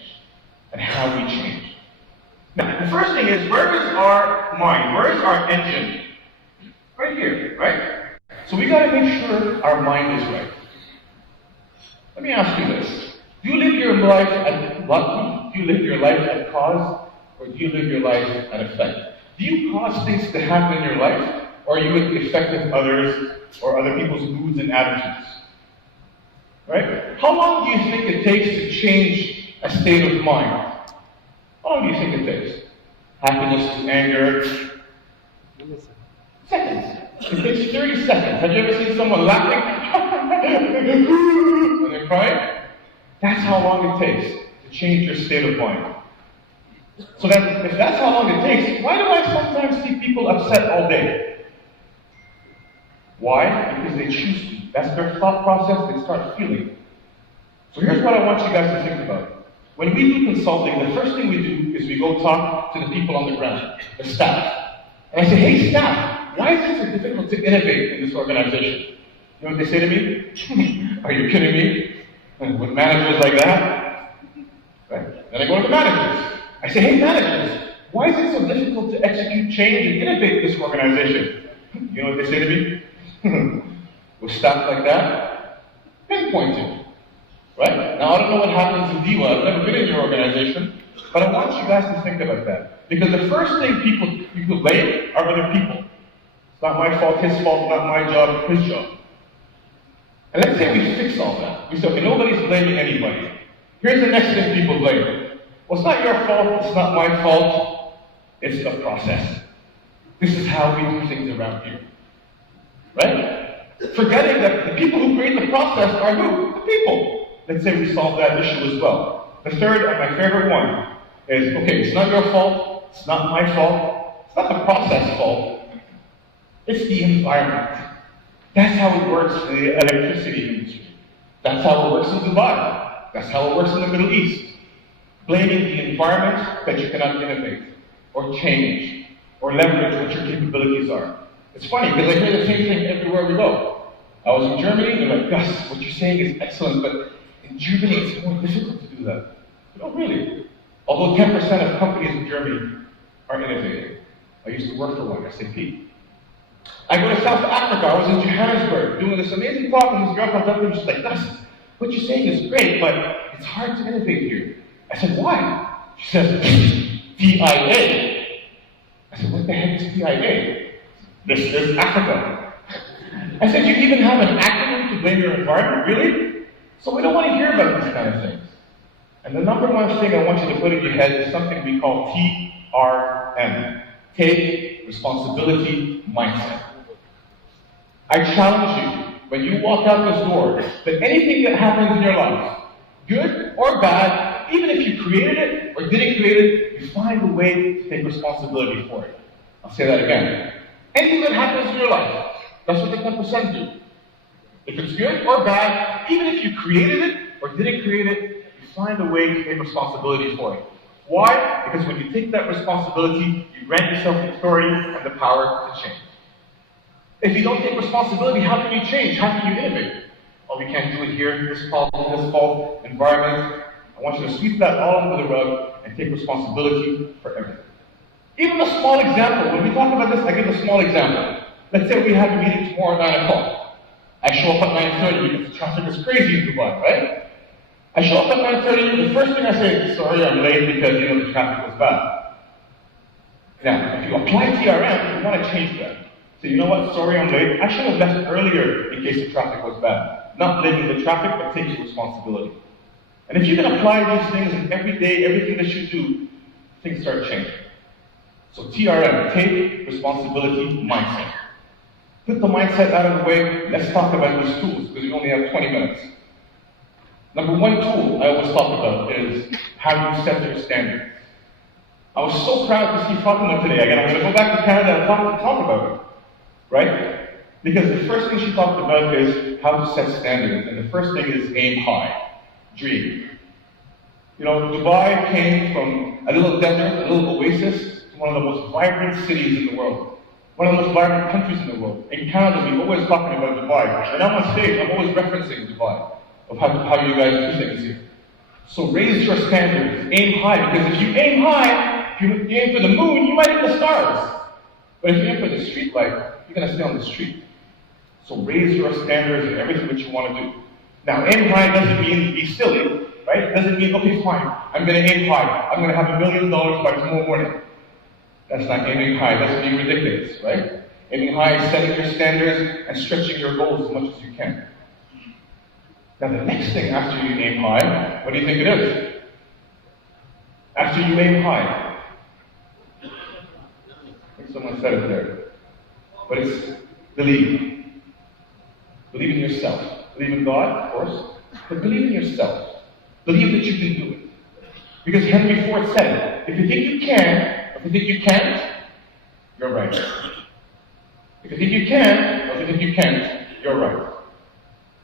and how we change. Now, the first thing is, where is our mind? Where is our engine? Right here, right? So we got to make sure our mind is right. Let me ask you this. Do you live your life at luck? Do you live your life at cause? Or do you live your life at effect? Do you cause things to happen in your life? Or are you at the effect of others or other people's moods and attitudes? Right? How long do you think it takes to change a state of mind? How long do you think it takes? Happiness to anger? Seconds. It takes 30 seconds. Have you ever seen someone laughing? And they're crying? That's how long it takes to change your state of mind. So then, if that's how long it takes, why do I sometimes see people upset all day? Why? Because they choose to. That's their thought process, they start feeling. So here's what I want you guys to think about. When we do consulting, the first thing we do is we go talk to the people on the ground, the staff. And I say, hey staff, why is it so difficult to innovate in this organization? You know what they say to me? Are you kidding me? And with managers like that? Right? Then I go to the managers. I say, hey managers, why is it so difficult to execute change and innovate this organization? You know what they say to me? With staff like that, pinpointing. Right? Now I don't know what happens in Dewa, I've never been in your organization, but I want you guys to think about that. Because the first thing people blame are other people. It's not my fault, his fault, not my job, his job. And let's say we fix all that. We say, okay, nobody's blaming anybody. Here's the next thing people blame. Well, it's not your fault, it's not my fault, it's the process. This is how we do things around here. Right? Forgetting that the people who create the process are who? The people. Let's say we solve that issue as well. The third and my favorite one is, okay, it's not your fault, it's not my fault, it's not the process fault, it's the environment. That's how it works in the electricity industry. That's how it works in Dubai. That's how it works in the Middle East. Blaming the environment that you cannot innovate, or change, or leverage what your capabilities are. It's funny, because I hear the same thing everywhere we go. I was in Germany, and they're like, Gus, what you're saying is excellent, but In Germany, it's more difficult to do that. No, really. Although 10% of companies in Germany are innovative. I used to work for one, SAP. I go to South Africa. I was in Johannesburg doing this amazing talk, and this girl comes up to me and she's like, "Dustin, what you're saying is great, but it's hard to innovate here." I said, "Why?" She says, "TIA." I said, "What the heck is TIA?" "This is Africa." I said, "You even have an acronym to blame your environment, really?" So we don't want to hear about these kind of things. And the number one thing I want you to put in your head is something we call TRM. Take responsibility mindset. I challenge you, when you walk out this door, that anything that happens in your life, good or bad, even if you created it or didn't create it, you find a way to take responsibility for it. I'll say that again. Anything that happens in your life, that's what the 10% do. If it's good or bad, even if you created it or didn't create it, you find a way to take responsibility for it. Why? Because when you take that responsibility, you grant yourself the authority and the power to change. If you don't take responsibility, how can you change? How can you innovate? Oh, we can't do it here, this fault, environment. I want you to sweep that all under the rug and take responsibility for everything. Even a small example, when we talk about this, I give a small example. Let's say we have a meeting tomorrow at 9 o'clock. I show up at 9:30 because the traffic is crazy in Dubai, right? I show up at 9:30, the first thing I say is, "Sorry, I'm late because, the traffic was bad." Now, if you apply TRM, you want to change that. So you know what, sorry, I'm late. I should have left earlier in case the traffic was bad. Not blaming the traffic, but taking responsibility. And if you can apply these things in every day, everything that you do, things start changing. So TRM, take responsibility mindset. Put the mindset out of the way, let's talk about these tools, because we only have 20 minutes. Number one tool I always talk about is how you set your standards. I was so proud to see Fatima today. Again, I'm going to go back to Canada and talk about it, right? Because the first thing she talked about is how to set standards, and the first thing is aim high, dream. Dubai came from a little desert, a little oasis, to one of the most vibrant cities in the world, one of the most vibrant countries in the world. In Canada, we're always talking about Dubai, and I'm on stage, I'm always referencing Dubai, of how you guys do things here. So raise your standards, aim high, because if you aim high, if you aim for the moon, you might hit the stars. But if you aim for the street light, you're going to stay on the street. So raise your standards in everything that you want to do. Now, aim high doesn't mean be silly, right? It doesn't mean, okay, fine, I'm going to aim high. I'm going to have $1 million by tomorrow morning. That's not aiming high. That's being ridiculous, right? Aiming high is setting your standards and stretching your goals as much as you can. Now, the next thing after you aim high, what do you think it is? After you aim high, I think someone said it there, but it's believe. Believe in yourself. Believe in God, of course, but believe in yourself. Believe that you can do it. Because Henry Ford said, if you think you can, or if you think you can't, you're right. If you think you can, or if you think you can't, you're right.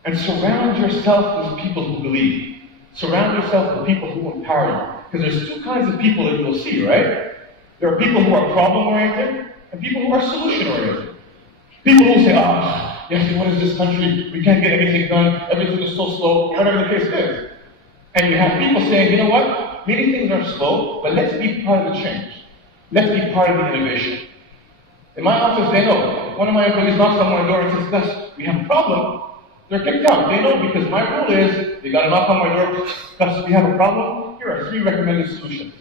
And surround yourself with people who believe. Surround yourself with people who empower you. Because there's two kinds of people that you will see, right? There are people who are problem-oriented, and people who are solution-oriented. People who say, yes, what is this country? We can't get anything done. Everything is so slow, whatever the case is. And you have people saying, you know what? Maybe things are slow, but let's be part of the change. Let's be part of the innovation. In my office, they know. If one of my employees knocks on my door and says, Gus, we have a problem, they're kicked out. They know because my rule is, they got to knock on my door, Gus, we have a problem. Here are 3 recommended solutions.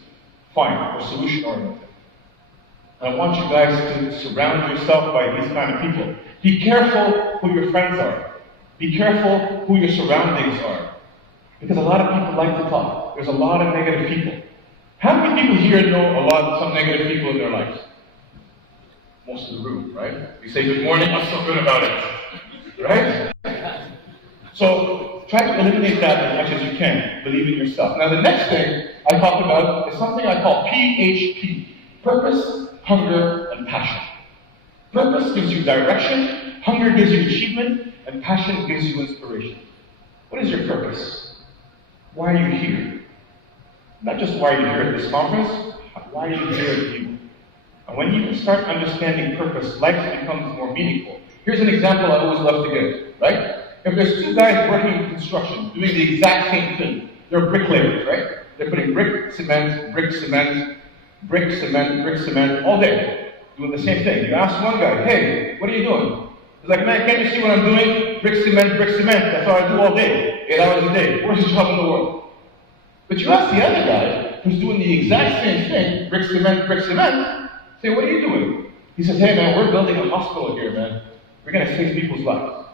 Fine, we're solution-oriented. And I want you guys to surround yourself by these kind of people. Be careful who your friends are. Be careful who your surroundings are. Because a lot of people like to talk. There's a lot of negative people. How many people here know some negative people in their lives? Most of the room, right? You say good morning, what's so good about it? Right? So try to eliminate that as much as you can. Believe in yourself. Now the next thing I talk about is something I call PHP. Purpose, hunger, and passion. Purpose gives you direction, hunger gives you achievement, and passion gives you inspiration. What is your purpose? Why are you here? Not just why are you here at this conference, but why are you here at you? And when you start understanding purpose, life becomes more meaningful. Here's an example I always love to give, right? If there's two guys working in construction, doing the exact same thing, they're bricklayers, right? They're putting brick, cement, brick, cement, brick, cement, brick, cement, all day, doing the same thing. You ask one guy, hey, what are you doing? He's like, man, can't you see what I'm doing? Brick, cement, that's all I do all day, 8 hours a day. Worst job in the world. But you ask the other guy, who's doing the exact same thing, brick, cement, say, what are you doing? He says, hey man, we're building a hospital here, man. We're gonna save people's lives.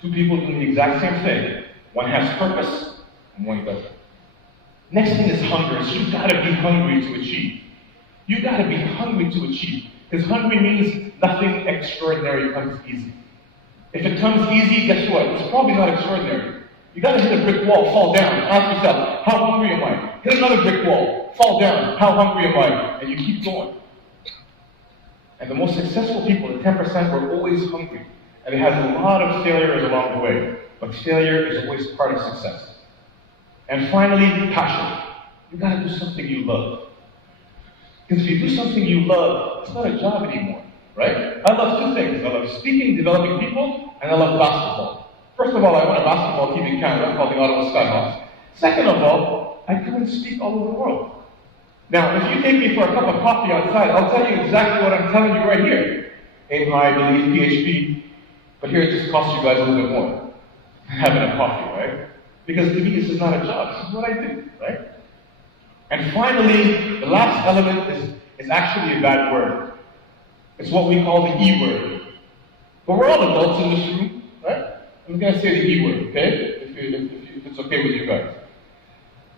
Two people doing the exact same thing. One has purpose, and one doesn't. Next thing is hunger. So you've gotta be hungry to achieve. You've gotta be hungry to achieve. Because hungry means nothing extraordinary comes easy. If it comes easy, guess what? It's probably not extraordinary. You gotta hit a brick wall, fall down, ask yourself, how hungry am I? Hit another brick wall, fall down, how hungry am I? And you keep going. And the most successful people, the 10%, were always hungry. And they had a lot of failures along the way. But failure is always part of success. And finally, passion. You gotta do something you love. Because if you do something you love, it's not a job anymore, right? I love two things. I love speaking, developing people, and I love basketball. First of all, I run a basketball team in Canada called the Ottawa Skyhawks. Second of all, I come and speak all over the world. Now, if you take me for a cup of coffee outside, I'll tell you exactly what I'm telling you right here. Aim high, believe, PHP. But here it just costs you guys a little bit more. Having a coffee, right? Because to me, this is not a job. This is what I do, right? And finally, the last element is actually a bad word. It's what we call the E word. But we're all adults in this room, right? I'm going to say the E word, okay? If it's okay with you guys.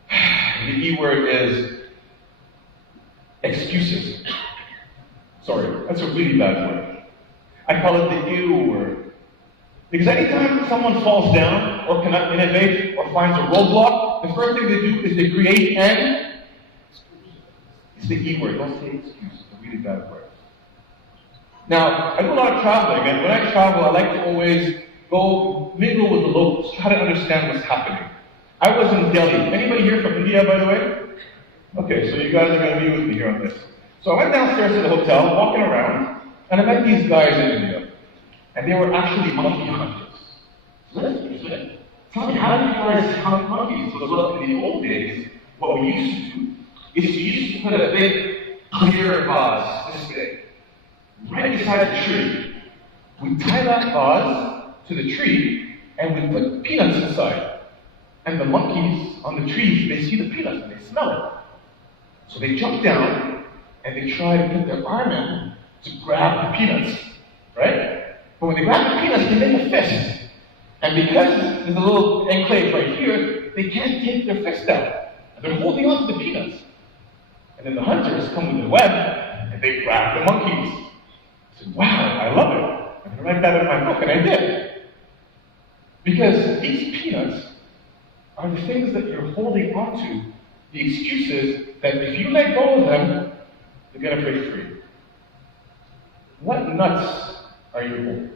The E word is excuses. Sorry, that's a really bad word. I call it the ew word. Because anytime someone falls down or cannot innovate or finds a roadblock, the first thing they do is they create an it's the E word. Don't say excuse. It's a really bad word. Now, I do a lot of traveling, and when I travel, I like to always go mingle with the locals, try to understand what's happening. I was in Delhi. Anybody here from India, by the way? Okay, so you guys are going to be with me here on this. So I went downstairs to the hotel, walking around, and I met these guys in India. And they were actually monkey hunters. So let's be it. Tell me, how do you guys hunt monkeys? Because in the old days, what we used to do is we used to put a big clear vase, this big, right beside the tree. We tie that vase to the tree, and we put peanuts inside. And the monkeys on the trees, they see the peanuts and they smell it. So they jump down, and they try to put their arm in to grab the peanuts, right? But when they grab the peanuts, they make a fist. And because there's a little enclave right here, they can't take their fist out. And they're holding on to the peanuts. And then the hunters come with their web, and they grab the monkeys. I said, wow, I love it. I'm going to write that in my book, and I did. Because these peanuts are the things that you're holding on to, the excuses that if you let go of them, you're going to break free. What nuts are you holding?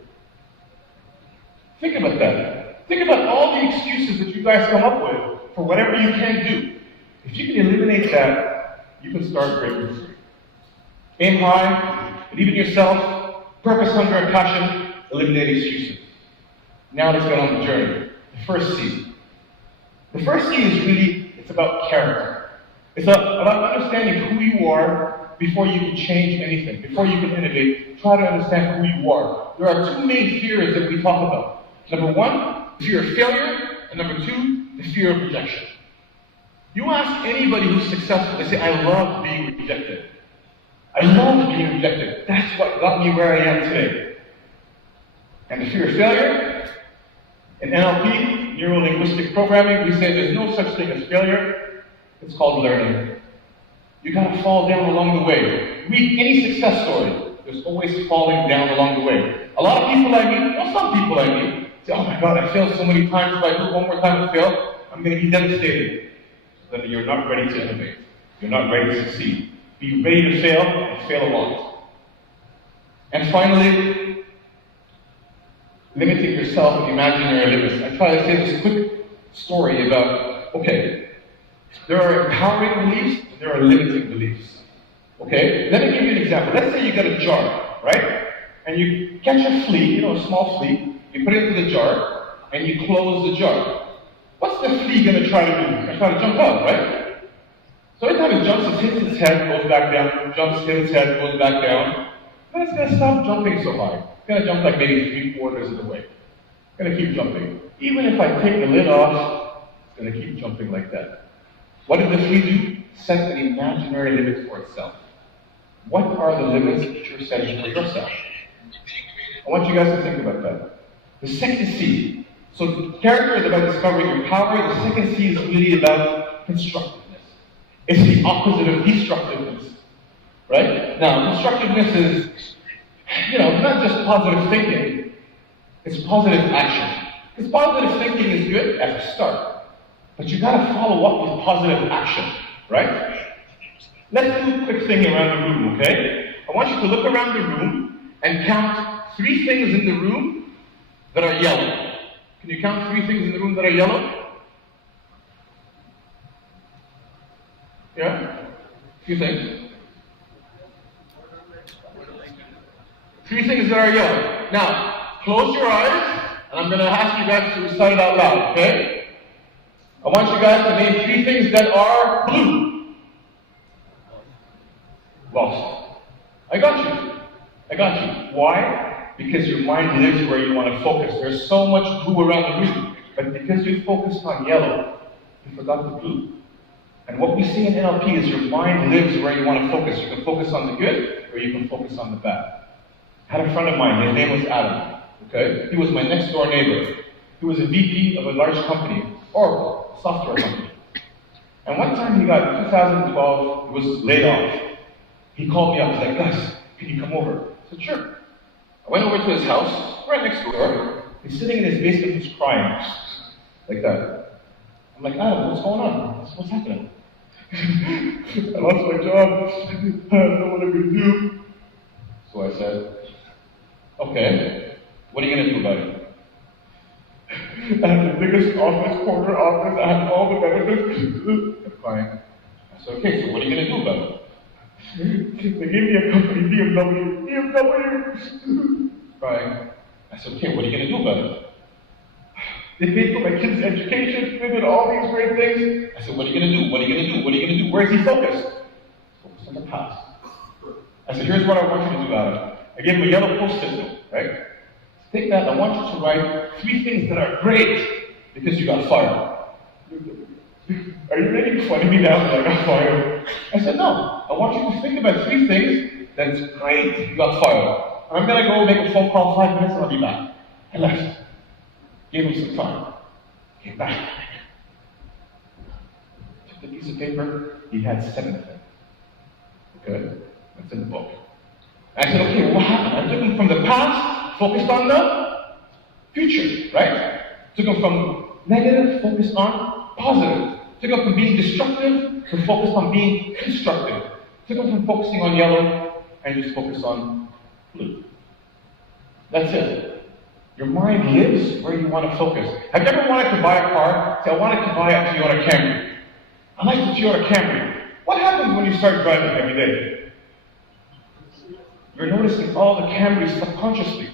Think about that. Think about all the excuses that you guys come up with for whatever you can do. If you can eliminate that, you can start breaking free. Aim high, believe in yourself, purpose, hunger, and passion, eliminate excuses. Now let's get on the journey. The first C. The first C is really, it's about character. It's about understanding who you are before you can change anything, before you can innovate. Try to understand who you are. There are two main fears that we talk about. Number one, the fear of failure, and number two, the fear of rejection. You ask anybody who's successful, they say, I love being rejected. I love being rejected. That's what got me where I am today. And the fear of failure, in NLP, neuro-linguistic programming, we say there's no such thing as failure. It's called learning. You gotta fall down along the way. Read any success story. There's always falling down along the way. A lot of people I meet, well, some people I meet, say, oh my God, I failed so many times. If I do one more time to fail, I'm going to be devastated. Then you're not ready to innovate. You're not ready to succeed. Be ready to fail and fail a lot. And finally, limiting yourself with imaginary limits. I try to say this quick story about, okay, there are empowering beliefs and there are limiting beliefs. Okay? Let me give you an example. Let's say you got a jar, right? And you catch a flea, a small flea, you put it into the jar, and you close the jar. What's the flea going to try to do? It's going to try to jump out, right? So every time it jumps, it hits its head, goes back down, jumps, hits its head, goes back down. Then it's going to stop jumping so high. It's going to jump like maybe 3/4 of the way. It's going to keep jumping. Even if I take the lid off, it's going to keep jumping like that. What did the flea do? Set an imaginary limit for itself. What are the limits that you're setting for yourself? I want you guys to think about that. The second C. So character is about discovering your power. The second C is really about constructiveness. It's the opposite of destructiveness. Right? Now, constructiveness is, not just positive thinking. It's positive action. Because positive thinking is good at the start. But you gotta follow up with positive action. Right? Let's do a quick thing around the room, okay? I want you to look around the room and count 3 things in the room that are yellow. Can you count 3 things in the room that are yellow? Yeah? A few things. 3 things that are yellow. Now, close your eyes, and I'm going to ask you guys to recite it out loud, okay? I want you guys to name 3 things that are blue. Lost. I got you. Why? Because your mind lives where you want to focus. There's so much blue around the room, but because you focused on yellow, you forgot the blue. And what we see in NLP is your mind lives where you want to focus. You can focus on the good, or you can focus on the bad. I had a friend of mine, his name was Adam. Okay? He was my next door neighbor. He was a VP of a large company, Oracle, a software company. And one time he got, in 2012, he was laid off. He called me up, he's like, Gus, can you come over? I said, sure. I went over to his house, right next door. He's sitting in his basement, he's crying. Like that. I'm like, Adam, what's going on? What's happening? I lost my job. I don't know what I'm going to do. So I said, okay, what are you going to do about it? I have the biggest office, corner office, I have all the benefits. I'm crying. I said, okay, so what are you going to do about it? They gave me a company, BMW. Crying. I said, okay, what are you going to do about it? They paid for my kids' education, they did all these great things. I said, what are you going to do? What are you going to do? What are you going to do? Where is he focused? Focused on the past. I said, here's what I want you to do, Adam. I gave him a yellow post-it note, right? Take that, I want you to write 3 things that are great because you got fired. Are you making fun of me now that I got fired? I said, no. I want you to think about 3 things that's great you got fired. And I'm going to go make a phone call 5 minutes and I'll be back. I left. Gave him some time. Came back. Took the piece of paper. He had 7 of them. Okay? That's in the book. I said, okay, what happened? I took him from the past, focused on the future, right? Took him from negative, focused on positive. Took him from being destructive to focus on being constructive. Took him from focusing on yellow and just focus on blue. That's it. Your mind lives where you want to focus. Have you ever wanted to buy a car? Say, I wanted to buy a Toyota Camry. I like the Toyota Camry. What happens when you start driving every day? You're noticing all the Camrys subconsciously.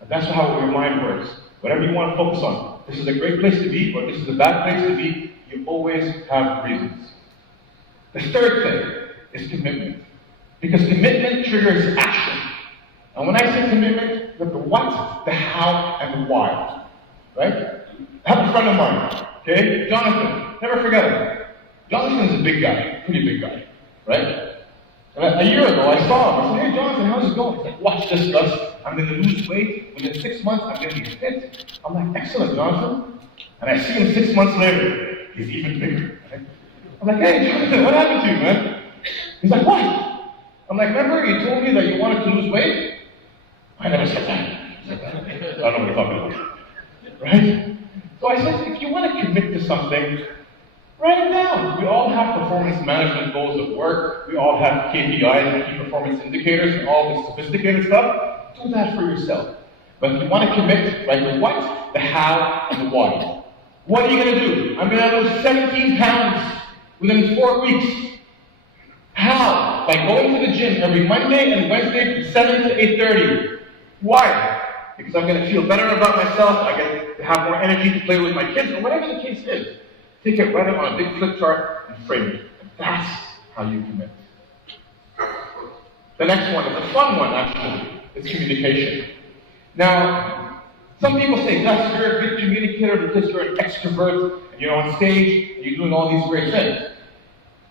And that's how your mind works. Whatever you want to focus on. This is a great place to be, or this is a bad place to be. You always have reasons. The third thing is commitment. Because commitment triggers action. And when I say commitment, look, the what, the how, and the why. Right? I have a friend of mine, okay? Jonathan. Never forget him. Jonathan's a big guy, pretty big guy. Right? And a year ago, I saw him. I said, hey, Jonathan, how's it going? He's like, watch this, Gus. I'm going to lose weight. Within 6 months, I'm going to be fit. I'm like, excellent, Jonathan. And I see him 6 months later. He's even bigger. I'm like, hey, Jonathan, what happened to you, man? He's like, what? I'm like, remember you told me that you wanted to lose weight? I never said that. I don't know what you're talking about. Right? So I said, if you want to commit to something, write it down. We all have performance management goals at work. We all have KPIs and key performance indicators and all this sophisticated stuff. Do that for yourself. But if you want to commit, write the what, the how, and the why. What are you going to do? I'm going to lose 17 pounds within 4 weeks. How? By going to the gym every Monday and Wednesday from 7 to 8:30. Why? because I'm going to feel better about myself, I get to have more energy to play with my kids, or whatever the case is. Take it, write it on a big flip chart, and frame it. And that's how you commit. The next one is a fun one, actually. It's communication. Now, some people say, Gus, you're a good communicator because you're an extrovert, and you're on stage, and you're doing all these great things.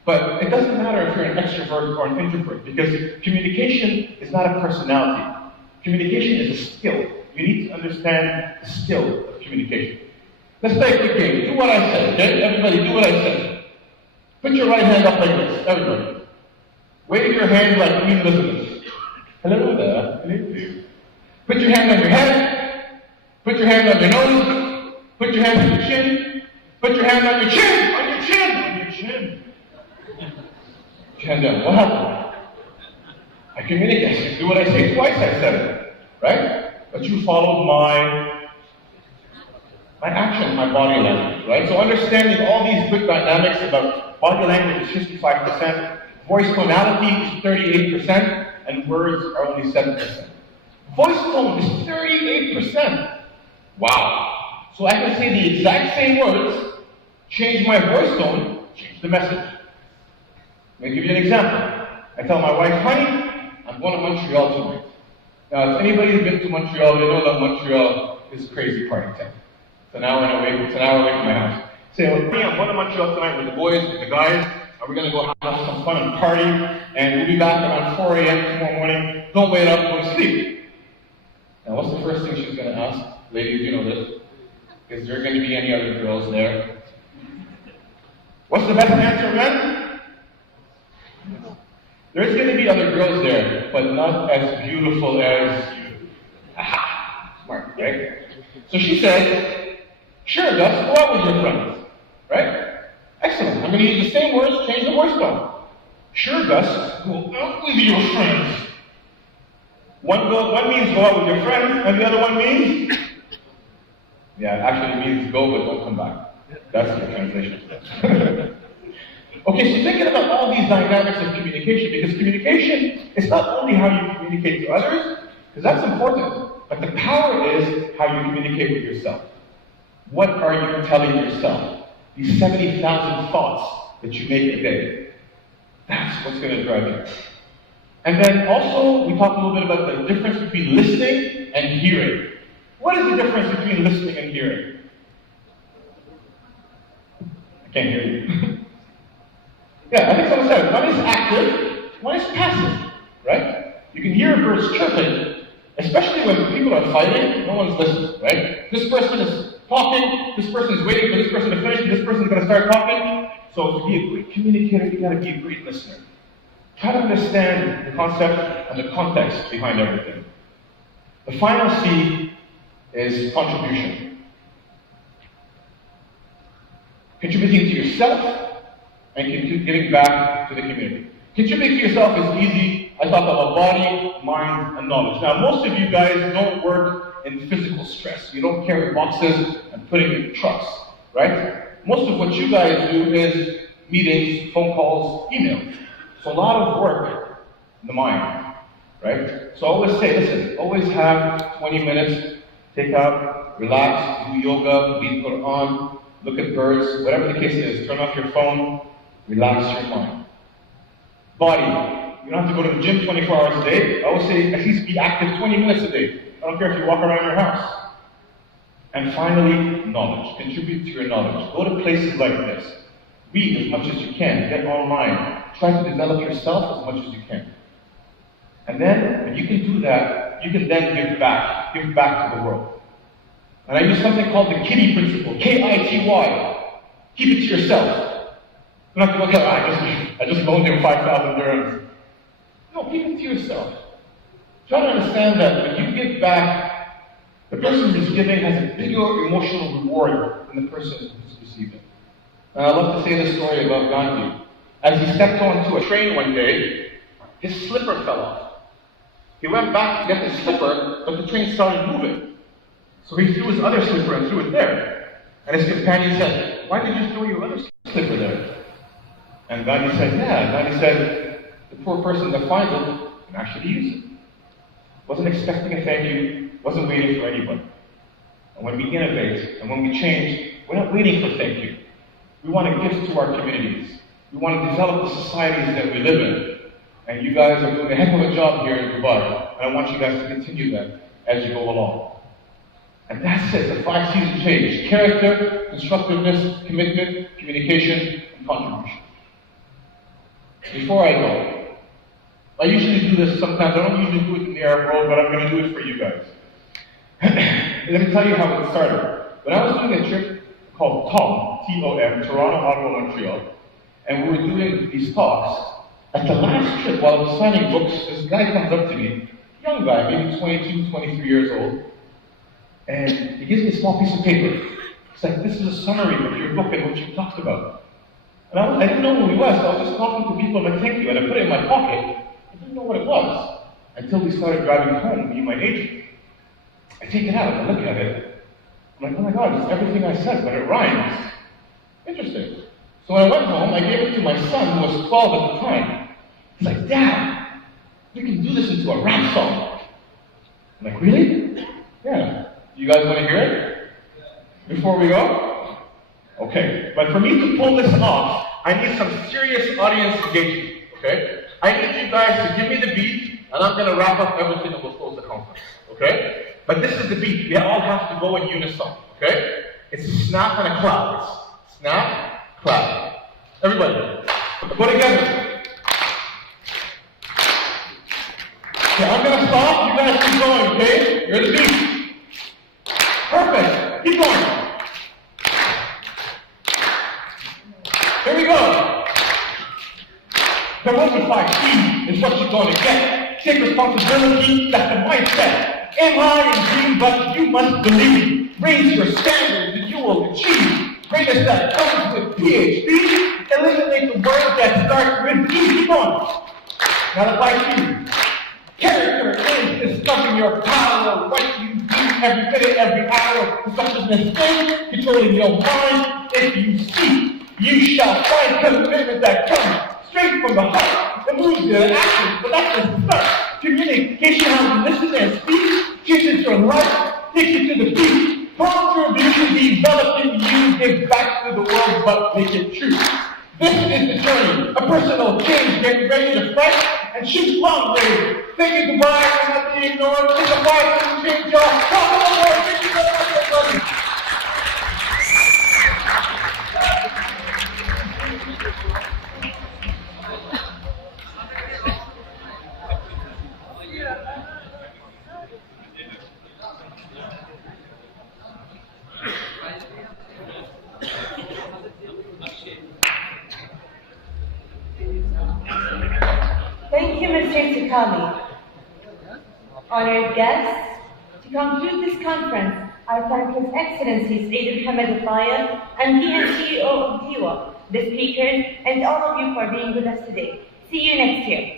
But it doesn't matter if you're an extrovert or an introvert, because communication is not a personality. Communication is a skill. You need to understand the skill of communication. Let's play a quick game. Do what I said, okay? Everybody, do what I said. Put your right hand up like this, everybody. Wave your hand like Queen Elizabeth. Hello there. Hello. Put your hand on your head. Put your hand on your nose. Put your hand on your chin. Put your hand on your chin. On your chin. On your chin. Put your hand down. What happened? I communicated. Do what I say. Twice I said it. Right? But you followed my action, my body language. Right? So understanding all these good dynamics about body language is 55%. Voice tonality is 38%, and words are only 7%. Voice tone is 38%. Wow. So I can say the exact same words, change my voice tone, change the message. Let me give you an example. I tell my wife, honey, I'm going to Montreal tonight. Now, if anybody's been to Montreal, they know that Montreal is crazy party town. It's an hour away from my house. Say, well, honey, I'm going to Montreal tonight with the boys, with the guys. We're going to go have some fun and party, and we'll be back around 4 a.m. tomorrow morning. Don't wait up, go to sleep. Now, what's the first thing she's going to ask? Ladies, you know this. Is there going to be any other girls there? What's the best answer, men? There's going to be other girls there, but not as beautiful as you. Aha! Smart, right? So she said, sure, Gus, go out with your friends, right? Excellent. I'm going to use the same words, change the voice tone. Sure, Gus, go out with your friends. One means go out with your friends, and the other one means? Yeah, it actually means go, but don't come back. That's the translation. Okay, so thinking about all these dynamics of communication, because communication is not only how you communicate to others, because that's important, but the power is how you communicate with yourself. What are you telling yourself? These 70,000 thoughts that you make a day. That's what's going to drive you. And then also, we talked a little bit about the difference between listening and hearing. What is the difference between listening and hearing? I can't hear you. Yeah, I think someone said, one is active, one is passive, right? You can hear birds chirping, especially when people are fighting, no one's listening, right? This person is talking, this person is waiting for this person to finish, and this person is going to start talking. So to be a great communicator, you got to be a great listener. Try to understand the concept and the context behind everything. The final C is contribution. Contributing to yourself and giving back to the community. Contributing to yourself is easy. I talk about body, mind, and knowledge. Now, most of you guys don't work in physical stress. You don't carry boxes and put it in trucks, right? Most of what you guys do is meetings, phone calls, emails. So a lot of work in the mind, right? So I always say, listen, always have 20 minutes, take out, relax, do yoga, read Quran, look at birds, whatever the case is, turn off your phone, relax your mind. Body, you don't have to go to the gym 24 hours a day. I always say, at least be active 20 minutes a day. I don't care if you walk around your house. And finally, knowledge. Contribute to your knowledge. Go to places like this. Read as much as you can. Get online. Try to develop yourself as much as you can. And then, when you can do that, you can then give back. Give back to the world. And I use something called the kitty principle. K-I-T-Y. Keep it to yourself. You're not going to look at, I just loaned him 5,000 dirhams. No, keep it to yourself. Try to understand that when you give back, the person who's giving has a bigger emotional reward than the person who's receiving. And I love to say this story about Gandhi. As he stepped onto a train one day, his slipper fell off. He went back to get his slipper, but the train started moving. So he threw his other slipper and threw it there. And his companion said, why did you throw your other slipper there? And Gandhi said, yeah. Gandhi said, the poor person that finds it can actually use it. Wasn't expecting a thank you, wasn't waiting for anybody. And when we innovate and when we change, we're not waiting for thank you. We want to give to our communities. We want to develop the societies that we live in. And you guys are doing a heck of a job here in Dubai. And I want you guys to continue that as you go along. And that's it, the 5 C's of change: character, constructiveness, commitment, communication, and contribution. Before I go, I usually do this sometimes. I don't usually do it in the Arab world, but I'm going to do it for you guys. Let me tell you how it started. When I was doing a trip called TOM, T-O-M, Toronto, Ottawa, Montreal, and we were doing these talks, at the last trip, while I was signing books, this guy comes up to me, young guy, maybe 22, 23 years old, and he gives me a small piece of paper. It's like, this is a summary of your book and what you talked about. And I didn't know who he was, so I was just talking to people, and I thank you, and I put it in my pocket. I didn't know what it was until we started driving home, me and my agent. I take it out, and I look at it. I'm like, oh my God, it's everything I said, but it rhymes. Interesting. So when I went home, I gave it to my son, who was 12 at the time. He's like, Dad, you can do this into a rap song. I'm like, really? Yeah. You guys want to hear it? Before we go? Okay. But for me to pull this off, I need some serious audience engagement. Okay? I need you guys to give me the beat, and I'm going to wrap up everything and we'll close the conference. Okay? But this is the beat. We all have to go in unison. Okay? It's a snap and a clap. It's snap, clap. Everybody, go together. Okay, I'm going to stop. You guys keep going, okay? You're the beat. Perfect. Keep going. Here we go. The movement 5 C's is what you're going to get. Take responsibility. That's the mindset. Aim high and dream, but you must believe. Raise your standards and you will achieve. Greatness that comes with PhD. Eliminate the word that starts with E. Keep on. Now the 5 C's. Character is discovering your power, what you do every minute, every hour, constructiveness thing, controlling your mind. If you seek, you shall find commitment that comes straight from the heart and moves to the action. But that's just the start. Communication, how you listen and speak, changes your life, takes you to the peak. Contribution developing you, give back to the world, but make it true. This is the journey, a personal change, getting ready to fight and shoot long range. Thank you, Dubai, and not be ignored. It's a fight to change y'all. Welcome aboard. Thank you very much, everybody. Thank you, Mr. Tikali. Honored guests, to conclude this conference, I thank His Excellency Sayyid Mohammed Al-Fayed, MD and CEO of Dewa, the speakers, and all of you for being with us today. See you next year.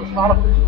مش هعرف